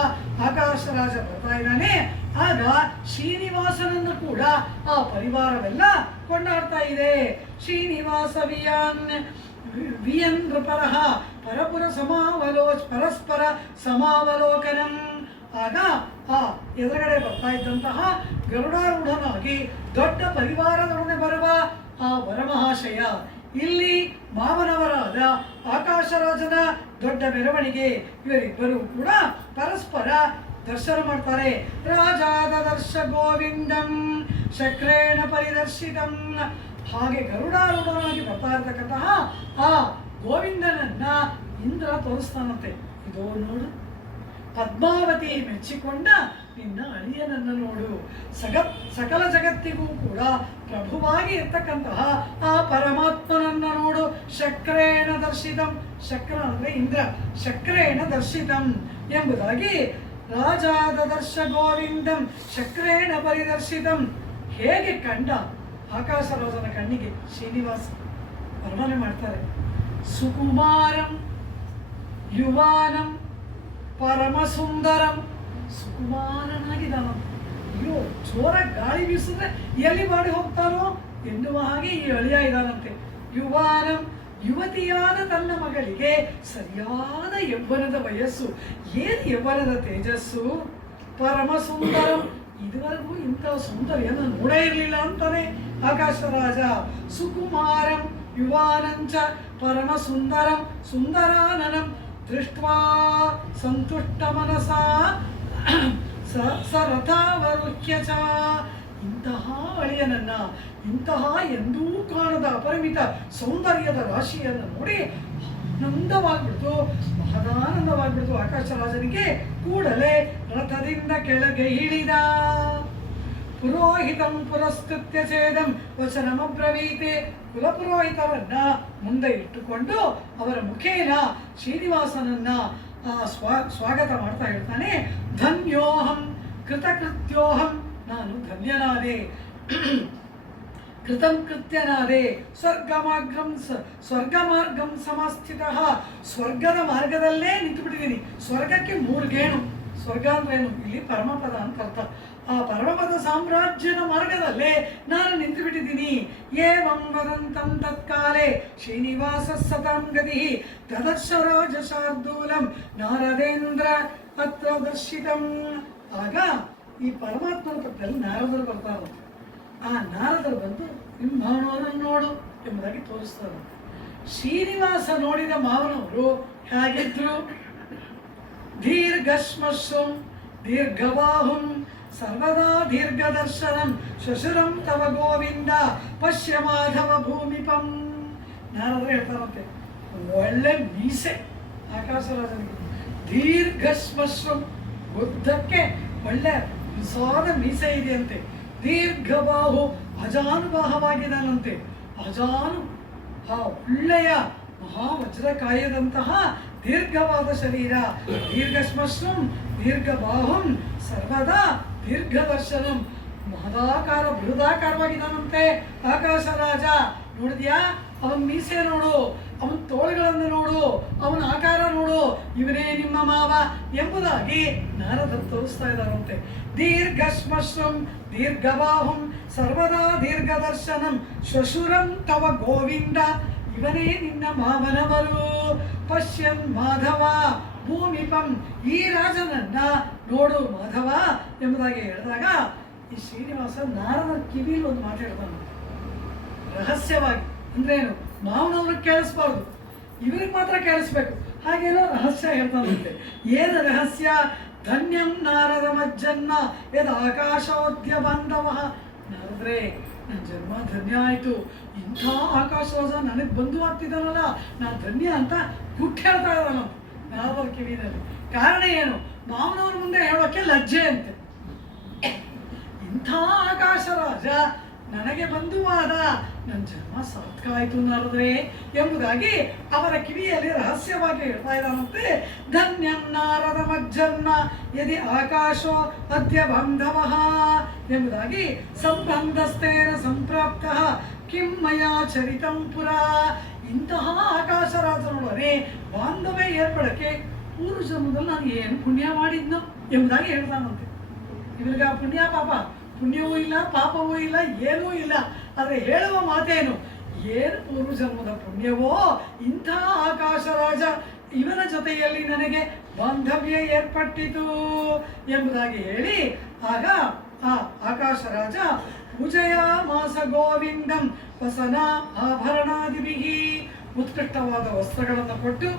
ಆಕಾಶರಾಜ ಬರ್ತಾ ಇದ್ದಾನೆ. ಆಗ ಶ್ರೀನಿವಾಸನನ್ನು ಕೂಡ ಆ ಪರಿವಾರವೆಲ್ಲ ಕೊಂಡಾಡ್ತಾ ಇದೆ. ಶ್ರೀನಿವಾಸ ವಿಯನ್ ನೃಪರಃ ಪರಸ್ಪರ ಸಮಾವಲೋಕನಂ. ಆಗ ಆ ಎದುರುಗಡೆ ಬರ್ತಾ ಇದ್ದಂತಹ ಗರುಡಾರೂಢನಾಗಿ ದೊಡ್ಡ ಪರಿವಾರದೊಡನೆ ಬರುವ ಆ ವರಮಹಾಶಯ ಇಲ್ಲಿ ಮಾವನವರಾದ ಆಕಾಶರಾಜನ ದೊಡ್ಡ ಮೆರವಣಿಗೆ. ಇವರಿಬ್ಬರು ಕೂಡ ಪರಸ್ಪರ ದರ್ಶನ ಮಾಡ್ತಾರೆ. ರಾಜಾದ ದರ್ಶ ಗೋವಿಂದಂ ಶಕ್ರೇಣ ಪರಿದರ್ಶಿತಂ. ಹಾಗೆ ಗರುಡಾರೂಢನಾಗಿ ಬರ್ತಾ ಇರತಕ್ಕಂತಹ ಆ ಗೋವಿಂದನನ್ನ ಇಂದ್ರ ತೋರಿಸ್ತಾನಂತೆ. ಇದೋ ನೋಡು, ಪದ್ಮಾವತಿ ಮೆಚ್ಚಿಕೊಂಡ ನಿನ್ನ ಅಳಿಯನನ್ನು ನೋಡು. ಸಕಲ ಜಗತ್ತಿಗೂ ಕೂಡ ಪ್ರಭುವಾಗಿ ಇರ್ತಕ್ಕಂತಹ ಆ ಪರಮಾತ್ಮನನ್ನ ನೋಡು. ಶಕ್ರೇಣ ದರ್ಶಿತಂ. ಶಕ್ರ ಅಂದ್ರೆ ಇಂದ್ರ. ಶಕ್ರೇಣ ದರ್ಶಿತಂ ಎಂಬುದಾಗಿ ರಾಜಾದ ದರ್ಶ ಗೋವಿಂದಂ ಶಕ್ರೇಣ ಪರಿದರ್ಶಿತಂ. ಹೇಗೆ ಕಂಡ ಆಕಾಶರಾಜನ ಕಣ್ಣಿಗೆ ಶ್ರೀನಿವಾಸ ವರ್ಣನೆ ಮಾಡ್ತಾರೆ. ಸುಕುಮಾರಂ ಯುವಾನಂ ಪರಮ ಸುಂದರಂ. ಸುಕುಮಾರನಾಗಿದ್ದಾನ. ಅಯ್ಯೋ, ಜೋರ ಗಾಳಿ ಬೀಸಿದ್ರೆ ಎಲ್ಲಿ ಬಾಡಿ ಹೋಗ್ತಾನೋ ಎನ್ನುವ ಹಾಗೆ ಈ ಅಳಿಯ ಇದ್ದಾನಂತೆ. ಯುವಾನಂ, ಯುವತಿಯಾದ ತನ್ನ ಮಗಳಿಗೆ ಸರಿಯಾದ ಯೌವನದ ವಯಸ್ಸು. ಏನು ಯೌವನದ ತೇಜಸ್ಸು. ಪರಮ ಸುಂದರಂ, ಇದುವರೆಗೂ ಇಂಥ ಸೌಂದರ್ಯನ ನೋಡೇ ಇರಲಿಲ್ಲ ಅಂತಾನೆ ಆಕಾಶರಾಜ. ಸುಕುಮಾರಂ ಯುವಾನಂಚ ಪರಮ ಸುಂದರಂ ಸುಂದರಾನನಂ ದೃಷ್ಟ್ವಾ ಸಂತುಷ್ಟ ಮನಸಾ ಸರಥಾವರುಹ್ಯ ಚ. ಇಂತಹ ಅಳಿಯನನ್ನ, ಇಂತಹ ಎಂದೂ ಕಾಣದ ಅಪರಿಮಿತ ಸೌಂದರ್ಯದ ರಾಶಿಯನ್ನು ನೋಡಿ ಆನಂದವಾಗ್ಬಿಡ್ತು, ಮಹದಾನಂದವಾಗ್ಬಿಡ್ತು ಆಕಾಶರಾಜನಿಗೆ. ಕೂಡಲೇ ರಥದಿಂದ ಕೆಳಗೆ ಇಳಿದ. ಪುರೋಹಿತಂ ಪುರಸ್ಕೃತ್ಯ ಛೇದಂ ವಚನಮಬ್ರವೀತೆ. ಕುಲಪುರೋಹಿತರನ್ನ ಮುಂದೆ ಇಟ್ಟುಕೊಂಡು ಅವರ ಮುಖೇನ ಶ್ರೀನಿವಾಸನನ್ನ ಸ್ವಾಗತ ಮಾಡ್ತಾ ಹೇಳ್ತಾನೆ. ಧನ್ಯೋಹಂ ಕೃತಕೃತ್ಯೋಹಂ. ನಾನು ಧನ್ಯನಾದೆ, ಕೃತಂ ಕೃತ್ಯನಾದೆ. ಸ್ವರ್ಗಮಾರ್ಗಂ ಸಮಸ್ಥಿತ. ಸ್ವರ್ಗದ ಮಾರ್ಗದಲ್ಲೇ ನಿಂತುಬಿಟ್ಟಿದ್ದೀನಿ. ಸ್ವರ್ಗಕ್ಕೆ 3 ಗೇಣು. ಸ್ವರ್ಗ ಅಂದ್ರೇನು? ಇಲ್ಲಿ ಪರಮಪದ ಅಂತ ಅರ್ಥ. ಆ ಪರಮಪದ ಸಾಮ್ರಾಜ್ಯದ ಮಾರ್ಗದಲ್ಲೇ ನಾನು ನಿಂತು ಬಿಟ್ಟಿದ್ದೀನಿ. ಏವಂ ವದಂತಂ ತತ್ಕಾಲೇ ಶ್ರೀನಿವಾಸ ಸತಾಂ ಗತಿ ತದರ್ಶ ರಾಜ ಶಾರ್ದೂಲಂ ನಾರದೇಂದ್ರ ಅತ್ರ ದರ್ಶಿತಂ. ಆಗ ಈ ಪರಮಾತ್ಮನ ಪಕ್ಕದಲ್ಲಿ ನಾರದರು ಬರ್ತಾರೆ. ಆ ನಾರದರು ಬಂದು ನಿಮ್ಮ ಮಾವನವರನ್ನು ನೋಡು ಎಂಬುದಾಗಿ ತೋರಿಸ್ತಾರೆ. ಶ್ರೀನಿವಾಸ ನೋಡಿದ ಮಾವನವರು ಹೇಗಿದ್ರು? ದೀರ್ಘಶ್ಮಶ್ರುಂ ದೀರ್ಘಬಾಹುಂ ಸರ್ವದಾ ದೀರ್ಘದರ್ಶನಂ ಶ್ವಶುರಂ ತವ ಗೋವಿಂದ ಪಶ್ಯ ಮಾಧವ ಭೂಮಿಪಂ. ನಾರದರು ಹೇಳ್ತಾರಂತೆ, ಒಳ್ಳೆ ಮೀಸೆ ಆಕಾಶರಾಜನಿಗೆ. ದೀರ್ಘಶ್ಮಶ್ರುಂ, ಉದ್ದಕ್ಕೆ ಒಳ್ಳೆ ವಿಸಾದ ಮೀಸೆ ಇದೆಯಂತೆ. ದೀರ್ಘಬಾಹು, ಅಜಾನುಬಾಹವಾಗಿದ್ದಾನಂತೆ. ಒಳ್ಳೆಯ ಮಹಾವಜ್ರಕಾಯದಂತಹ ದೀರ್ಘವಾದ ಶರೀರ. ದೀರ್ಘಶ್ಮಶ್ರುಂ ದೀರ್ಘಬಾಹುಂ ಸರ್ವದಾ ದೀರ್ಘದರ್ಶನಂ. ಮಹದಾಕಾರ ಬೃಹದಾಕಾರವಾಗಿದ್ದಾನಂತೆ ಆಕಾಶರಾಜ. ನೋಡಿದ್ಯಾ? ಅವನ ಮೀಸೆ ನೋಡು, ಅವನ ತೋಳುಗಳನ್ನು ನೋಡು, ಅವನ ಆಕಾರ ನೋಡು, ಇವನೇ ನಿಮ್ಮ ಮಾವ ಎಂಬುದಾಗಿ ನಾರದರು ತೋರಿಸ್ತಾ ಇದ್ದಾರಂತೆ. ದೀರ್ಘಶ್ಮಶ್ರುಂ ದೀರ್ಘಬಾಹುಂ ಸರ್ವದಾ ದೀರ್ಘದರ್ಶನಂ ಶ್ವಶುರಂ ತವ ಗೋವಿಂದ. ಇವನೇ ನಿನ್ನ ಮಾವನವರು. ಪಶ್ಯನ್ ಮಾಧವ ಭೂಮಿಪಂ. ಈ ರಾಜನನ್ನ ನೋಡು ಮಾಧವ ಎಂಬುದಾಗಿ ಹೇಳಿದಾಗ ಈ ಶ್ರೀನಿವಾಸ ನಾರದರ ಕಿವಿಯಲ್ಲಿ ಒಂದು ಮಾತಾಡ್ತಾನೆ ರಹಸ್ಯವಾಗಿ. ಅಂದ್ರೇನು? ಮಾವನವ್ರಿಗೆ ಕೇಳಿಸ್ಬಾರ್ದು, ಇವ್ರಿಗೆ ಮಾತ್ರ ಕೇಳಿಸ್ಬೇಕು. ಹಾಗೇನೋ ರಹಸ್ಯ ಹೇಳ್ತಾನಂತೆ. ಏನು ರಹಸ್ಯ? ಧನ್ಯಂ ನಾರದ ಮಜ್ಜನ್ನ ಯದ ಆಕಾಶೋದ್ಯ ಬಾಂಧವ. ನಾರದ್ರೆ, ನನ್ನ ಜನ್ಮ ಧನ್ಯ ಆಯಿತು. ಇಂಥ ಆಕಾಶರಾಜ ನನಗೆ ಬಂಧು ಆಗ್ತಿದ್ದಾನಲ್ಲ, ನಾನು ಧನ್ಯ ಅಂತ ಗುಟ್ಟು ಹೇಳ್ತಾ ಇದ್ದಾನ ನಾರದರ ಕಿವಿನಲ್ಲಿ. ಕಾರಣ ಏನು? ಮಾವನವ್ರ ಮುಂದೆ ಹೇಳೋಕ್ಕೆ ಲಜ್ಜೆ ಅಂತೆ. ಇಂಥ ಆಕಾಶರಾಜ ನನಗೆ ಬಂಧುವಾದ, ನನ್ನ ಜನ್ಮ ಸಾರ್ಥಕ ಆಯಿತು ನಾರದ್ರೆ ಎಂಬುದಾಗಿ ಅವರ ಕಿವಿಯಲ್ಲಿ ರಹಸ್ಯವಾಗಿ ಹೇಳ್ತಾ ಇದ್ದಾನಂತೆ. ಧನ್ಯನ್ನಾರದ ಮಜ್ಜನ್ನ ಯದಿ ಆಕಾಶೋ ಅದ್ಯ ಬಾಂಧವಃ ಎಂಬುದಾಗಿ ಸಂಬಂಧಸ್ಥೇನ ಸಂಪ್ರಾಪ್ತ ಕಿಂ ಮಯಾ ಚರಿತಂ ಪುರ. ಇಂತಹ ಆಕಾಶರಾಜನೊಡನೆ ಬಾಂಧವ್ಯ ಏರ್ಪಡಕ್ಕೆ ಪೂರ್ವ ಜನ್ಮದಲ್ಲಿ ನಾನು ಏನು ಪುಣ್ಯ ಮಾಡಿದ್ನೋ ಎಂಬುದಾಗಿ ಹೇಳ್ತಾನಂತೆ. ಇವ್ರಿಗೆ ಆ ಪುಣ್ಯ ಪಾಪ, ಪುಣ್ಯವೂ ಇಲ್ಲ ಪಾಪವೂ ಇಲ್ಲ ಏನೂ ಇಲ್ಲ. ಆದರೆ ಹೇಳುವ ಮಾತೇನು, ಏನು ಪೂರ್ವ ಜನ್ಮದ ಪುಣ್ಯವೋ ಇಂತಹ ಆಕಾಶರಾಜ ಇವನ ಜೊತೆಯಲ್ಲಿ ನನಗೆ ಬಾಂಧವ್ಯ ಏರ್ಪಟ್ಟಿತು ಎಂಬುದಾಗಿ ಹೇಳಿ ಆಗ ಆ ಆಕಾಶರಾಜ ಪೂಜೆಯ ಮಾಸ ಗೋವಿಂದಂ ವಸನ ಆಭರಣಾದಿಭಿಹಿ, ಉತ್ಕೃಷ್ಟವಾದ ವಸ್ತ್ರಗಳನ್ನು ಕೊಟ್ಟು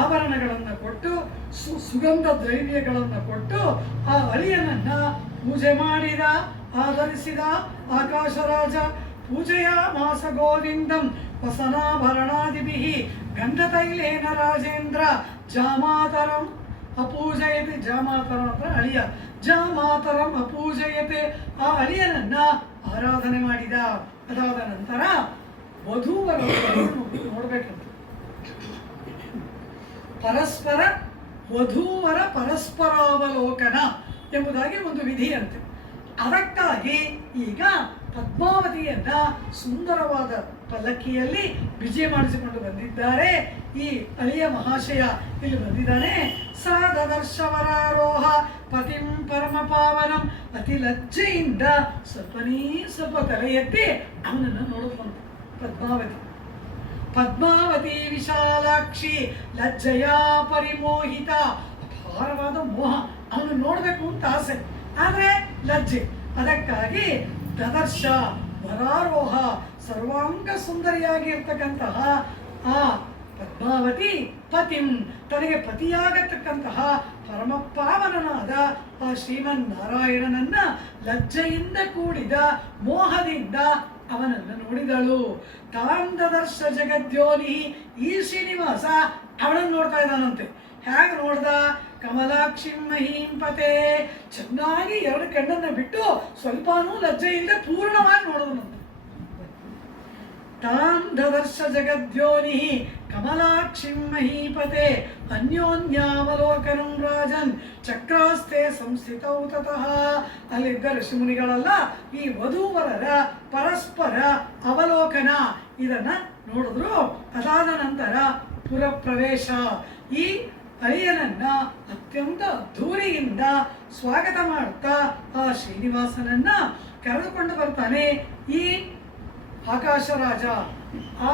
ಆಭರಣಗಳನ್ನು ಕೊಟ್ಟು ಸುಗಂಧ ದ್ರವ್ಯಗಳನ್ನು ಕೊಟ್ಟು ಆ ಅಳಿಯನನ್ನ ಪೂಜೆ ಮಾಡಿದ, ಆಧರಿಸಿದ ಆಕಾಶರಾಜ. ಪೂಜೆಯ ಮಾಸ ಗೋವಿಂದಂ ವಸನಾಭರಣಾದಿಭಿಃ ಗಂಧತೈಲೇನ ರಾಜೇಂದ್ರ ಜಾಮಾತರಂ ಅಪೂಜಯತೆ. ಜಾಮಾತರ ಅಂದ್ರೆ ಅಳಿಯ, ಜಾಮಾತರಂ ಅಪೂಜಯತೆ. ಆ ಅಳಿಯನನ್ನ ಆರಾಧನೆ ಮಾಡಿದ. ಅದಾದ ನಂತರ ವಧೂವರ ನೋಡ್ಬೇಕಂತ, ಪರಸ್ಪರ ವಧೂವರ ಪರಸ್ಪರಾವಲೋಕನ ಎಂಬುದಾಗಿ ಒಂದು ವಿಧಿಯಂತೆ. ಅದಕ್ಕಾಗಿ ಈಗ ಪದ್ಮಾವತಿಯನ್ನ ಸುಂದರವಾದ ಪಲ್ಲಕ್ಕಿಯಲ್ಲಿ ವಿಜಯ ಮಾಡಿಸಿಕೊಂಡು ಬಂದಿದ್ದಾರೆ. ಈ ಅಳಿಯ ಮಹಾಶಯ ಇಲ್ಲಿ ಬಂದಿದ್ದಾನೆ. ಸಾದರ್ಶವರಾರೋಹ ಪತಿಂ ಪರಮ ಪಾವನಂ. ಅತಿ ಲಜ್ಜೆಯಿಂದ ಸ್ವಲ್ಪ ತಲೆ ಎತ್ತಿ ಅವನನ್ನು ನೋಡಿಕೊಂಡ ಪದ್ಮಾವತಿ. ಪದ್ಮಾವತಿ ವಿಶಾಲಾಕ್ಷಿ ಲಜ್ಜೆಯ ಪರಿಮೋಹಿತ. ಅಪಾರವಾದ ಮೋಹ, ಅವನು ನೋಡಬೇಕು ಅಂತ ಆಸೆ, ಆದರೆ ಲಜ್ಜೆ. ಅದಕ್ಕಾಗಿ ದದರ್ಶ ವರಾರೋಹ, ಸರ್ವಾಂಗ ಸುಂದರಿಯಾಗಿರ್ತಕ್ಕಂತಹ ಆ ಪದ್ಮಾವತಿ ಪತಿಂ, ತನಗೆ ಪತಿಯಾಗತಕ್ಕಂತಹ ಪರಮ ಪಾವನನಾದ ಆ ಶ್ರೀಮನ್ನಾರಾಯಣನನ್ನ ಲಜ್ಜೆಯಿಂದ ಕೂಡಿದ ಮೋಹದಿಂದ ಅವನನ್ನು ನೋಡಿದಳು. ತಾಂದದರ್ಶ ಜಗದ್ಯೋನಿ, ಈ ಶ್ರೀನಿವಾಸ ಅವಳನ್ನು ನೋಡ್ತಾ ಇದ್ದಾನಂತೆ. ಹೇಗೆ ನೋಡ್ದ? ಕಮಲಾಕ್ಷಿ ಮಹೀಂಪತೆ, ಚೆನ್ನಾಗಿ ಎರಡು ಕಣ್ಣನ್ನು ಬಿಟ್ಟು ಸ್ವಲ್ಪನೂ ಲಜ್ಜೆಯಿಂದ ಪೂರ್ಣವಾಗಿ ನೋಡೋದಂತೆ. ತಾಂದದರ್ಶ ಜಗದ್ಯೋನಿ ಕಮಲಾಕ್ಷಿ ಮಹೀಪತೆ ಅನ್ಯೋನ್ಯಾವಲೋಕನಂ ರಾಜನ್ ಚಕ್ರಾಸ್ತೆ ಸಂಸ್ಥಿತೌ ತತಃ. ಅಲ್ಲಿದ್ದ ಋಷಿಮುನಿಗಳೆಲ್ಲ ಈ ವಧೂವರರ ಪರಸ್ಪರ ಅವಲೋಕನ ಇದನ್ನ ನೋಡಿದ್ರು. ಅದಾದ ನಂತರ ಪುರಪ್ರವೇಶ. ಈ ಅಳಿಯನನ್ನ ಅತ್ಯಂತ ಅದ್ಧೂರಿಯಿಂದ ಸ್ವಾಗತ ಮಾಡುತ್ತಾ ಆ ಶ್ರೀನಿವಾಸನನ್ನ ಕರೆದುಕೊಂಡು ಬರ್ತಾನೆ ಈ ಆಕಾಶರಾಜ. ಆ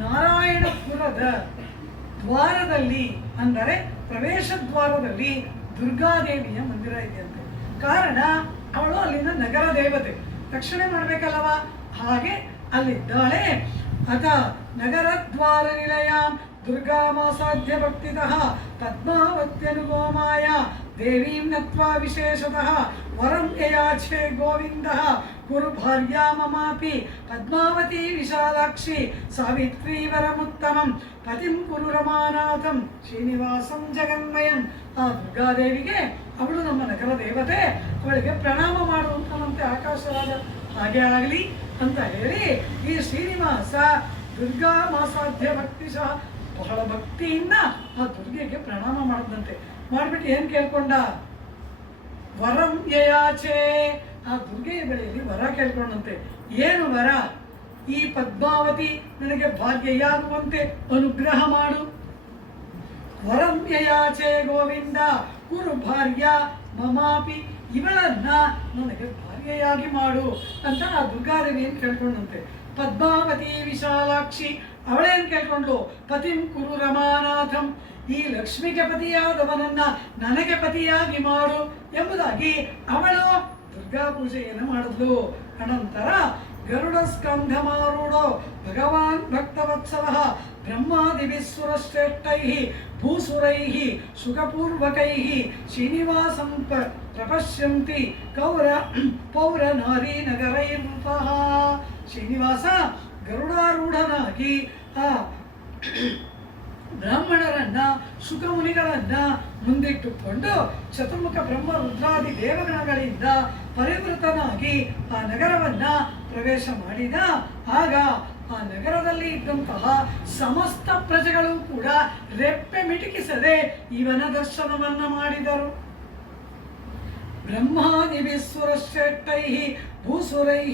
ನಾರಾಯಣಪುರದ ದ್ವಾರದಲ್ಲಿ, ಅಂದರೆ ಪ್ರವೇಶ ದ್ವಾರದಲ್ಲಿ ದುರ್ಗಾದೇವಿಯ ಮಂದಿರ ಇದೆಯಂತೆ. ಕಾರಣ ಅವಳು ಅಲ್ಲಿನ ನಗರ ದೇವತೆ, ರಕ್ಷಣೆ ಮಾಡಬೇಕಲ್ಲವ, ಹಾಗೆ ಅಲ್ಲಿದ್ದಾಳೆ. ಅಥ ನಗರದ್ವಾರ ನಿಲಯ ದುರ್ಗಾಮಾಸಾಧ್ಯ ಭಕ್ತಿತಃ ಪದ್ಮಾವತ್ಯನುಗೋಮಾಯ ದೇವೀಂ ನತ್ವಾ ವಿಶೇಷತಃ ವರಂ ಯಯಾಚೆ ಗೋವಿಂದಃ ಕುರು ಭಾರ್ಯಾ ಮಮಾಪಿ ಪದ್ಮಾವತಿ ವಿಶಾಲಾಕ್ಷಿ ಸಾವಿತ್ರೀ ವರಮುತ್ತಮಂ ಪತಿಂ ಕುರು ರಮಾನಾಥಂ ಶ್ರೀನಿವಾಸಂ ಜಗನ್ಮಯಂ. ಆ ದುರ್ಗಾದೇವಿಗೆ, ಅವಳು ನಮ್ಮ ನಗರ ದೇವತೆ, ಅವಳಿಗೆ ಪ್ರಣಾಮ ಮಾಡುವಂತಂತೆ ಆಕಾಶರಾಜ. ಹಾಗೆ ಆಗಲಿ ಅಂತ ಹೇಳಿ ಈ ಶ್ರೀನಿವಾಸ ದುರ್ಗಾ ಮಾಸಾಧ್ಯ ಭಕ್ತಿಶಃ ಬಹಳ ಭಕ್ತಿಯಿಂದ ಆ ದುರ್ಗೆಗೆ ಪ್ರಣಾಮ ಮಾಡಿದಂತೆ. ಮಾಡಿಬಿಟ್ಟು ಏನು ಕೇಳ್ಕೊಂಡ? ವರಂ ಯಯಾಚೆ. ಆ ದುರ್ಗೆಯ ಬಳಿಯಲ್ಲಿ ವರ ಕೇಳ್ಕೊಂಡಂತೆ. ಏನು ವರ? ಈ ಪದ್ಮಾವತಿ ನನಗೆ ಭಾಗ್ಯೆಯಾಗುವಂತೆ ಅನುಗ್ರಹ ಮಾಡು. ವರಂ ಯಯಾಚೆ ಗೋವಿಂದ ಕುರು ಭಾರ್ಯ ಮಮಾಪಿ, ಇವಳನ್ನ ನನಗೆ ಭಾರ್ಯೆಯಾಗಿ ಮಾಡು ಅಂತ ಆ ದುರ್ಗಾದೇವಿಯನ್ನು ಕೇಳ್ಕೊಂಡಂತೆ. ಪದ್ಮಾವತಿ ವಿಶಾಲಾಕ್ಷಿ ಅವಳೇನು ಕೇಳ್ಕೊಂಡ್ಲು? ಪತಿಂ ಕುರು ರಮಾನಾಥಂ, ಈ ಲಕ್ಷ್ಮಿಗೆ ಪತಿಯಾದವನನ್ನ ನನಗೆ ಪತಿಯಾಗಿ ಮಾಡು ಎಂಬುದಾಗಿ ಅವಳು ದುರ್ಗಾ ಪೂಜೆಯನ್ನು ಮಾಡಿದ್ಲು. ಅನಂತರ ಗರುಡ ಸ್ಕಂಧಮಾರೂಢೋ ಭಗವಾನ್ ಭಕ್ತವತ್ಸಲಃ ಬ್ರಹ್ಮಾದಿಭಿಸ್ಸುರಶ್ರೇಷ್ಠೈಃ ಭೂಸುರೈಃ ಸುಖಪೂರ್ವಕೈಃ ಶ್ರೀನಿವಾಸಂ ಪ್ರಪಶ್ಯಂತಿ ಪೌರ ನಾರೀ ನಗರೈರ್ನೃತಃ. ಶ್ರೀನಿವಾಸ ಗರುಡಾರೂಢನಾಗಿ ಆ ಬ್ರಾಹ್ಮಣರನ್ನ ಸುಖಮುನಿಗಳನ್ನ ಮುಂದಿಟ್ಟುಕೊಂಡು ಚತುರ್ಮುಖ ಬ್ರಹ್ಮ ರುದ್ರಾದಿ ದೇವಗಣಗಳಿಂದ ಪರಿವೃತನಾಗಿ ಆ ನಗರವನ್ನ ಪ್ರವೇಶ ಮಾಡಿದ. ಆಗ ಆ ನಗರದಲ್ಲಿ ಇದ್ದಂತಹ ಸಮಸ್ತ ಪ್ರಜೆಗಳು ಕೂಡ ರೆಪ್ಪೆ ಮಿಟುಕಿಸದೆ ಇವನ ದರ್ಶನವನ್ನ ಮಾಡಿದರು. ಬ್ರಹ್ಮಾದಿಭಿಸ್ಸುರಶ್ರೇಷ್ಠೈ ಭೂಸುರೈ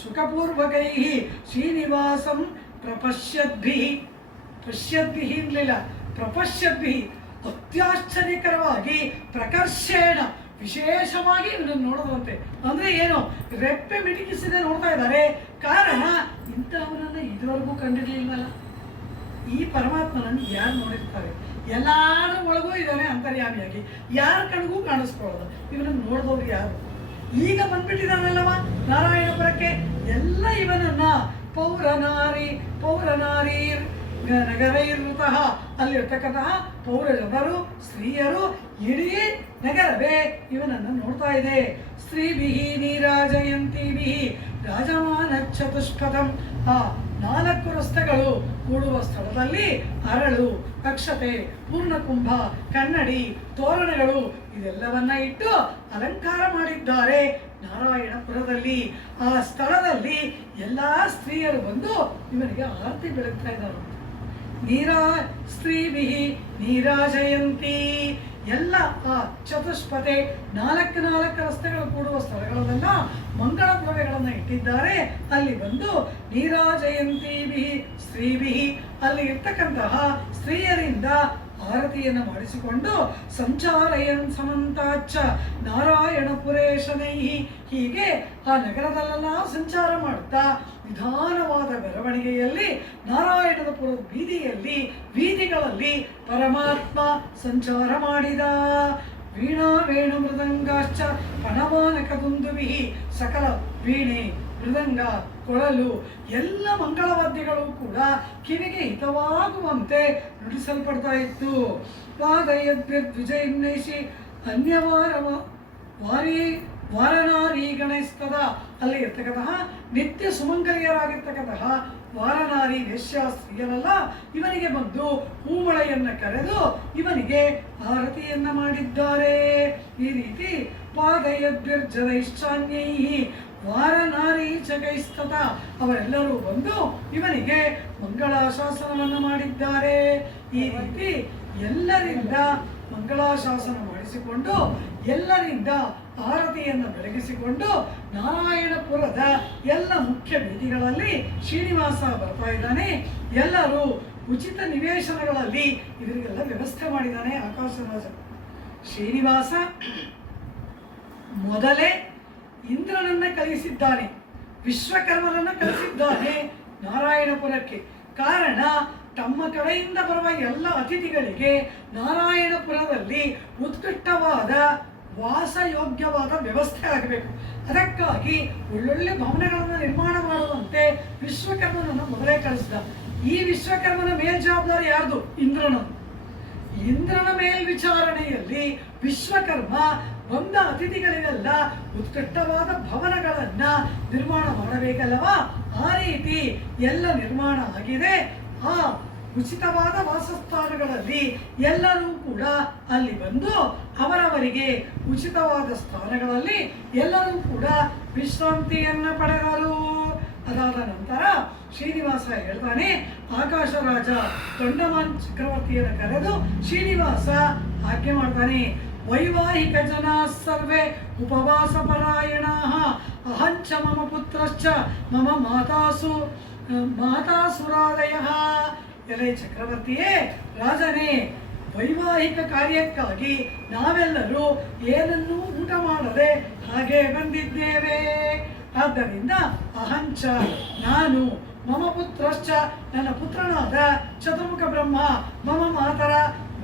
ಸುಖಪೂರ್ವಕೈ ಶ್ರೀನಿವಾಸಂ ಪ್ರಪಶ್ಯದ್ಭಿ ಇರಲಿಲ್ಲ, ಪ್ರಪಶ್ಯದ್ಭಿ ಅತ್ಯಾಶ್ಚರ್ಯಕರವಾಗಿ ಪ್ರಕರ್ಷೇಣ ವಿಶೇಷವಾಗಿ ಇವನನ್ನು ನೋಡದಂತೆ. ಅಂದ್ರೆ ಏನು, ರೆಪ್ಪೆ ಮಿಟುಕಿಸದೆ ನೋಡ್ತಾ ಇದ್ದಾರೆ. ಕಾರಣ ಇಂಥವನನ್ನ ಇದುವರೆಗೂ ಕಂಡಿರ್ಲಿಲ್ವಲ್ಲ. ಈ ಪರಮಾತ್ಮನನ್ನು ಯಾರು ನೋಡಿರ್ತಾರೆ? ಎಲ್ಲಾರ ಒಳಗೂ ಇದ್ದಾನೆ ಅಂತರ್ಯಾಮಿಯಾಗಿ, ಯಾರ ಕಣ್ಗೂ ಕಾಣಿಸ್ಕೊಳ್ಳೋದು. ಇವನನ್ನು ನೋಡಿದವ್ರು ಯಾರು? ಈಗ ಬಂದ್ಬಿಟ್ಟಿದಾನಲ್ಲವ ನಾರಾಯಣಪುರಕ್ಕೆ. ಎಲ್ಲ ಇವನನ್ನ ಪೌರನಾರೀರ್ ನಗರೈರುತಃ ಅಲ್ಲಿರ್ತಕ್ಕಂತಹ ಪೌರ ಜನರು, ಸ್ತ್ರೀಯರು, ಇಡೀ ನಗರವೇ ಇವನನ್ನು ನೋಡ್ತಾ ಇದೆ. ಸ್ತ್ರೀಭಿಹಿ ನೀರಾಜಯಂತಿಭಿಹಿ ರಾಜಮಾನ ಚತುಷ್ಪಥಂ. ಆ 4 ರಸ್ತೆಗಳು ಕೂಡುವ ಸ್ಥಳದಲ್ಲಿ ಅರಳು, ಅಕ್ಷತೆ, ಪೂರ್ಣಕುಂಭ, ಕನ್ನಡಿ, ತೋರಣಗಳು ಇದೆಲ್ಲವನ್ನ ಇಟ್ಟು ಅಲಂಕಾರ ಮಾಡಿದ್ದಾರೆ ನಾರಾಯಣಪುರದಲ್ಲಿ. ಆ ಸ್ಥಳದಲ್ಲಿ ಎಲ್ಲಾ ಸ್ತ್ರೀಯರು ಬಂದು ಇವನಿಗೆ ಆರತಿ ಬೆಳಗ್ತಾ ಇದ್ದಾರೆ. ಸ್ತ್ರೀಭಿಹಿ ನೀರಾಜಯಂತಿ. ಎಲ್ಲ ಆ ಚತುಷ್ಪಥೆ 4 ರಸ್ತೆಗಳು ಕೂಡುವ ಸ್ಥಳಗಳನ್ನೆಲ್ಲ ಮಂಗಳ ದ್ರವ್ಯಗಳನ್ನು ಇಟ್ಟಿದ್ದಾರೆ. ಅಲ್ಲಿ ಬಂದು ನೀರಾಜಯಂತಿಭಿ ಸ್ತ್ರೀಭಿ, ಅಲ್ಲಿ ಇರ್ತಕ್ಕಂತಹ ಸ್ತ್ರೀಯರಿಂದ ಆರತಿಯನ್ನು ಮಾಡಿಸಿಕೊಂಡು ಸಂಚಾರಯನ್ ಸಮಂತಾಚ್ಚ ನಾರಾಯಣಪುರೇಶನೈ, ಹೀಗೆ ಆ ನಗರದಲ್ಲೆಲ್ಲ ಸಂಚಾರ ಮಾಡುತ್ತಾ ನಿಧಾನವಾದ ಮೆರವಣಿಗೆಯಲ್ಲಿ ನಾರಾಯಣಪುರದ ಬೀದಿಗಳಲ್ಲಿ ಪರಮಾತ್ಮ ಸಂಚಾರ ಮಾಡಿದ. ವೀಣಾ ವೇಣು ಮೃದಂಗಾಶ್ಚ ಪಣಮಾನಕ ದುಂದುಭಿ, ಸಕಲ ವೀಣೆ, ಮೃದಂಗ, ಕೊಳಲು ಎಲ್ಲ ಮಂಗಳವಾದ್ಯಗಳು ಕೂಡ ಕಿವಿಗೆ ಹಿತವಾಗುವಂತೆ ನುಡಿಸಲ್ಪಡ್ತಾ ಇತ್ತು. ವಾದಯದ್ವಿಜಯನ್ನೈಷಿ ವಾರನಾರಿ ಗಣೇಸ್ತದ, ಅಲ್ಲಿ ಇರ್ತಕ್ಕಂತಹ ನಿತ್ಯ ಸುಮಂಗಲಿಯರಾಗಿರ್ತಕ್ಕಂತಹ ವಾರನಾರಿ ವೇಶ್ಯಾಸ್ತ್ರೀಯರೆಲ್ಲ ಇವನಿಗೆ ಬಂದು ಹೂಮಳೆಯನ್ನು ಕರೆದು ಇವನಿಗೆ ಆರತಿಯನ್ನ ಮಾಡಿದ್ದಾರೆ. ಈ ರೀತಿ ಪಾದಯದ್ವಿರ್ಜನೈಶ್ಚಾನ್ಯೈ ವಾರನಾರಿ ಚಕೈಸ್ತತ, ಅವರೆಲ್ಲರೂ ಬಂದು ಇವನಿಗೆ ಮಂಗಳಾಶಾಸನವನ್ನು ಮಾಡಿದ್ದಾರೆ. ಈ ರೀತಿ ಎಲ್ಲರಿಂದ ಮಂಗಳಾಶಾಸನ ಮಾಡಿಸಿಕೊಂಡು ಎಲ್ಲರಿಂದ ಆರತಿಯನ್ನು ಬೆಳಗಿಸಿಕೊಂಡು ನಾರಾಯಣಪುರದ ಎಲ್ಲ ಮುಖ್ಯ ಬೀದಿಗಳಲ್ಲಿ ಶ್ರೀನಿವಾಸ ಬರ್ತಾ ಇದ್ದಾನೆ. ಎಲ್ಲರೂ ಉಚಿತ ನಿವೇಶನಗಳಲ್ಲಿ ಇವರಿಗೆಲ್ಲ ವ್ಯವಸ್ಥೆ ಮಾಡಿದ್ದಾನೆ ಆಕಾಶರಾಜ. ಶ್ರೀನಿವಾಸ ಮೊದಲೇ ಇಂದ್ರನನ್ನ ಕಳಿಸಿದ್ದಾನೆ, ವಿಶ್ವಕರ್ಮನನ್ನ ಕಳಿಸಿದ್ದಾನೆ ನಾರಾಯಣಪುರಕ್ಕೆ. ಕಾರಣ ತಮ್ಮ ಕಡೆಯಿಂದ ಬರುವ ಎಲ್ಲ ಅತಿಥಿಗಳಿಗೆ ನಾರಾಯಣಪುರದಲ್ಲಿ ಉತ್ಕೃಷ್ಟವಾದ ವಾಸಯೋಗ್ಯವಾದ ವ್ಯವಸ್ಥೆ ಆಗಬೇಕು. ಅದಕ್ಕಾಗಿ ಒಳ್ಳೊಳ್ಳೆ ಭವನಗಳನ್ನು ನಿರ್ಮಾಣ ಮಾಡುವಂತೆ ವಿಶ್ವಕರ್ಮನನ್ನು ಮೊದಲೇ ಕಳಿಸಿದ. ಈ ವಿಶ್ವಕರ್ಮನ ಮೇಲ್ಜವಾಬ್ದಾರಿ ಯಾರ್ದು? ಇಂದ್ರನದು. ಇಂದ್ರನ ಮೇಲ್ವಿಚಾರಣೆಯಲ್ಲಿ ವಿಶ್ವಕರ್ಮ ಬಂದ ಅತಿಥಿಗಳಿಗೆಲ್ಲ ಉತ್ಕೃಷ್ಟವಾದ ಭವನಗಳನ್ನ ನಿರ್ಮಾಣ ಮಾಡಬೇಕಲ್ಲವಾ? ಆ ರೀತಿ ಎಲ್ಲ ನಿರ್ಮಾಣ ಆಗಿದೆ. ಆ ಉಚಿತವಾದ ವಾಸಸ್ಥಾನಗಳಲ್ಲಿ ಎಲ್ಲರೂ ಕೂಡ ಅಲ್ಲಿ ಬಂದು ಅವರವರಿಗೆ ಉಚಿತವಾದ ಸ್ಥಾನಗಳಲ್ಲಿ ಎಲ್ಲರೂ ಕೂಡ ವಿಶ್ರಾಂತಿಯನ್ನ ಪಡೆದರು. ಅದಾದ ನಂತರ ಶ್ರೀನಿವಾಸ ಹೇಳ್ತಾನೆ, ಆಕಾಶರಾಜ ತೊಂಡಮಾನ್ ಚಕ್ರವರ್ತಿಯನ್ನು ಕರೆದು ಶ್ರೀನಿವಾಸ ಆಜ್ಞೆ ಮಾಡ್ತಾನೆ. ವೈವಾಹಿಕ ಜನ ಸರ್ವೇ ಉಪವಾಸ ಪರಾಯಣ ಅಹಂಚ ಮಮ ಪುತ್ರಶ್ಚ ಮಮ ಮಾತಾಸುರಾದಯ. ಎಲೆ ಚಕ್ರವರ್ತಿಯೇ, ರಾಜನೇ, ವೈವಾಹಿಕ ಕಾರ್ಯಕ್ಕಾಗಿ ನಾವೆಲ್ಲರೂ ಏನನ್ನೂ ಊಟ ಮಾಡದೆ ಹಾಗೆ ಬಂದಿದ್ದೇವೆ. ಆದ್ದರಿಂದ ಅಹಂಚ ನಾನು, ಮಮ ಪುತ್ರಶ್ಚ ನನ್ನ ಪುತ್ರನಾದ ಚತುರ್ಮುಖ ಬ್ರಹ್ಮ, ಮಮ ಮಾತರ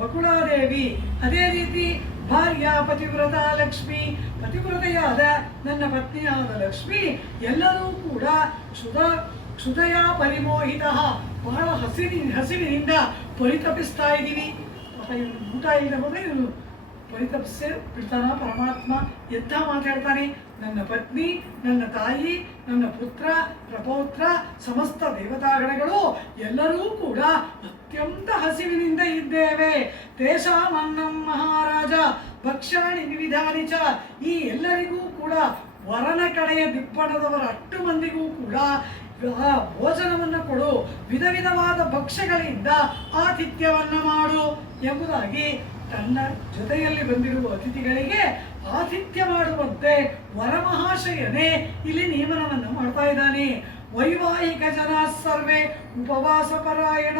ಬಕುಳಾದೇವಿ, ಅದೇ ರೀತಿ ಭಾರ್ಯ ಪತಿವ್ರತ ಲಕ್ಷ್ಮಿ, ಪತಿವ್ರತೆಯಾದ ನನ್ನ ಪತ್ನಿಯಾದ ಲಕ್ಷ್ಮಿ, ಎಲ್ಲರೂ ಕೂಡ ಕ್ಷುದಯ ಪರಿಮೋಹಿತ, ಬಹಳ ಹಸಿವಿನಿಂದ ಪರಿತಪಿಸ್ತಾ ಇದ್ದೀವಿ. ಊಟ ಇಲ್ಲದೆ ಹೋದ್ರೆ ಇವನು ಪರಿತಪಿಸೇ ಬಿಡ್ತಾನ ಪರಮಾತ್ಮ. ಎಂಥ ಮಾತಾಡ್ತಾನೆ, ನನ್ನ ಪತ್ನಿ, ನನ್ನ ತಾಯಿ, ನನ್ನ ಪುತ್ರ, ಪ್ರಪೌತ್ರ, ಸಮಸ್ತ ದೇವತಾಗಣಗಳು ಎಲ್ಲರೂ ಕೂಡ ಅತ್ಯಂತ ಹಸಿವಿನಿಂದ ಇದ್ದೇವೆ. ತೇಷಾಮನ್ನಂ ಮಹಾರಾಜ ಭಕ್ಷಾಣಿ ವಿವಿಧಾನಿ ಚ, ಈ ಎಲ್ಲರಿಗೂ ಕೂಡ ವರನ ಕಡೆಯ ದಿಬ್ಬಣದವರ 8 ಮಂದಿಗೂ ಕೂಡ ಭೋಜನವನ್ನು ಕೊಡು, ವಿಧ ವಿಧವಾದ ಭಕ್ಷ್ಯಗಳಿಂದ ಆತಿಥ್ಯವನ್ನು ಮಾಡು ಎಂಬುದಾಗಿ ತನ್ನ ಜೊತೆಯಲ್ಲಿ ಬಂದಿರುವ ಅತಿಥಿಗಳಿಗೆ ಆತಿಥ್ಯ ಮಾಡುವಂತೆ ವರಮಹಾಶಯನೇ ಇಲ್ಲಿ ನಿಯಮನವನ್ನು ಮಾಡ್ತಾ ಇದ್ದಾನೆ. ವೈವಾಹಿಕ ಜನ ಸರ್ವೇ ಉಪವಾಸ ಪರಾಯಣ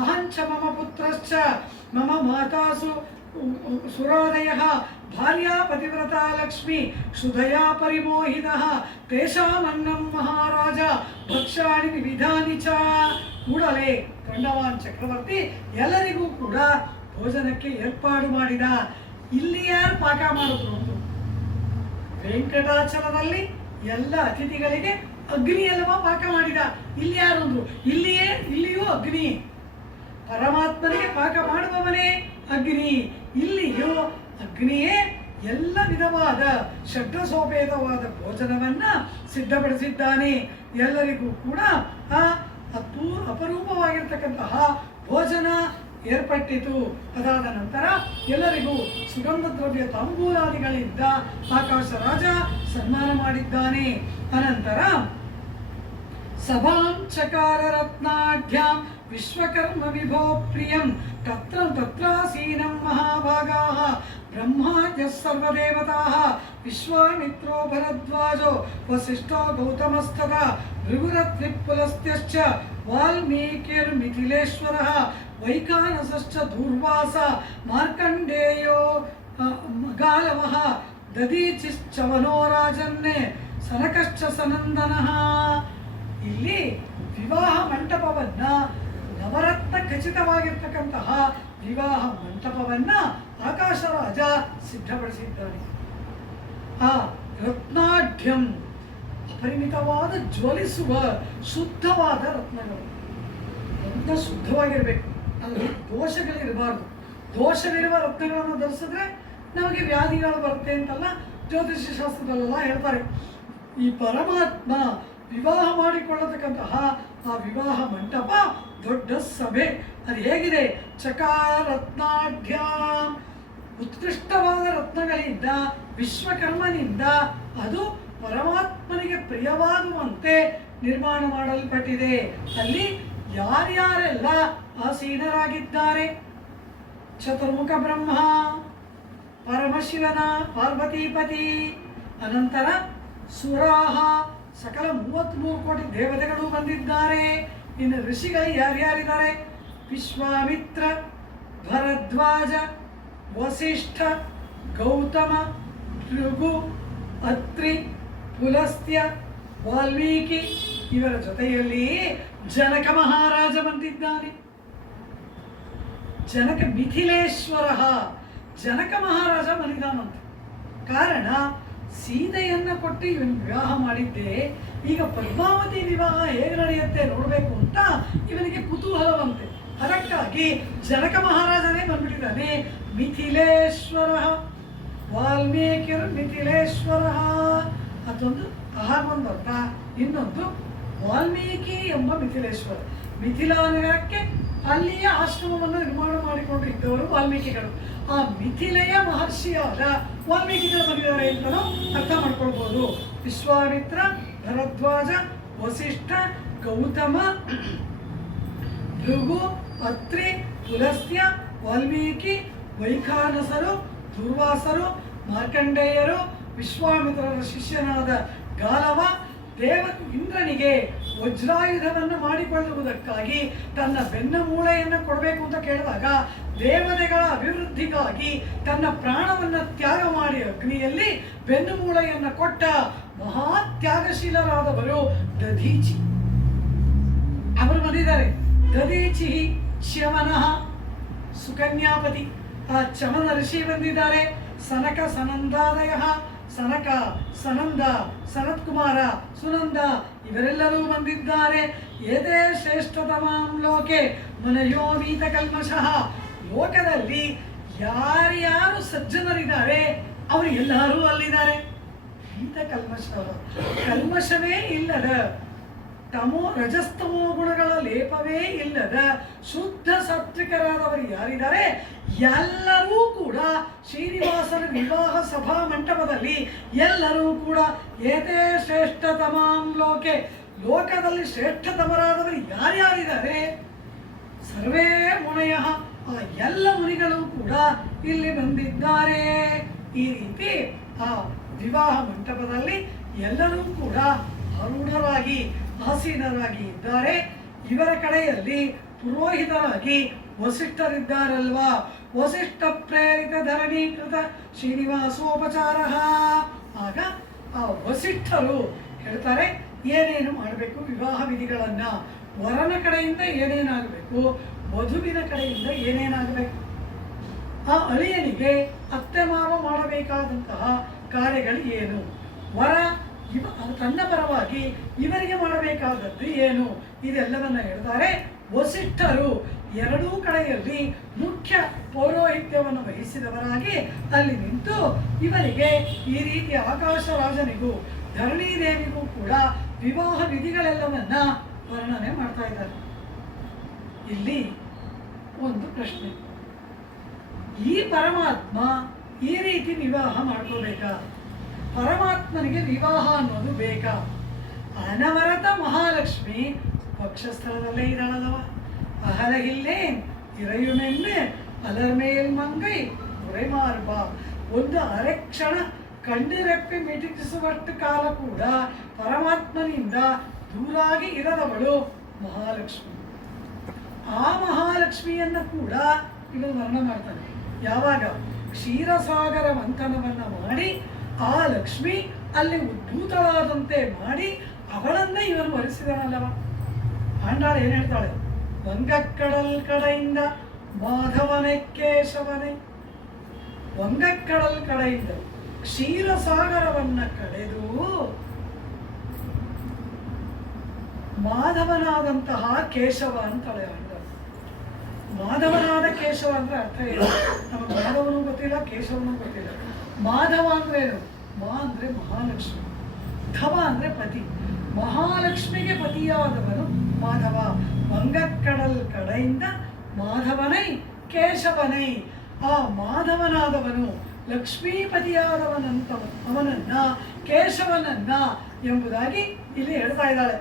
ಅಹಂಚ ಮಮ ಪುತ್ರಶ್ಚ ಮಮ ಮಾತಾಸು ಸುರಾದಯ ಭಾರ್ಯಾ ಪತಿವ್ರತಾ ಲಕ್ಷ್ಮಿ ಕ್ಷುಧಯಾ ಪರಿಮೋಹಿತ ತೇಷಾಮನ್ನಂ ಮಹಾರಾಜ ಭಕ್ಷಾಣಿ ವಿವಿಧಾನಿ ಚ. ಕೂಡಲೇ ಖಂಡವಾನ್ ಚಕ್ರವರ್ತಿ ಎಲ್ಲರಿಗೂ ಕೂಡ ಭೋಜನಕ್ಕೆ ಏರ್ಪಾಡು ಮಾಡಿದ. ಇಲ್ಲಿ ಯಾರು ಪಾಕ ಮಾಡಿದ್ರು ಅಂದ್ರು? ವೆಂಕಟಾಚಲದಲ್ಲಿ ಎಲ್ಲ ಅತಿಥಿಗಳಿಗೆ ಅಗ್ನಿ ಅಲ್ಲವಾ ಪಾಕ ಮಾಡಿದ. ಇಲ್ಲಿ ಯಾರು ಅಂದ್ರು? ಇಲ್ಲಿಯೂ ಅಗ್ನಿ. ಪರಮಾತ್ಮನಿಗೆ ಪಾಕ ಮಾಡುವವನೇ ಅಗ್ನಿ. ಇಲ್ಲಿಯೂ ಅಗ್ನಿಯೇ ಎಲ್ಲ ವಿಧವಾದ ಷಡ್ರಸೋಪೇತವಾದ ಭೋಜನವನ್ನ ಸಿದ್ಧಪಡಿಸಿದ್ದಾನೆ. ಎಲ್ಲರಿಗೂ ಕೂಡ ಅಪರೂಪವಾಗಿರ್ತಕ್ಕಂತಹ ಭೋಜನ ಏರ್ಪಟ್ಟಿತು. ಅದಾದ ನಂತರ ಎಲ್ಲರಿಗೂ ಸುಗಂಧ ದ್ರವ್ಯ ತಾಂಬೂಲಾದಿಗಳಿಂದ ಆಕಾಶ ರಾಜ ಸನ್ಮಾನ ಮಾಡಿದ್ದಾನೆ. ಅನಂತರ ಸಭಾಂ ಚಕಾರ ರತ್ನಾಢ್ಯಾಂ ವಿಶ್ವಕರ್ಮ ವಿಭೋ ಪ್ರಿಯಂ ತತ್ರಾಸೀನಂ ಮಹಾಭಾಗಾಃ ಬ್ರಹ್ಮಾದ್ಯ ಸರ್ವದೇವತಾಃ ವಿಶ್ವಾಮಿತ್ರೋ ಭರದ್ವಾಜೋ ವಸಿಷ್ಠೋ ಗೌತಮಸ್ತಥಾ ಭೃಗುರತ್ರಿಪುಲಸ್ತ್ಯಶ್ಚ ವಾಲ್ಮೀಕಿರ್ಮಿಥಿಲೇಶ್ವರಃ ವೈಖಾನಸಶ್ಚ ದೂರ್ವಾಸ ಮಾರ್ಕಂಡೇಯೋ ಗಾಲವಃ ದದೀಚಿಶ್ಚವನೋ ರಾಜನ್ನೇ ಸನಕಶ್ಚ ಸನಂದನಃ. ಇಲ್ಲಿ ವಿವಾಹ ಮಂಟಪವನ್ನ, ನವರತ್ನ ಖಚಿತವಾಗಿರ್ತಕ್ಕಂತಹ ವಿವಾಹ ಮಂಟಪವನ್ನ ಆಕಾಶ ರಾಜ ಸಿದ್ಧಪಡಿಸಿದ್ದಾನೆ. ಆ ರತ್ನಾಢ್ಯಂ ಅಪರಿಮಿತವಾದ ಜ್ವಲಿಸುವ ಶುದ್ಧವಾದ ರತ್ನಗಳು. ರತ್ನ ಶುದ್ಧವಾಗಿರ್ಬೇಕು, ಅಲ್ಲಿ ದೋಷಗಳಿರಬಾರ್ದು. ದೋಷವಿರುವ ರತ್ನಗಳನ್ನು ಧರಿಸಿದ್ರೆ ನಮಗೆ ವ್ಯಾಧಿಗಳು ಬರುತ್ತೆ ಅಂತೆಲ್ಲ ಜ್ಯೋತಿಷ್ಯ ಶಾಸ್ತ್ರದಲ್ಲೆಲ್ಲ ಹೇಳ್ತಾರೆ. ಈ ಪರಮಾತ್ಮ ವಿವಾಹ ಮಾಡಿಕೊಳ್ಳತಕ್ಕಂತಹ ಆ ವಿವಾಹ ಮಂಟಪ ದೊಡ್ಡ ಸಭೆ. ಅದು ಹೇಗಿದೆ? ಚಕಾರ ರತ್ನಾಢ್ಯ, ಉತ್ಕೃಷ್ಟವಾದ ರತ್ನಗಳಿಂದ ವಿಶ್ವಕರ್ಮನಿಂದ ಅದು ಪರಮಾತ್ಮನಿಗೆ ಪ್ರಿಯವಾಗುವಂತೆ ನಿರ್ಮಾಣ ಮಾಡಲ್ಪಟ್ಟಿದೆ. ಅಲ್ಲಿ ಯಾರ್ಯಾರೆಲ್ಲ ಆಸೀನರಾಗಿದ್ದಾರೆ? ಚತುರ್ಮುಖ ಬ್ರಹ್ಮ, ಪರಮಶಿವನ ಪಾರ್ವತೀಪತಿ, ಅನಂತರ ಸುರಾಹ, ಸಕಲ 33 ಕೋಟಿ ದೇವತೆಗಳು ಬಂದಿದ್ದಾರೆ. ಇನ್ನು ಋಷಿಗಳು ಯಾರ್ಯಾರಿದ್ದಾರೆ? ವಿಶ್ವಾಮಿತ್ರ, ಭರದ್ವಾಜ, ವಸಿಷ್ಠ, ಗೌತಮ, ಭೃಗು, ಅತ್ರಿ, ಪುಲಸ್ತ್ಯ, ವಾಲ್ಮೀಕಿ. ಇವರ ಜೊತೆಯಲ್ಲಿ ಜನಕ ಮಹಾರಾಜ ಬಂದಿದ್ದಾನೆ. ಜನಕ ಮಿಥಿಲೇಶ್ವರ, ಜನಕ ಮಹಾರಾಜ ಬಂದಿದ್ದಾನಂತೆ. ಕಾರಣ ಸೀತೆಯನ್ನ ಕೊಟ್ಟು ಇವನು ವಿವಾಹ ಮಾಡಿದ್ದೆ. ಈಗ ಪದ್ಮಾವತಿ ವಿವಾಹ ಹೇಗೆ ನಡೆಯುತ್ತೆ ನೋಡಬೇಕು ಅಂತ ಇವನಿಗೆ ಕುತೂಹಲವಂತೆ. ಅದಕ್ಕಾಗಿ ಜನಕ ಮಹಾರಾಜನೇ ಬಂದ್ಬಿಟ್ಟಿದ್ದಾನೆ. ಮಿಥಿಲೇಶ್ವರ, ವಾಲ್ಮೀಕಿರ್ ಮಿಥಿಲೇಶ್ವರ ಅದೊಂದು ಹಾಗೊಂದು ಅರ್ಥ. ಇನ್ನೊಂದು ವಾಲ್ಮೀಕಿ ಎಂಬ ಮಿಥಿಲೇಶ್ವರ. ಮಿಥಿಲಾ ನಗರಕ್ಕೆ ಅಲ್ಲಿಯ ಆಶ್ರಮವನ್ನು ನಿರ್ಮಾಣ ಮಾಡಿಕೊಂಡು ಇದ್ದವರು ವಾಲ್ಮೀಕಿಗಳು. ಆ ಮಿಥಿಲೆಯ ಮಹರ್ಷಿಯಾದ ವಾಲ್ಮೀಕಿಗಳು ಬಂದಿದ್ದಾರೆ ಅಂತಲೂ ಅರ್ಥ ಮಾಡ್ಕೊಳ್ಬೋದು. ವಿಶ್ವಾಮಿತ್ರ, ಭರದ್ವಾಜ, ವಸಿಷ್ಠ, ಗೌತಮ, ಭೃಗು, ಅತ್ರಿ, ಪುಲಸ್ತ್ಯ, ವಾಲ್ಮೀಕಿ, ವೈಖಾನಸರು, ದುರ್ವಾಸರು, ಮಾರ್ಕಂಡೇಯರು, ವಿಶ್ವಾಮಿತ್ರರ ಶಿಷ್ಯನಾದ ಗಾಲವ, ದೇವ ಇಂದ್ರನಿಗೆ ವಜ್ರಾಯುಧವನ್ನು ಮಾಡಿಕೊಳ್ಳುವುದಕ್ಕಾಗಿ ತನ್ನ ಬೆನ್ನ ಮೂಳೆಯನ್ನು ಕೊಡಬೇಕು ಅಂತ ಕೇಳಿದಾಗ ದೇವತೆಗಳ ಅಭಿವೃದ್ಧಿಗಾಗಿ ತನ್ನ ಪ್ರಾಣವನ್ನು ತ್ಯಾಗ ಮಾಡಿ ಅಗ್ನಿಯಲ್ಲಿ ಬೆನ್ನು ಮೂಳೆಯನ್ನು ಕೊಟ್ಟ ಮಹಾತ್ಯಾಗಶೀಲರಾದವರು ದಧೀಚಿ. ಅವರು ಬಂದಿದ್ದಾರೆ. ದಧೀಚಿ ಚ್ಯವನಃ ಸುಕನ್ಯಾಪತಿ, ಆ ಚಮನ ಋಷಿ ಬಂದಿದ್ದಾರೆ. ಸನಕ ಸನಂದಾದಯ, ಸನಕ, ಸನಂದ, ಸನತ್ಕುಮಾರ, ಸುನಂದ ಇವರೆಲ್ಲರೂ ಬಂದಿದ್ದಾರೆ. ಏದೇ ಶ್ರೇಷ್ಠತಮಾಂ ಲೋಕೆ ಮನಯೋ ವೀತ ಕಲ್ಮಷಃ. ಲೋಕದಲ್ಲಿ ಯಾರ್ಯಾರು ಸಜ್ಜನರಿದ್ದಾರೆ ಅವರು ಎಲ್ಲರೂ ಅಲ್ಲಿದ್ದಾರೆ. ವೀತ ಕಲ್ಮಷ, ಕಲ್ಮಷವೇ ಇಲ್ಲದ, ರಜಸ್ತಮೋ ಗುಣಗಳ ಲೇಪವೇ ಇಲ್ಲದ ಶುದ್ಧ ಸಾತ್ವಿಕರಾದವರು ಯಾರಿದ್ದಾರೆ ಎಲ್ಲರೂ ಕೂಡ ಕೂಡ ಶ್ರೀನಿವಾಸನ ವಿವಾಹ ಸಭಾ ಮಂಟಪದಲ್ಲಿ ಎಲ್ಲರೂ ಕೂಡ ಏತೇ ಶ್ರೇಷ್ಠತಮಾಂ ಲೋಕೆ, ಲೋಕದಲ್ಲಿ ಶ್ರೇಷ್ಠತಮರಾದವರು ಯಾರ್ಯಾರಿದ್ದಾರೆ, ಸರ್ವೇ ಮುನಯ, ಆ ಎಲ್ಲ ಮುನಿಗಳು ಕೂಡ ಇಲ್ಲಿ ಬಂದಿದ್ದಾರೆ. ಈ ರೀತಿ ಆ ವಿವಾಹ ಮಂಟಪದಲ್ಲಿ ಎಲ್ಲರೂ ಕೂಡ ಅರುಣರಾಗಿ ಆಸೀನರಾಗಿ ಇದ್ದಾರೆ. ಇವರ ಕಡೆಯಲ್ಲಿ ಪುರೋಹಿತರಾಗಿ ವಸಿಷ್ಠರಿದ್ದಾರಲ್ವಾ, ವಸಿಷ್ಠ ಪ್ರೇರಿತ ಧರಣೀಕೃತ ಶ್ರೀನಿವಾಸೋಪಚಾರ. ಆಗ ಆ ವಸಿಷ್ಠರು ಹೇಳ್ತಾರೆ ಏನೇನು ಮಾಡಬೇಕು ವಿವಾಹ ವಿಧಿಗಳನ್ನ, ವರನ ಕಡೆಯಿಂದ ಏನೇನಾಗಬೇಕು, ವಧುವಿನ ಕಡೆಯಿಂದ ಏನೇನಾಗಬೇಕು, ಆ ಅಳಿಯನಿಗೆ ಅತ್ತೆ ಮಾವ ಮಾಡಬೇಕಾದಂತಹ ಕಾರ್ಯಗಳು ಏನು, ವರ ತನ್ನ ಪರವಾಗಿ ಇವರಿಗೆ ಮಾಡಬೇಕಾದದ್ದು ಏನು, ಇದೆಲ್ಲವನ್ನ ಹೇಳ್ತಾರೆ. ವಸಿಷ್ಠರು ಎರಡೂ ಕಡೆಯಲ್ಲಿ ಮುಖ್ಯ ಪೌರೋಹಿತ್ಯವನ್ನು ವಹಿಸಿದವರಾಗಿ ಅಲ್ಲಿ ನಿಂತು ಇವರಿಗೆ ಈ ರೀತಿ ಆಕಾಶರಾಜನಿಗೂ ಧರಣೀದೇವಿಗೂ ಕೂಡ ವಿವಾಹ ವಿಧಿಗಳೆಲ್ಲವನ್ನ ವರ್ಣನೆ ಮಾಡ್ತಾ ಇದ್ದಾರೆ. ಇಲ್ಲಿ ಒಂದು ಪ್ರಶ್ನೆ, ಈ ಪರಮಾತ್ಮ ಈ ರೀತಿ ವಿವಾಹ ಮಾಡ್ಕೋಬೇಕಾ, ಪರಮಾತ್ಮನಿಗೆ ವಿವಾಹ ಅನ್ನೋದು ಬೇಕಾ? ಅನವರತ ಮಹಾಲಕ್ಷ್ಮಿ ಪಕ್ಷಸ್ಥಳದಲ್ಲೇ ಇದ್ದಾಳಲ್ಲವ, ಅಹಲಗಿಲ್ಲೇ ಇರೆಯುಮೆನ್ನೆ ಅಲರ್ಮೇಲ್ ಮಂಗೈ ಮುರೆಮಾರ್ಬ, ಒಂದು ಅರೆಕ್ಷಣ ಕಣ್ಣಿರೆಪ್ಪಿ ಮಿಟಿಸುವಷ್ಟು ಕಾಲ ಕೂಡ ಪರಮಾತ್ಮನಿಂದ ದೂರಾಗಿ ಇರದವಳು ಮಹಾಲಕ್ಷ್ಮಿ. ಆ ಮಹಾಲಕ್ಷ್ಮಿಯನ್ನ ಕೂಡ ಇವನು ವರ್ಣನೆ ಮಾಡ್ತಾನೆ. ಯಾವಾಗ ಕ್ಷೀರಸಾಗರ ಮಂಥನವನ್ನ ಮಾಡಿ ಆ ಲಕ್ಷ್ಮಿ ಅಲ್ಲಿ ಉದ್ಭೂತಳಾದಂತೆ ಮಾಡಿ ಅವಳನ್ನೇ ಇವನು ವರಿಸಿದನಲ್ಲವ. ಆಂಡಾಳ ಏನ್ ಹೇಳ್ತಾಳೆ, ವಂಗಕ್ಕಡಲ್ ಕಡೆಯಿಂದ ಮಾಧವನೇ ಕೇಶವನೇ, ವಂಗಕ್ಕಡಲ್ ಕಡೆಯಿಂದ ಕ್ಷೀರಸಾಗರವನ್ನ ಕಡೆದು ಮಾಧವನಾದಂತಹ ಕೇಶವ ಅಂತಾಳೆ ಆಂಡಾಳ. ಮಾಧವನಾದ ಕೇಶವ ಅಂದ್ರೆ ಅರ್ಥ ಏನು, ನಮಗೆ ಮಾಧವನೂ ಗೊತ್ತಿಲ್ಲ ಕೇಶವನೂ ಗೊತ್ತಿಲ್ಲ. ಮಾಧವ ಅಂದ್ರೆ ಏನು, ಮಾ ಅಂದ್ರೆ ಮಹಾಲಕ್ಷ್ಮಿ, ಧವ ಅಂದ್ರೆ ಪತಿ, ಮಹಾಲಕ್ಷ್ಮಿಗೆ ಪತಿಯಾದವನು ಮಾಧವ. ವಂಗಕ್ಕಡಲ್ ಕಡೆಯಿಂದ ಮಾಧವನೈ ಕೇಶವನೈ, ಆ ಮಾಧವನಾದವನು ಲಕ್ಷ್ಮೀಪತಿಯಾದವನಂತ ಅವನನ್ನ ಕೇಶವನನ್ನ ಎಂಬುದಾಗಿ ಇಲ್ಲಿ ಹೇಳ್ತಾ ಇದ್ದಾಳೆ.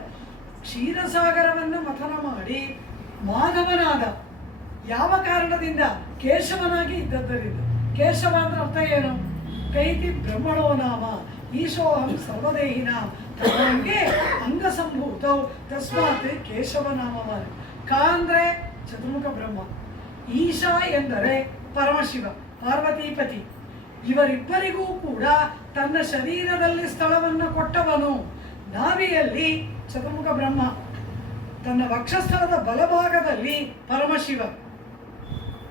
ಕ್ಷೀರಸಾಗರವನ್ನು ಮಥನ ಮಾಡಿ ಮಾಧವನಾದ ಯಾವ ಕಾರಣದಿಂದ, ಕೇಶವನಾಗಿ ಇದ್ದದ್ದರಿಂದ. ಕೇಶವ ಅಂದ್ರೆ ಅರ್ಥ ಏನು, ಕೈತಿ ಬ್ರಹ್ಮಣೋ ನಾಮ ಈಶೋಹಂ ಸರ್ವದೇಹಿನ ತಮಗೆ ಅಂಗಸಂಭೂತೌ ತಸ್ಮಾತ್ ಕೇಶವನಾಮವಾನ. ಕ ಅಂದ್ರೆ ಚತುರ್ಮುಖ ಬ್ರಹ್ಮ, ಈಶಾ ಎಂದರೆ ಪರಮಶಿವ ಪಾರ್ವತೀಪತಿ. ಇವರಿಬ್ಬರಿಗೂ ಕೂಡ ತನ್ನ ಶರೀರದಲ್ಲಿ ಸ್ಥಳವನ್ನು ಕೊಟ್ಟವನು. ನಾಭಿಯಲ್ಲಿ ಚತುರ್ಮುಖ ಬ್ರಹ್ಮ, ತನ್ನ ವಕ್ಷಸ್ಥಳದ ಬಲಭಾಗದಲ್ಲಿ ಪರಮಶಿವ.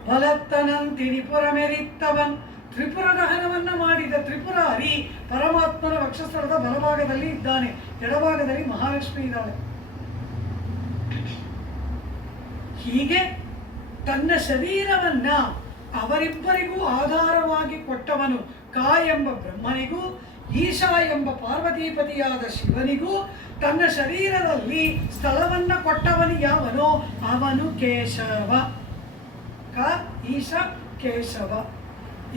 ಬಲತ್ತನಂತಿ ತ್ರಿಪುರ ಮೆರಿತ್ತವನ್, ತ್ರಿಪುರ ದಹನವನ್ನ ಮಾಡಿದ ತ್ರಿಪುರಾರಿ ಪರಮಾತ್ಮನ ವಕ್ಷಸ್ಥಳದ ಬಲಭಾಗದಲ್ಲಿ ಇದ್ದಾನೆ, ಎಡಭಾಗದಲ್ಲಿ ಮಹಾಲಕ್ಷ್ಮಿ ಇದ್ದಾಳೆ. ಹೀಗೆ ತನ್ನ ಶರೀರವನ್ನ ಅವರಿಬ್ಬರಿಗೂ ಆಧಾರವಾಗಿ ಕೊಟ್ಟವನು ಕಾ ಎಂಬ ಬ್ರಹ್ಮನಿಗೂ ಈಶಾ ಎಂಬ ಪಾರ್ವತೀಪತಿಯಾದ ಶಿವನಿಗೂ ತನ್ನ ಶರೀರದಲ್ಲಿ ಸ್ಥಳವನ್ನ ಕೊಟ್ಟವನು ಯಾವನೋ ಅವನು ಕೇಶವ. ಕ ಈಶ ಕೇಶವ.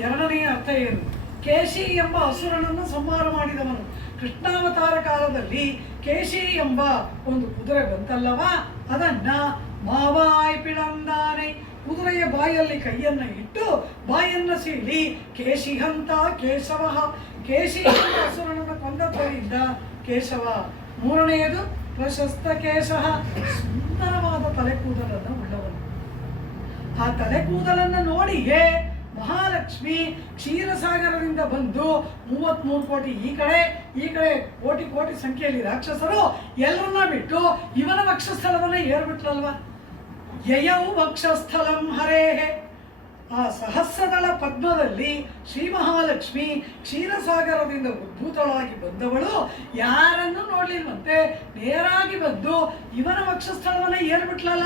ಎರಡನೆಯ ಅರ್ಥ ಏನು, ಕೇಶಿ ಎಂಬ ಅಸುರನನ್ನು ಸಂಹಾರ ಮಾಡಿದವನು. ಕೃಷ್ಣಾವತಾರ ಕಾಲದಲ್ಲಿ ಕೇಶಿ ಎಂಬ ಒಂದು ಕುದುರೆ ಬಂತಲ್ಲವ, ಅದನ್ನ ಮಾವಾಯ್ ಪಿಳಂದಾನೆ, ಕುದುರೆಯ ಬಾಯಲ್ಲಿ ಕೈಯನ್ನ ಇಟ್ಟು ಬಾಯನ್ನ ಸೀಳಿ ಕೇಶಿಹಂತ ಕೇಶವ, ಕೇಶಿ ಎಂಬ ಅಸುರನನ್ನು ಕೊಂದದ್ದರಿಂದ ಕೇಶವ. ಮೂರನೆಯದು ಪ್ರಶಸ್ತ ಕೇಶ, ಸುಂದರವಾದ ತಲೆ ಕೂದಲನ್ನು ಉಳ್ಳವನು. ಆ ತಲೆ ಕೂದಲನ್ನು ನೋಡಿಯೇ ಮಹಾಲಕ್ಷ್ಮಿ ಕ್ಷೀರಸಾಗರದಿಂದ ಬಂದು 33 ಕೋಟಿ ಈ ಕಡೆ ಕೋಟಿ ಕೋಟಿ ಸಂಖ್ಯೆಯಲ್ಲಿ ರಾಕ್ಷಸರು ಎಲ್ಲರನ್ನ ಬಿಟ್ಟು ಇವನ ವಕ್ಷಸ್ಥಳವನ್ನ ಏರ್ಬಿಟ್ರಲ್ವಾ. ಯಯೌ ವಕ್ಷಸ್ಥಳಂ ಹರೇಹೇ, ಆ ಸಹಸ್ರದಳ ಪದ್ಮದಲ್ಲಿ ಶ್ರೀ ಮಹಾಲಕ್ಷ್ಮಿ ಕ್ಷೀರಸಾಗರದಿಂದ ಉದ್ಭೂತಳಾಗಿ ಬಂದವಳು ಯಾರನ್ನು ನೋಡ್ಲಿಲ್ವಂತೆ, ನೇರಾಗಿ ಬಂದು ಇವನ ವಕ್ಷಸ್ಥಳವನ್ನ ಏರ್ಬಿಟ್ಲಲ್ಲ.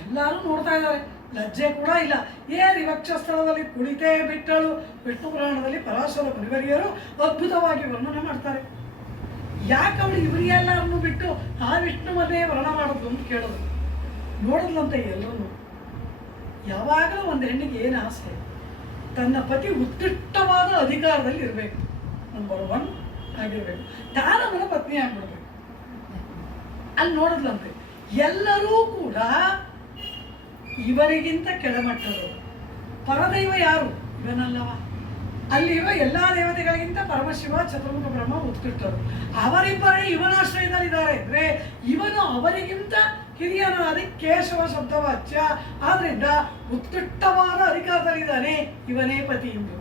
ಎಲ್ಲರೂ ನೋಡ್ತಾ ಇದ್ದಾರೆ, ಲಜ್ಜೆ ಕೂಡ ಇಲ್ಲ. ಏರಿ ವಕ್ಷಸ್ಥಳದಲ್ಲಿ ಕುಳಿತೇ ಬಿಟ್ಟಳು. ವಿಷ್ಣು ಪುರಾಣದಲ್ಲಿ ಪರಾಶರ ಮುನಿವರಿಯರು ಅದ್ಭುತವಾಗಿ ವರ್ಣನೆ ಮಾಡ್ತಾರೆ. ಯಾಕೆ ಅವಳು ಇವರಿಗೆಲ್ಲರನ್ನು ಬಿಟ್ಟು ಆ ವಿಷ್ಣುವನ್ನೇ ವರ್ಣ ಮಾಡೋದು ಅಂತ ಕೇಳೋದು. ನೋಡೋದ್ಲಂತೆ ಎಲ್ಲರೂ. ಯಾವಾಗಲೂ ಒಂದು ಹೆಣ್ಣಿಗೆ ಏನು ಆಸೆ, ತನ್ನ ಪತಿ ಉತ್ಕೃಷ್ಟವಾದ ಅಧಿಕಾರದಲ್ಲಿ ಇರಬೇಕು, ನಂಬರ್ 1 ಆಗಿರ್ಬೇಕು, ತಾನವನ ಪತ್ನಿ ಆಗ್ಬಿಡ್ಬೇಕು. ಅಲ್ಲಿ ನೋಡಿದ್ಲಂತೆ ಎಲ್ಲರೂ ಕೂಡ ಇವರಿಗಿಂತ ಕೆಳಮಟ್ಟದವರು. ಪರದೈವ ಯಾರು? ಇವನಲ್ಲವ. ಅಲ್ಲಿರುವ ಎಲ್ಲ ದೇವತೆಗಳಿಗಿಂತ ಪರಮಶಿವ, ಚತುರ್ಮುಖ ಬ್ರಹ್ಮ ಉತ್ಕೃಷ್ಟರು. ಅವರಿಬ್ಬರೇ ಇವನಾಶ್ರಯದಲ್ಲಿದ್ದಾರೆ ಅಂದರೆ ಇವನು ಅವರಿಗಿಂತ ಹಿರಿಯನಾದ ಕೇಶವ ಶಬ್ದವಾಚ್ಯ, ಆದ್ರಿಂದ ಉತ್ಕೃಷ್ಟವಾದ ಅಧಿಕಾರದಲ್ಲಿದ್ದಾನೆ, ಇವನೇ ಪತಿ ಎಂದು.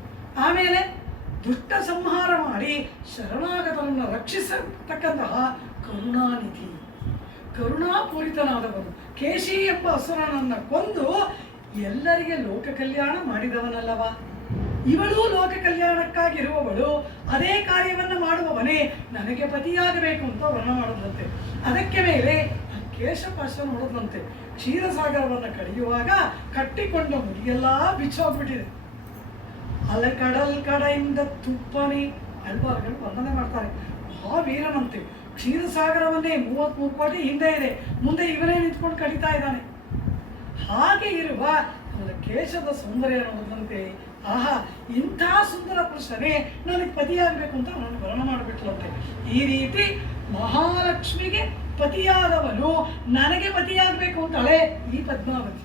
ಆಮೇಲೆ ದುಷ್ಟ ಸಂಹಾರ ಮಾಡಿ ಶರಣಾಗತನನ್ನು ರಕ್ಷಿಸತಕ್ಕಂತಹ ಕರುಣಾನಿಧಿ, ಕರುಣಾಪೂರಿತನಾದವನು. ಕೇಶಿ ಎಂಬ ಅಸುರನನ್ನು ಕೊಂದು ಎಲ್ಲರಿಗೆ ಲೋಕ ಕಲ್ಯಾಣ ಮಾಡಿದವನಲ್ಲವ. ಇವಳು ಲೋಕ ಕಲ್ಯಾಣಕ್ಕಾಗಿರುವವಳು, ಅದೇ ಕಾರ್ಯವನ್ನು ಮಾಡುವವನೇ ನನಗೆ ಪತಿಯಾಗಬೇಕು ಅಂತ ವರ್ಣ ಮಾಡಿದಂತೆ. ಅದಕ್ಕೆ ಮೇಲೆ ಕೇಶಪಾಶ ನೋಡಿದಂತೆ ಕ್ಷೀರಸಾಗರವನ್ನು ಕಡಿಯುವಾಗ ಕಟ್ಟಿಕೊಂಡ ಮುಡಿಯೆಲ್ಲ ಬಿಚ್ಚೋಗ್ಬಿಟ್ಟಿದೆ. ಕಡಲ್ ಕಡೆಯಿಂದ ತುಪ್ಪನೇ ಅಲ್ವಾರ್ಗಳು ವರ್ಣನೆ ಮಾಡ್ತಾರೆ. ಮಹಾವೀರನಂತೆ ಕ್ಷೀರಸಾಗರವನ್ನೇ 33 ಕೋಟಿ ಹಿಂದೆ ಇದೆ, ಮುಂದೆ ಇವನೇ ನಿಂತ್ಕೊಂಡು ಕಡಿತಾ ಇದ್ದಾನೆ. ಹಾಗೆ ಇರುವ ಅವನ ಕೇಶದ ಸೌಂದರ್ಯ ನೋಡಿದಂತೆ ಆಹಾ, ಇಂಥ ಸುಂದರ ಪುರುಷನೇ ನನಗೆ ಪತಿಯಾಗಬೇಕು ಅಂತ ನಾನು ವರ್ಣ ಮಾಡಿಬಿಟ್ಲಂತೆ. ಈ ರೀತಿ ಮಹಾಲಕ್ಷ್ಮಿಗೆ ಪತಿಯಾದವನು ನನಗೆ ಪತಿಯಾಗಬೇಕು ಅಂತಾಳೆ ಈ ಪದ್ಮಾವತಿ.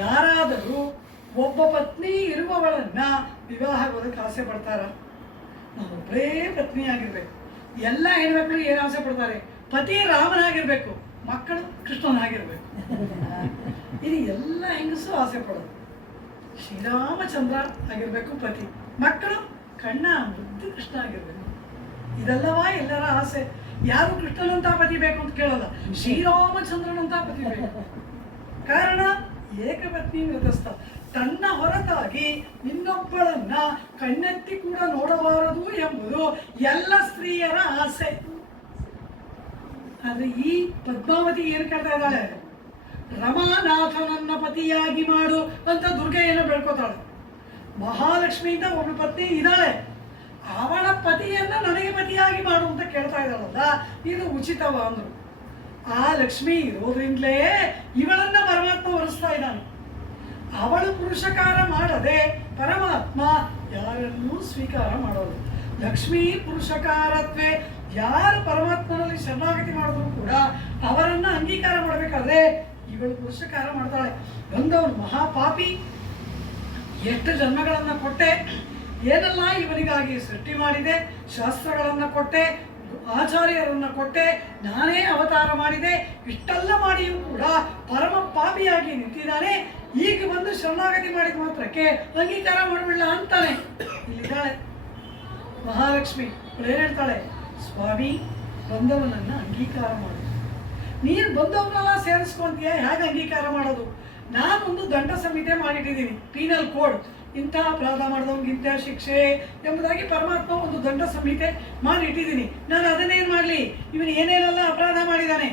ಯಾರಾದರೂ ಒಬ್ಬ ಪತ್ನಿ ಇರುವವಳನ್ನ ವಿವಾಹಗೋದಕ್ಕೆ ಆಸೆ ಪಡ್ತಾರ? ನಾನೊಬ್ಬಳೇ ಪತ್ನಿ ಆಗಿರ್ಬೇಕು. ಎಲ್ಲ ಹೆಣ್ಮಕ್ಳು ಏನು ಆಸೆ ಪಡ್ತಾರೆ? ಪತಿ ರಾಮನಾಗಿರ್ಬೇಕು, ಮಕ್ಕಳು ಕೃಷ್ಣನಾಗಿರ್ಬೇಕು. ಇದು ಎಲ್ಲ ಹೆಂಗಸು ಆಸೆ ಪಡೋದು. ಶ್ರೀರಾಮಚಂದ್ರ ಆಗಿರ್ಬೇಕು ಪತಿ, ಮಕ್ಕಳು ಕಣ್ಣ ಮುದ್ದು ಕೃಷ್ಣ ಆಗಿರ್ಬೇಕು. ಇದೆಲ್ಲವಾ ಎಲ್ಲರ ಆಸೆ. ಯಾರು ಕೃಷ್ಣನಂತ ಪತಿ ಬೇಕು ಅಂತ ಕೇಳಲ್ಲ, ಶ್ರೀರಾಮಚಂದ್ರನಂತ ಪತಿ ಬೇಕು. ಕಾರಣ ಏಕಪತ್ನಿ ವ್ರತಸ್ಥ. ತನ್ನ ಹೊರತಾಗಿ ಇನ್ನೊಬ್ಬಳನ್ನ ಕಣ್ಣೆತ್ತಿ ಕೂಡ ನೋಡಬಾರದು ಎಂಬುದು ಎಲ್ಲ ಸ್ತ್ರೀಯರ ಆಸೆ. ಆದ್ರೆ ಈ ಪದ್ಮಾವತಿ ಏನು ಕೇಳ್ತಾ ಇದ್ದಾಳೆ? ರಮಾನಾಥನನ್ನ ಪತಿಯಾಗಿ ಮಾಡು ಅಂತ ದುರ್ಗೆಯನ್ನು ಬೇಡ್ಕೋತಾಳೆ. ಮಹಾಲಕ್ಷ್ಮಿಯಿಂದ ಒಬ್ಬಳು ಪತ್ನಿ ಇದ್ದಾಳೆ, ಅವಳ ಪತಿಯನ್ನ ನನಗೆ ಪತಿಯಾಗಿ ಮಾಡು ಅಂತ ಕೇಳ್ತಾ ಇದ್ದಾಳಲ್ಲ, ಇದು ಉಚಿತವ ಅಂದ್ರು. ಆ ಲಕ್ಷ್ಮಿ ಇರೋದ್ರಿಂದಲೇ ಇವಳನ್ನ ಪರಮಾತ್ಮ ಒರೆಸ್ತಾ ಇದ್ದಾನೆ. ಅವಳು ಪುರುಷಕಾರ ಮಾಡದೆ ಪರಮಾತ್ಮ ಯಾರನ್ನೂ ಸ್ವೀಕಾರ ಮಾಡೋದು. ಲಕ್ಷ್ಮೀ ಪುರುಷಕಾರತ್ವೇ. ಯಾರು ಪರಮಾತ್ಮನಲ್ಲಿ ಶರಣಾಗತಿ ಮಾಡಿದ್ರು ಕೂಡ ಅವರನ್ನ ಅಂಗೀಕಾರ ಮಾಡಬೇಕಾದ್ರೆ ಇವಳು ಪುರುಷಕಾರ ಮಾಡ್ತಾಳೆ. ಬಂದವನು ಮಹಾಪಾಪಿ, ಎಷ್ಟು ಜನ್ಮಗಳನ್ನ ಕೊಟ್ಟೆ, ಏನೆಲ್ಲ ಇವನಿಗಾಗಿ ಸೃಷ್ಟಿ ಮಾಡಿದೆ, ಶಾಸ್ತ್ರಗಳನ್ನ ಕೊಟ್ಟೆ, ಆಚಾರ್ಯರನ್ನ ಕೊಟ್ಟೆ, ನಾನೇ ಅವತಾರ ಮಾಡಿದೆ, ಇಷ್ಟೆಲ್ಲ ಮಾಡಿಯೂ ಕೂಡ ಪರಮ ಪಾಪಿಯಾಗಿ ನಿಂತಿದ್ದಾನೆ. ಈಗ ಬಂದು ಶರಣಾಗತಿ ಮಾಡಿದ ಮಾತ್ರಕ್ಕೆ ಅಂಗೀಕಾರ ಮಾಡಬಿಡಲ್ಲ ಅಂತಾನೆ. ಇಲ್ಲಿದ್ದಾಳೆ ಮಹಾಲಕ್ಷ್ಮಿ. ಏನು ಹೇಳ್ತಾಳೆ? ಸ್ವಾಮಿ, ಬಂದವನನ್ನ ಅಂಗೀಕಾರ ಮಾಡು. ನೀನು ಬಂದವನ್ನೆಲ್ಲ ಸೇರಿಸ್ಕೊಂತೀಯ, ಹೇಗೆ ಅಂಗೀಕಾರ ಮಾಡೋದು? ನಾನೊಂದು ದಂಡ ಸಂಹಿತೆ ಮಾಡಿಟ್ಟಿದ್ದೀನಿ, ಪೀನಲ್ ಕೋಡ್. ಇಂಥ ಅಪರಾಧ ಮಾಡಿದವ್ನಿಗೆ ಇಂಥ ಶಿಕ್ಷೆ ಎಂಬುದಾಗಿ ಪರಮಾತ್ಮ ಒಂದು ದಂಡ ಸಂಹಿತೆ ಮಾಡಿ ಇಟ್ಟಿದ್ದೀನಿ. ನಾನು ಅದನ್ನೇನು ಮಾಡಲಿ? ಇವನು ಏನೇನೆಲ್ಲ ಅಪರಾಧ ಮಾಡಿದ್ದಾನೆ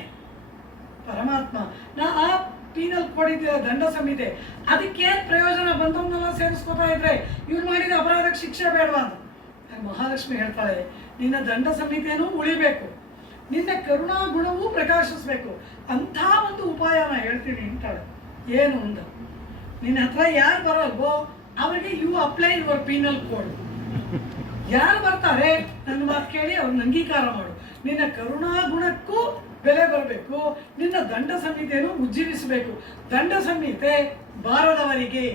ಪರಮಾತ್ಮ, ನಾ ಆ ಪೀನಲ್ ಕೋಡ್ ಇದ್ದಿಲ್ಲ ದಂಡ ಸಂಹಿತೆ, ಅದಕ್ಕೇನು ಪ್ರಯೋಜನ? ಬಂದವನ್ನೆಲ್ಲ ಸೇರಿಸ್ಕೋತಾ ಇದ್ರೆ ಇವ್ರು ಮಾಡಿದ ಅಪರಾಧಕ್ಕೆ ಶಿಕ್ಷೆ ಬೇಡವಾ ಅಂತ ಮಹಾಲಕ್ಷ್ಮಿ ಹೇಳ್ತಾಳೆ. ನಿನ್ನ ದಂಡ ಸಂಹಿತೆಯೂ ಉಳಿಬೇಕು, ನಿನ್ನ ಕರುಣಾ ಗುಣವೂ ಪ್ರಕಾಶಿಸ್ಬೇಕು. ಅಂಥ ಒಂದು ಉಪಾಯನ ಹೇಳ್ತೀನಿ ಅಂತಾಳೆ. ಏನು ಅಂದ? ನಿನ್ನ ಹತ್ರ ಯಾರು ಬರಲ್ವೋ ಅವರಿಗೆ you apply your penal code. ಯಾರು ಬರ್ತಾರೆ ನನ್ನ ಮಾತು ಕೇಳಿ ಅವ್ರನ್ನ ಅಂಗೀಕಾರ ಮಾಡು. ನಿನ್ನ ಕರುಣಾ ಗುಣಕ್ಕೂ ಬೆಲೆ ಬರಬೇಕು, ನಿನ್ನ ದಂಡ ಸಂಹಿತೆಯನ್ನು ಉಜ್ಜೀವಿಸಬೇಕು. ದಂಡ ಸಂಹಿತೆ ಬಾರದವರಿಗೆ,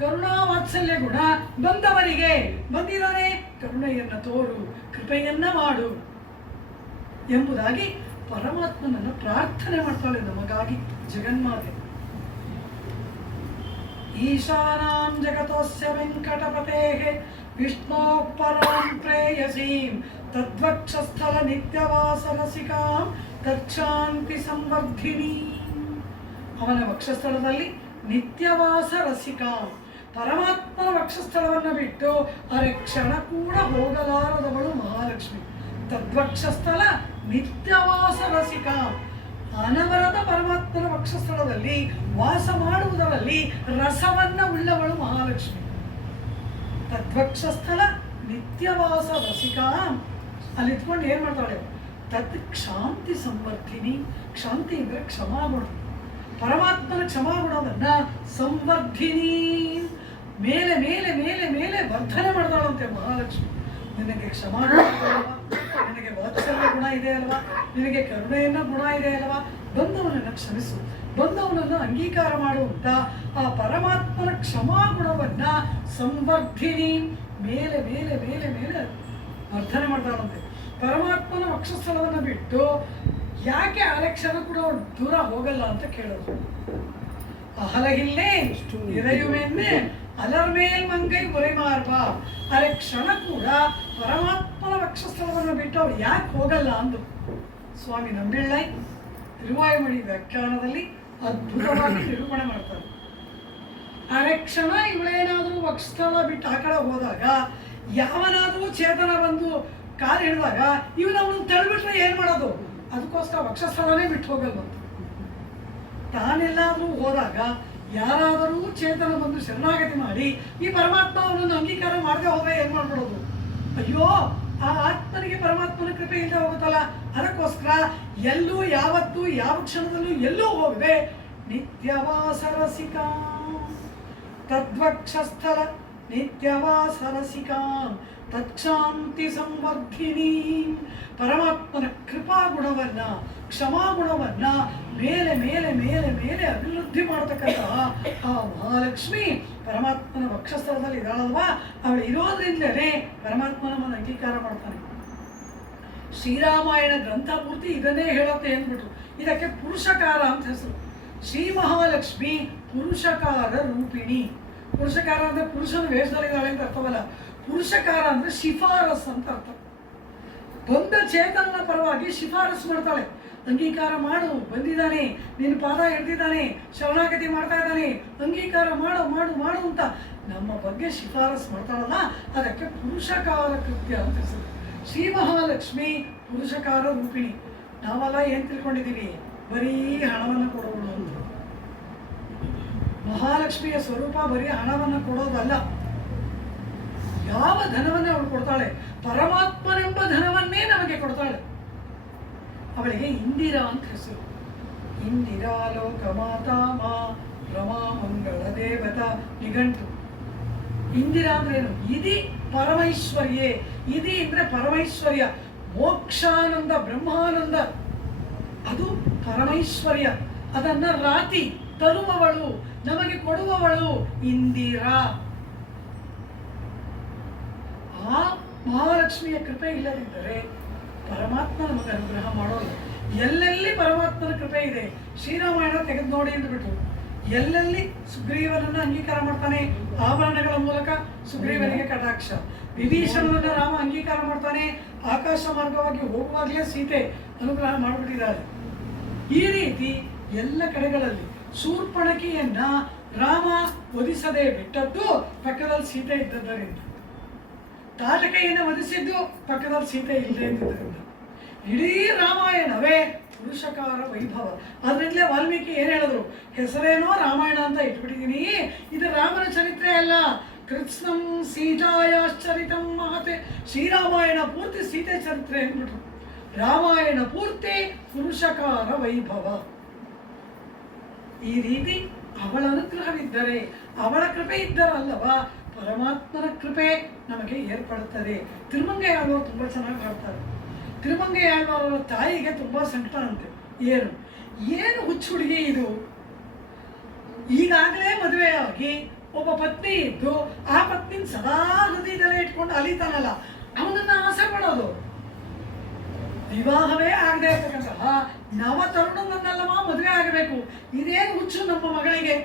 ಕರುಣಾ ವಾತ್ಸಲ್ಯ ಗುಣ ಬಂದವರಿಗೆ. ಬಂದಿದ್ದಾನೆ, ಕರುಣೆಯನ್ನು ತೋರು, ಕೃಪೆಯನ್ನ ಮಾಡು ಎಂಬುದಾಗಿ ಪರಮಾತ್ಮನನ್ನು ಪ್ರಾರ್ಥನೆ ಮಾಡ್ತಾಳೆ ನಮಗಾಗಿ ಜಗನ್ಮಾತೆ. ಈಶಾನಾಂ ಜಗತೋಸ್ಯ ವೆಂಕಟಪತೇಃ ವಿಷ್ಣೋ ಪರಾಂ ಪ್ರೇಯಸೀಂ ತದ್ವಕ್ಷಸ್ಥಲ ನಿತ್ಯವಾಸರಸಿಕಾಂ ತಚ್ಛಾಂತಿ ಸಂವರ್ಧಿನಿ. ಅವನ ವಕ್ಷಸ್ಥಳದಲ್ಲಿ ನಿತ್ಯವಾಸ ರಸಿಕಾಂ, ಪರಮಾತ್ಮನ ವಕ್ಷಸ್ಥಳವನ್ನು ಬಿಟ್ಟು ಅರೆ ಕ್ಷಣ ಕೂಡ ಹೋಗಲಾರದವಳು ಮಹಾಲಕ್ಷ್ಮಿ. ತದ್ವಕ್ಷಸ್ಥಳ ನಿತ್ಯವಾಸ ರಸಿಕಾಂ, ಅನವರದ ಪರಮಾತ್ಮನ ವಕ್ಷಸ್ಥಳದಲ್ಲಿ ವಾಸ ಮಾಡುವುದರಲ್ಲಿ ರಸವನ್ನ ಉಳ್ಳವಳು ಮಹಾಲಕ್ಷ್ಮಿ. ತದ್ವಕ್ಷಸ್ಥಳ ನಿತ್ಯವಾಸ ರಸಿಕಾಂ, ಅಲ್ಲಿ ಇಟ್ಕೊಂಡು ಏನ್ ಮಾಡ್ತಾಳೆ? ತತ್ ಕ್ಷಾಂತಿ ಸಂವರ್ಧಿನಿ. ಕ್ಷಾಂತಿ ಅಂದ್ರೆ ಕ್ಷಮಾಗುಣ. ಪರಮಾತ್ಮನ ಕ್ಷಮಾಗುಣವನ್ನ ಸಂವರ್ಧಿನಿ, ಮೇಲೆ ಮೇಲೆ ಮೇಲೆ ಮೇಲೆ ವರ್ಧನೆ ಮಾಡಿದಾಳಂತೆ ಮಹಾಲಕ್ಷ್ಮಿ. ನಿನಗೆ ಕ್ಷಮಾಗುಣ ಇದೆ ಅಲ್ವಾ, ನಿನಗೆ ವಾತ್ಸಲ್ಯ ಗುಣ ಇದೆ ಅಲ್ವಾ, ನಿನಗೆ ಕರುಣೆಯನ್ನ ಗುಣ ಇದೆ ಅಲ್ವಾ, ಬಂದವನನ್ನು ಕ್ಷಮಿಸು, ಬಂದವನನ್ನು ಅಂಗೀಕಾರ ಮಾಡುವಂತ ಆ ಪರಮಾತ್ಮನ ಕ್ಷಮಾಗುಣವನ್ನ ಸಂವರ್ಧಿನಿ ಮೇಲೆ ಮೇಲೆ ಮೇಲೆ ಮೇಲೆ ವರ್ಧನೆ ಮಾಡ್ತಾಳಂತೆ. ಪರಮಾತ್ಮನ ವಕ್ಷಸ್ಥಳವನ್ನು ಬಿಟ್ಟು ಯಾಕೆ ಅಲೆಕ್ಷಣ ಕೂಡ ಅವಳು ದೂರ ಹೋಗಲ್ಲ ಅಂತ ಕೇಳೋದು. ಅಹಲಹಿಲ್ಲೇ ಇರೆಯುವೆನ್ನೆ ಅಲರ್ಮೇಲ್ ಮಂಗೈ ಉರೆಮಾರ್ಬ, ಅರೆ ಕ್ಷಣ ಕೂಡ ಪರಮಾತ್ಮನ ವಕ್ಷಸ್ಥಳವನ್ನು ಬಿಟ್ಟು ಅವಳು ಯಾಕೆ ಹೋಗಲ್ಲ ಅಂದು ಸ್ವಾಮಿ ನಂಬಿಳ್ಳೈ ತಿರುವಾಯುಮಣಿ ವ್ಯಾಖ್ಯಾನದಲ್ಲಿ ಅದ್ಭುತವಾಗಿ ನಿರೂಪಣೆ ಮಾಡ್ತಾರೆ. ಅರೆ ಕ್ಷಣ ಇವಳೇನಾದರೂ ವಕ್ಷಸ್ಥಳ ಬಿಟ್ಟು ಆ ಕಡೆ ಹೋದಾಗ ಯಾವನಾದರೂ ಚೇತನ ಬಂದು ಕಾಲು ಹಿಡಿದಾಗ ಇವನು ಅವನು ತಳ್ಬಿಟ್ರೆ ಏನ್ ಮಾಡೋದು? ಅದಕ್ಕೋಸ್ಕರ ವಕ್ಷಸ್ಥಳನೇ ಬಿಟ್ಟು ಹೋಗಲ್ವಂತ. ತಾನೆಲ್ಲಾದರೂ ಹೋದಾಗ ಯಾರಾದರೂ ಚೇತನ ಬಂದು ಶರಣಾಗತಿ ಮಾಡಿ ಈ ಪರಮಾತ್ಮ ಅವನನ್ನು ಅಂಗೀಕಾರ ಮಾಡದೆ ಹೋದ್ರೆ ಏನ್ ಮಾಡ್ಬಿಡೋದು? ಅಯ್ಯೋ, ಆ ಆತ್ಮನಿಗೆ ಪರಮಾತ್ಮನ ಕೃಪೆ ಇಲ್ಲದೆ ಹೋಗುತ್ತಲ್ಲ. ಅದಕ್ಕೋಸ್ಕರ ಎಲ್ಲೂ ಯಾವತ್ತೂ ಯಾವ ಕ್ಷಣದಲ್ಲೂ ಎಲ್ಲೂ ಹೋಗದೆ ನಿತ್ಯವಾಸರಸಿಕಾ ತದ್ವಕ್ಷಸ್ಥಲ ನಿತ್ಯವಾಸರಸಿಕಾ ತತ್ಕ್ಷಾಂತಿ ಸಂವರ್ಧಿನಿ, ಪರಮಾತ್ಮನ ಕೃಪಾಗುಣವನ್ನ ಕ್ಷಮಾಗುಣವನ್ನ ಮೇಲೆ ಮೇಲೆ ಮೇಲೆ ಮೇಲೆ ಅಭಿವೃದ್ಧಿ ಮಾಡತಕ್ಕಂತಹ ಆ ಮಹಾಲಕ್ಷ್ಮಿ ಪರಮಾತ್ಮನ ವಕ್ಷಸ್ಥಳದಲ್ಲಿ ಇದ್ದಾಳಲ್ವಾ, ಅವಳು ಇರೋದ್ರಿಂದಲೇ ಪರಮಾತ್ಮ ನಮ್ಮನ್ನು ಅಂಗೀಕಾರ ಮಾಡ್ತಾನೆ. ಶ್ರೀರಾಮಾಯಣ ಗ್ರಂಥ ಪೂರ್ತಿ ಇದನ್ನೇ ಹೇಳುತ್ತೆ ಅಂದ್ಬಿಟ್ರು. ಇದಕ್ಕೆ ಪುರುಷಕಾರ ಅಂತ ಹೆಸರು. ಶ್ರೀ ಮಹಾಲಕ್ಷ್ಮಿ ಪುರುಷಕಾರ ರೂಪಿಣಿ. ಪುರುಷಕಾರ ಅಂದ್ರೆ ಪುರುಷನ ವೇಷದಲ್ಲಿದ್ದಾಳೆ ಅಂತ ಅರ್ಥವಲ್ಲ. ಪುರುಷಕಾರ ಅಂದ್ರೆ ಶಿಫಾರಸ್ ಅಂತ ಅರ್ಥ. ಬಂದ ಚೇತನನ ಪರವಾಗಿ ಶಿಫಾರಸ್ ಮಾಡ್ತಾಳೆ. ಅಂಗೀಕಾರ ಮಾಡು, ಬಂದಿದ್ದಾನೆ, ನಿನ್ನ ಪಾದ ಹಿಡಿದಿದ್ದಾನೆ, ಶರಣಾಗತಿ ಮಾಡ್ತಾ ಇದ್ದಾನೆ, ಅಂಗೀಕಾರ ಮಾಡು ಮಾಡು ಮಾಡು ಅಂತ ನಮ್ಮ ಬಗ್ಗೆ ಶಿಫಾರಸ್ ಮಾಡ್ತಾಳಲ್ಲ, ಅದಕ್ಕೆ ಪುರುಷಕಾರ ಕೃತ್ಯ ಅಂತ ಹೆಸರು. ಶ್ರೀ ಮಹಾಲಕ್ಷ್ಮಿ ಪುರುಷಕಾರ ರೂಪಿಣಿ. ನಾವೆಲ್ಲ ಏನ್ ತಿಳ್ಕೊಂಡಿದ್ದೀವಿ? ಬರೀ ಹಣವನ್ನು ಕೊಡೋಳು ಅಂತ. ಮಹಾಲಕ್ಷ್ಮಿಯ ಸ್ವರೂಪ ಬರೀ ಹಣವನ್ನು ಕೊಡೋದಲ್ಲ. ಯಾವ ಧನವನ್ನೇ ಅವಳು ಕೊಡ್ತಾಳೆ? ಪರಮಾತ್ಮನೆಂಬ ಧನವನ್ನೇ ನಮಗೆ ಕೊಡ್ತಾಳೆ. ಅವಳಿಗೆ ಇಂದಿರಾ ಅಂತ ಹೆಸರು. ಇಂದಿರಾ ಲೋಕ ಮಾತಾ ಮಾ ರಮಾ ಮಂಗಳ ದೇವತಾ ನಿಘಂಟು. ಇಂದಿರಾ ಅಂದ್ರೆ ಏನು? ಇದಿ ಪರಮೈಶ್ವರ್ಯೇ. ಇದಿ ಅಂದ್ರೆ ಪರಮೈಶ್ವರ್ಯ, ಮೋಕ್ಷಾನಂದ, ಬ್ರಹ್ಮಾನಂದ, ಅದು ಪರಮೈಶ್ವರ್ಯ. ಅದನ್ನ ರಾತಿ ತರುವವಳು, ನಮಗೆ ಕೊಡುವವಳು ಇಂದಿರಾ. ಆ ಮಹಾಲಕ್ಷ್ಮಿಯ ಕೃಪೆ ಇಲ್ಲದಿದ್ದರೆ ಪರಮಾತ್ಮ ನಮಗೆ ಅನುಗ್ರಹ ಮಾಡೋದು. ಎಲ್ಲೆಲ್ಲಿ ಪರಮಾತ್ಮನ ಕೃಪೆ ಇದೆ, ಶ್ರೀರಾಮಾಯಣ ತೆಗೆದು ನೋಡಿ ಅಂದ್ಬಿಟ್ಟು ಎಲ್ಲೆಲ್ಲಿ ಸುಗ್ರೀವನನ್ನು ಅಂಗೀಕಾರ ಮಾಡ್ತಾನೆ, ಆಭರಣಗಳ ಮೂಲಕ ಸುಗ್ರೀವನಿಗೆ ಕಟಾಕ್ಷ. ವಿಭೀಷಣನನ್ನು ರಾಮ ಅಂಗೀಕಾರ ಮಾಡ್ತಾನೆ, ಆಕಾಶ ಮಾರ್ಗವಾಗಿ ಹೋಗುವಾಗಲೇ ಸೀತೆ ಅನುಗ್ರಹ ಮಾಡಿಬಿಟ್ಟಿದ್ದಾಳೆ. ಈ ರೀತಿ ಎಲ್ಲ ಕಡೆಗಳಲ್ಲಿ ಶೂರ್ಪಣಕಿಯನ್ನ ರಾಮ ವಧಿಸದೆ ಬಿಟ್ಟದ್ದು ಪಕ್ಕದಲ್ಲಿ ಸೀತೆ ಇದ್ದದ್ದರಿಂದ, ತಾಟಕೆಯನ್ನು ವಧಿಸಿದ್ದು ಪಕ್ಕದಲ್ಲಿ ಸೀತೆ ಇಲ್ಲದೆ ಇದ್ದಿದ್ದರಿಂದ. ಇಡೀ ರಾಮಾಯಣವೇ ಪುರುಷಕಾರ ವೈಭವ. ಅದರಿಂದಲೇ ವಾಲ್ಮೀಕಿ ಏನ್ ಹೇಳಿದ್ರು? ಹೆಸರೇನೋ ರಾಮಾಯಣ ಅಂತ ಇಟ್ಬಿಟ್ಟಿದ್ದೀನಿ, ಇದು ರಾಮನ ಚರಿತ್ರೆ ಅಲ್ಲ, ಕೃತ್ಸ್ನಂ ಸೀತಾಯಾಶ್ಚರಿತಂ ಮಹತೆ. ಶ್ರೀರಾಮಾಯಣ ಪೂರ್ತಿ ಸೀತೆ ಚರಿತ್ರೆ ಅಂದ್ಬಿಟ್ರು. ರಾಮಾಯಣ ಪೂರ್ತಿ ಪುರುಷಕಾರ ವೈಭವ. ಈ ರೀತಿ ಅವಳ ಅನುಗ್ರಹವಿದ್ದರೆ, ಅವಳ ಕೃಪೆ ಇದ್ದರಲ್ಲವಾ ಪರಮಾತ್ಮನ ಕೃಪೆ ನಮಗೆ ಏರ್ಪಡುತ್ತದೆ. ತಿರುಮಂಗಯ್ಯಾಳ್ವಾರು ತುಂಬಾ ಚೆನ್ನಾಗಿ ಮಾಡ್ತಾರೆ. ತಿರುಮಂಗಯ್ಯಾಳ್ವಾರರ ತಾಯಿಗೆ ತುಂಬಾ ಸಂಕಟ ಅಂತೆ. ಏನು ಹುಚ್ಚು ಹುಡುಗಿ ಇದು, ಈಗಾಗಲೇ ಮದುವೆಯಾಗಿ ಒಬ್ಬ ಪತ್ನಿ ಇದ್ದು ಆ ಪತ್ನಿನ ಸದಾ ಹೃದಯದಲ್ಲೇ ಇಟ್ಕೊಂಡು ಅಲಿತಾನಲ್ಲ, ಅವನನ್ನ ಆಸೆ ಪಡೋದು. ವಿವಾಹವೇ ಆಗದೆ ಇರ್ತಕ್ಕಂತಹ ನವ ತರುಣನನ್ನಲ್ಲವ ಮದುವೆ ಆಗಬೇಕು. ಇದೇನು ಹುಚ್ಚು ನಮ್ಮ ಮಗಳಿಗೆ?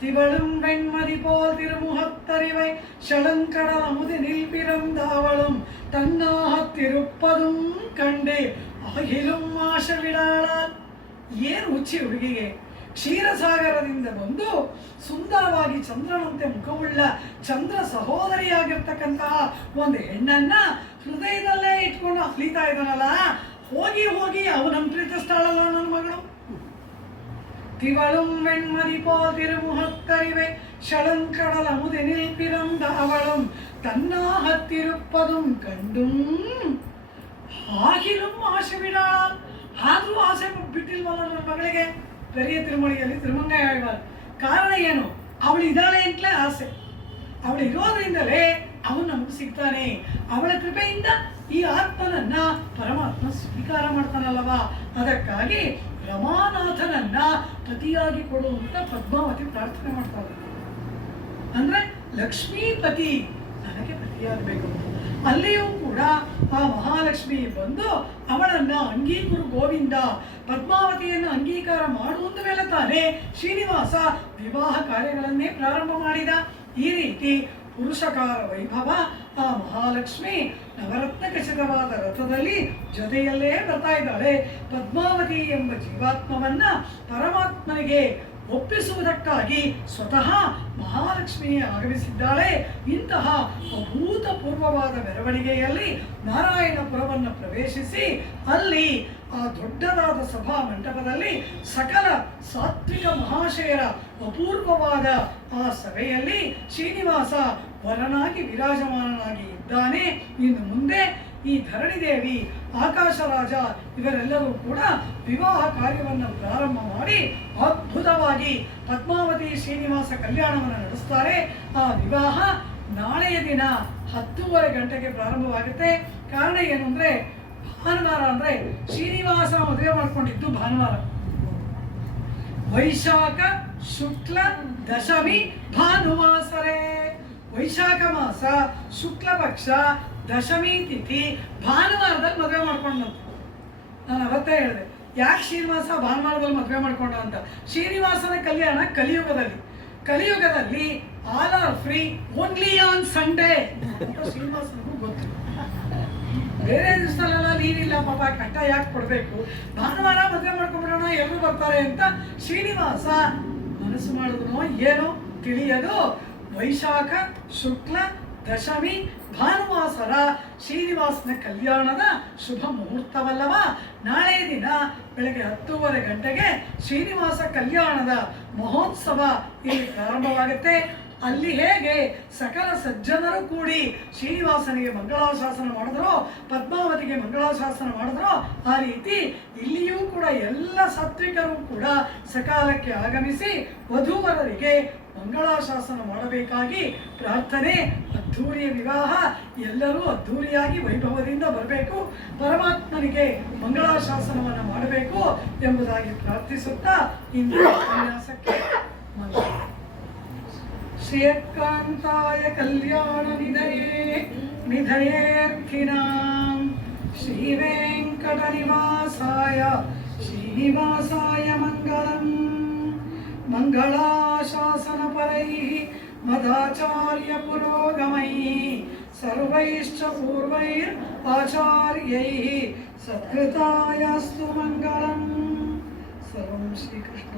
திவளும் வெண்மதி போல் திருமுகத்தறிவை ஷளங்கட அமுதினில் பிறந்தவளும் தன்னாகத்திருப்பதும் ಕಂಡೆ ಅಹಿಲುಂ ಆಶವಿಡಾಳಾಲ್. ಏನು ಹುಚ್ಚಿ ಹುಡುಗಿಗೆ? ಕ್ಷೀರಸಾಗರದಿಂದ ಬಂದು ಸುಂದರವಾಗಿ ಚಂದ್ರನಂತೆ ಮುಖವುಳ್ಳ ಚಂದ್ರ ಸಹೋದರಿಯಾಗಿರ್ತಕ್ಕಂತಹ ಒಂದು ಹೆಣ್ಣನ್ನ ಹೃದಯದಲ್ಲೇ ಇಟ್ಕೊಂಡು ಅಲಿತಾ ಇದ್ದಾನಲ್ಲ, ಹೋಗಿ ಹೋಗಿ ಅವನನ್ನು ಪ್ರೀತಿಸ್ತಾಳಲ್ಲ ನನ್ನ ಮಗಳು. திவளும் வெண்மதி போல் திருமுகத்தறிவை ஷளங்கடல் அமுதினில் பிறந்த அவளும் தன்னாகத்திருப்பதும் ಕಂಡುಂ ಆಗಿಲುಂ ಆಶೆ ಬಿಡಾಳ. ಆದ್ರೂ ಆಸೆ ಬಿಟ್ಟಿಲ್ವಲ್ಲ ನನ್ನ ಮಗಳಿಗೆ ಪೆರಿಯ ತಿರುಮಳಿಯಲ್ಲಿ ತಿರುಮಂಗೈ ಆಳ್ವಾರ್. ಕಾರಣ ಏನು? ಅವಳು ಇದ್ದಾಳೆ ಅಂತಲೇ ಆಸೆ. ಅವಳು ಇರೋದ್ರಿಂದಲೇ ಅವನು ನಮ್ಗೆ ಸಿಗ್ತಾನೆ. ಅವಳ ಕೃಪೆಯಿಂದ ಈ ಆತ್ಮನನ್ನ ಪರಮಾತ್ಮ ಸ್ವೀಕಾರ ಮಾಡ್ತಾನಲ್ಲವಾ. ಅದಕ್ಕಾಗಿ ರಮಾನಾಥನನ್ನ ಪತಿಯಾಗಿ ಕೊಡು ಅಂತ ಪದ್ಮಾವತಿ ಪ್ರಾರ್ಥನೆ ಮಾಡ್ತಾಳೆ. ಅಂದ್ರೆ ಲಕ್ಷ್ಮೀಪತಿ ನನಗೆ ಪತಿಯಾಗಬೇಕು. ಅಲ್ಲಿಯೂ ಕೂಡ ಆ ಮಹಾಲಕ್ಷ್ಮಿ ಬಂದು ಅವಳನ್ನ ಅಂಗೀಕರು ಗೋವಿಂದ, ಪದ್ಮಾವತಿಯನ್ನು ಅಂಗೀಕಾರ ಮಾಡುವಂದ ಮೇಲೆ ತಾನೇ ಶ್ರೀನಿವಾಸ ವಿವಾಹ ಕಾರ್ಯಗಳನ್ನೇ ಪ್ರಾರಂಭ ಮಾಡಿದ. ಈ ರೀತಿ ಪುರುಷಕಾರ ವೈಭವ ಆ ಮಹಾಲಕ್ಷ್ಮಿ ನವರತ್ನ ಖಚಿತವಾದ ರಥದಲ್ಲಿ ಜೊತೆಯಲ್ಲೇ ಬರ್ತಾ ಇದ್ದಾಳೆ. ಪದ್ಮಾವತಿ ಎಂಬ ಜೀವಾತ್ಮವನ್ನ ಪರಮಾತ್ಮನಿಗೆ ಒಪ್ಪಿಸುವುದಕ್ಕಾಗಿ ಸ್ವತಃ ಮಹಾಲಕ್ಷ್ಮಿಯೇ ಆಗಮಿಸಿದ್ದಾಳೆ. ಇಂತಹ ಅಭೂತಪೂರ್ವವಾದ ಮೆರವಣಿಗೆಯಲ್ಲಿ ನಾರಾಯಣಪುರವನ್ನು ಪ್ರವೇಶಿಸಿ ಅಲ್ಲಿ ಆ ದೊಡ್ಡದಾದ ಸಭಾ ಮಂಟಪದಲ್ಲಿ ಸಕಲ ಸಾತ್ವಿಕ ಮಹಾಶಯರ ಅಪೂರ್ವವಾದ ಆ ಸಭೆಯಲ್ಲಿ ಶ್ರೀನಿವಾಸ ವರನಾಗಿ ವಿರಾಜಮಾನನಾಗಿ ಇದ್ದಾನೆ. ಇನ್ನು ಮುಂದೆ ಈ ಧರಣಿದೇವಿ, ಆಕಾಶರಾಜ ಇವರೆಲ್ಲರೂ ಕೂಡ ವಿವಾಹ ಕಾರ್ಯವನ್ನು ಪ್ರಾರಂಭ ಮಾಡಿ ಅದ್ಭುತವಾಗಿ ಪದ್ಮಾವತಿ ಶ್ರೀನಿವಾಸ ಕಲ್ಯಾಣವನ್ನು ನಡೆಸ್ತಾರೆ. ಆ ವಿವಾಹ ನಾಳೆಯ ದಿನ 10:30 ಗಂಟೆಗೆ ಪ್ರಾರಂಭವಾಗುತ್ತೆ. ಕಾರಣ ಏನು ಅಂದರೆ ಭಾನುವಾರ ಅಂದರೆ ಶ್ರೀನಿವಾಸ ಮದುವೆ ಮಾಡ್ಕೊಂಡಿದ್ದು ಭಾನುವಾರ. ವೈಶಾಖ ಶುಕ್ಲ ದಶಮಿ ಭಾನುವಾಸರೇ. ವೈಶಾಖ ಮಾಸ ಶುಕ್ಲ ಪಕ್ಷ ದಶಮಿ ತಿಥಿ ಭಾನುವಾರದಲ್ಲಿ ಮದುವೆ ಮಾಡ್ಕೊಂಡಂತ. ನಾನು ಅವತ್ತೇ ಹೇಳಿದೆ, ಯಾಕೆ ಶ್ರೀನಿವಾಸ ಭಾನುವಾರದಲ್ಲಿ ಮದುವೆ ಮಾಡ್ಕೊಂಡ ಅಂತ. ಶ್ರೀನಿವಾಸನ ಕಲ್ಯಾಣ ಕಲಿಯುಗದಲ್ಲಿ all are free only on Sunday ಅಂತ ಶ್ರೀನಿವಾಸನಿಗೂ ಗೊತ್ತು. ಬೇರೆ ದಿವಸದಲ್ಲೆಲ್ಲ ನೀವಿಲ್ಲ ಪಾಪ, ಕಟ್ಟ ಯಾಕೆ ಕೊಡಬೇಕು, ಭಾನುವಾರ ಮದುವೆ ಮಾಡ್ಕೊಂಡ್ಬಿಡೋಣ ಎಲ್ಲರೂ ಬರ್ತಾರೆ ಅಂತ ಶ್ರೀನಿವಾಸ ಮನಸ್ಸು ಮಾಡಿದ್ರು ಏನೋ ತಿಳಿಯದು. ವೈಶಾಖ ಶುಕ್ಲ ದಶಮಿ ಭಾನುವಾಸರ ಶ್ರೀನಿವಾಸನ ಕಲ್ಯಾಣದ ಶುಭ ಮುಹೂರ್ತವಲ್ಲವ. ನಾಳೆ ದಿನ ಬೆಳಗ್ಗೆ 10:30 ಗಂಟೆಗೆ ಶ್ರೀನಿವಾಸ ಕಲ್ಯಾಣದ ಮಹೋತ್ಸವ ಇಲ್ಲಿ ಪ್ರಾರಂಭವಾಗುತ್ತೆ. ಅಲ್ಲಿ ಹೇಗೆ ಸಕಲ ಸಜ್ಜನರು ಕೂಡಿ ಶ್ರೀನಿವಾಸನಿಗೆ ಮಂಗಳಾಶಾಸನ ಮಾಡಿದ್ರು, ಪದ್ಮಾವತಿಗೆ ಮಂಗಳಾಶಾಸನ ಮಾಡಿದ್ರು, ಆ ರೀತಿ ಇಲ್ಲಿಯೂ ಕೂಡ ಎಲ್ಲ ಸಾತ್ವಿಕರು ಕೂಡ ಸಕಾಲಕ್ಕೆ ಆಗಮಿಸಿ ವಧೂವರರಿಗೆ ಮಂಗಳಾಶಾಸನ ಮಾಡಬೇಕಾಗಿ ಪ್ರಾರ್ಥನೆ. ಅದ್ಧೂರಿಯ ವಿವಾಹ, ಎಲ್ಲರೂ ಅದ್ಧೂರಿಯಾಗಿ ವೈಭವದಿಂದ ಬರಬೇಕು, ಪರಮಾತ್ಮನಿಗೆ ಮಂಗಳಾಶಾಸನವನ್ನು ಮಾಡಬೇಕು ಎಂಬುದಾಗಿ ಪ್ರಾರ್ಥಿಸುತ್ತಾ ಇಂದು ಉಪನ್ಯಾಸಕ್ಕೆ ಶ್ರೀಯಕಾಂತಾಯ ಕಲ್ಯಾಣ ನಿಧಯೇರ್ಥಿನಾಂ ಶ್ರೀ ವೆಂಕಟ ನಿವಾಸಾಯ ಶ್ರೀನಿವಾಸಾಯ ಮಂಗಳಂ. ಮಂಗಳಾಶಾಸನ ಪರೈಃ ಮದಾಚಾರ್ಯ ಪುರೋಗಮೈಃ ಸರ್ವೈಶ್ಚ ಪೂರ್ವೈರ್ ಆಚಾರ್ಯೈಃ ಸತ್ಕೃತಾಯಾಸ್ತು ಮಂಗಳಂ. ಸರ್ವಂ ಶ್ರೀಕೃಷ್ಣ.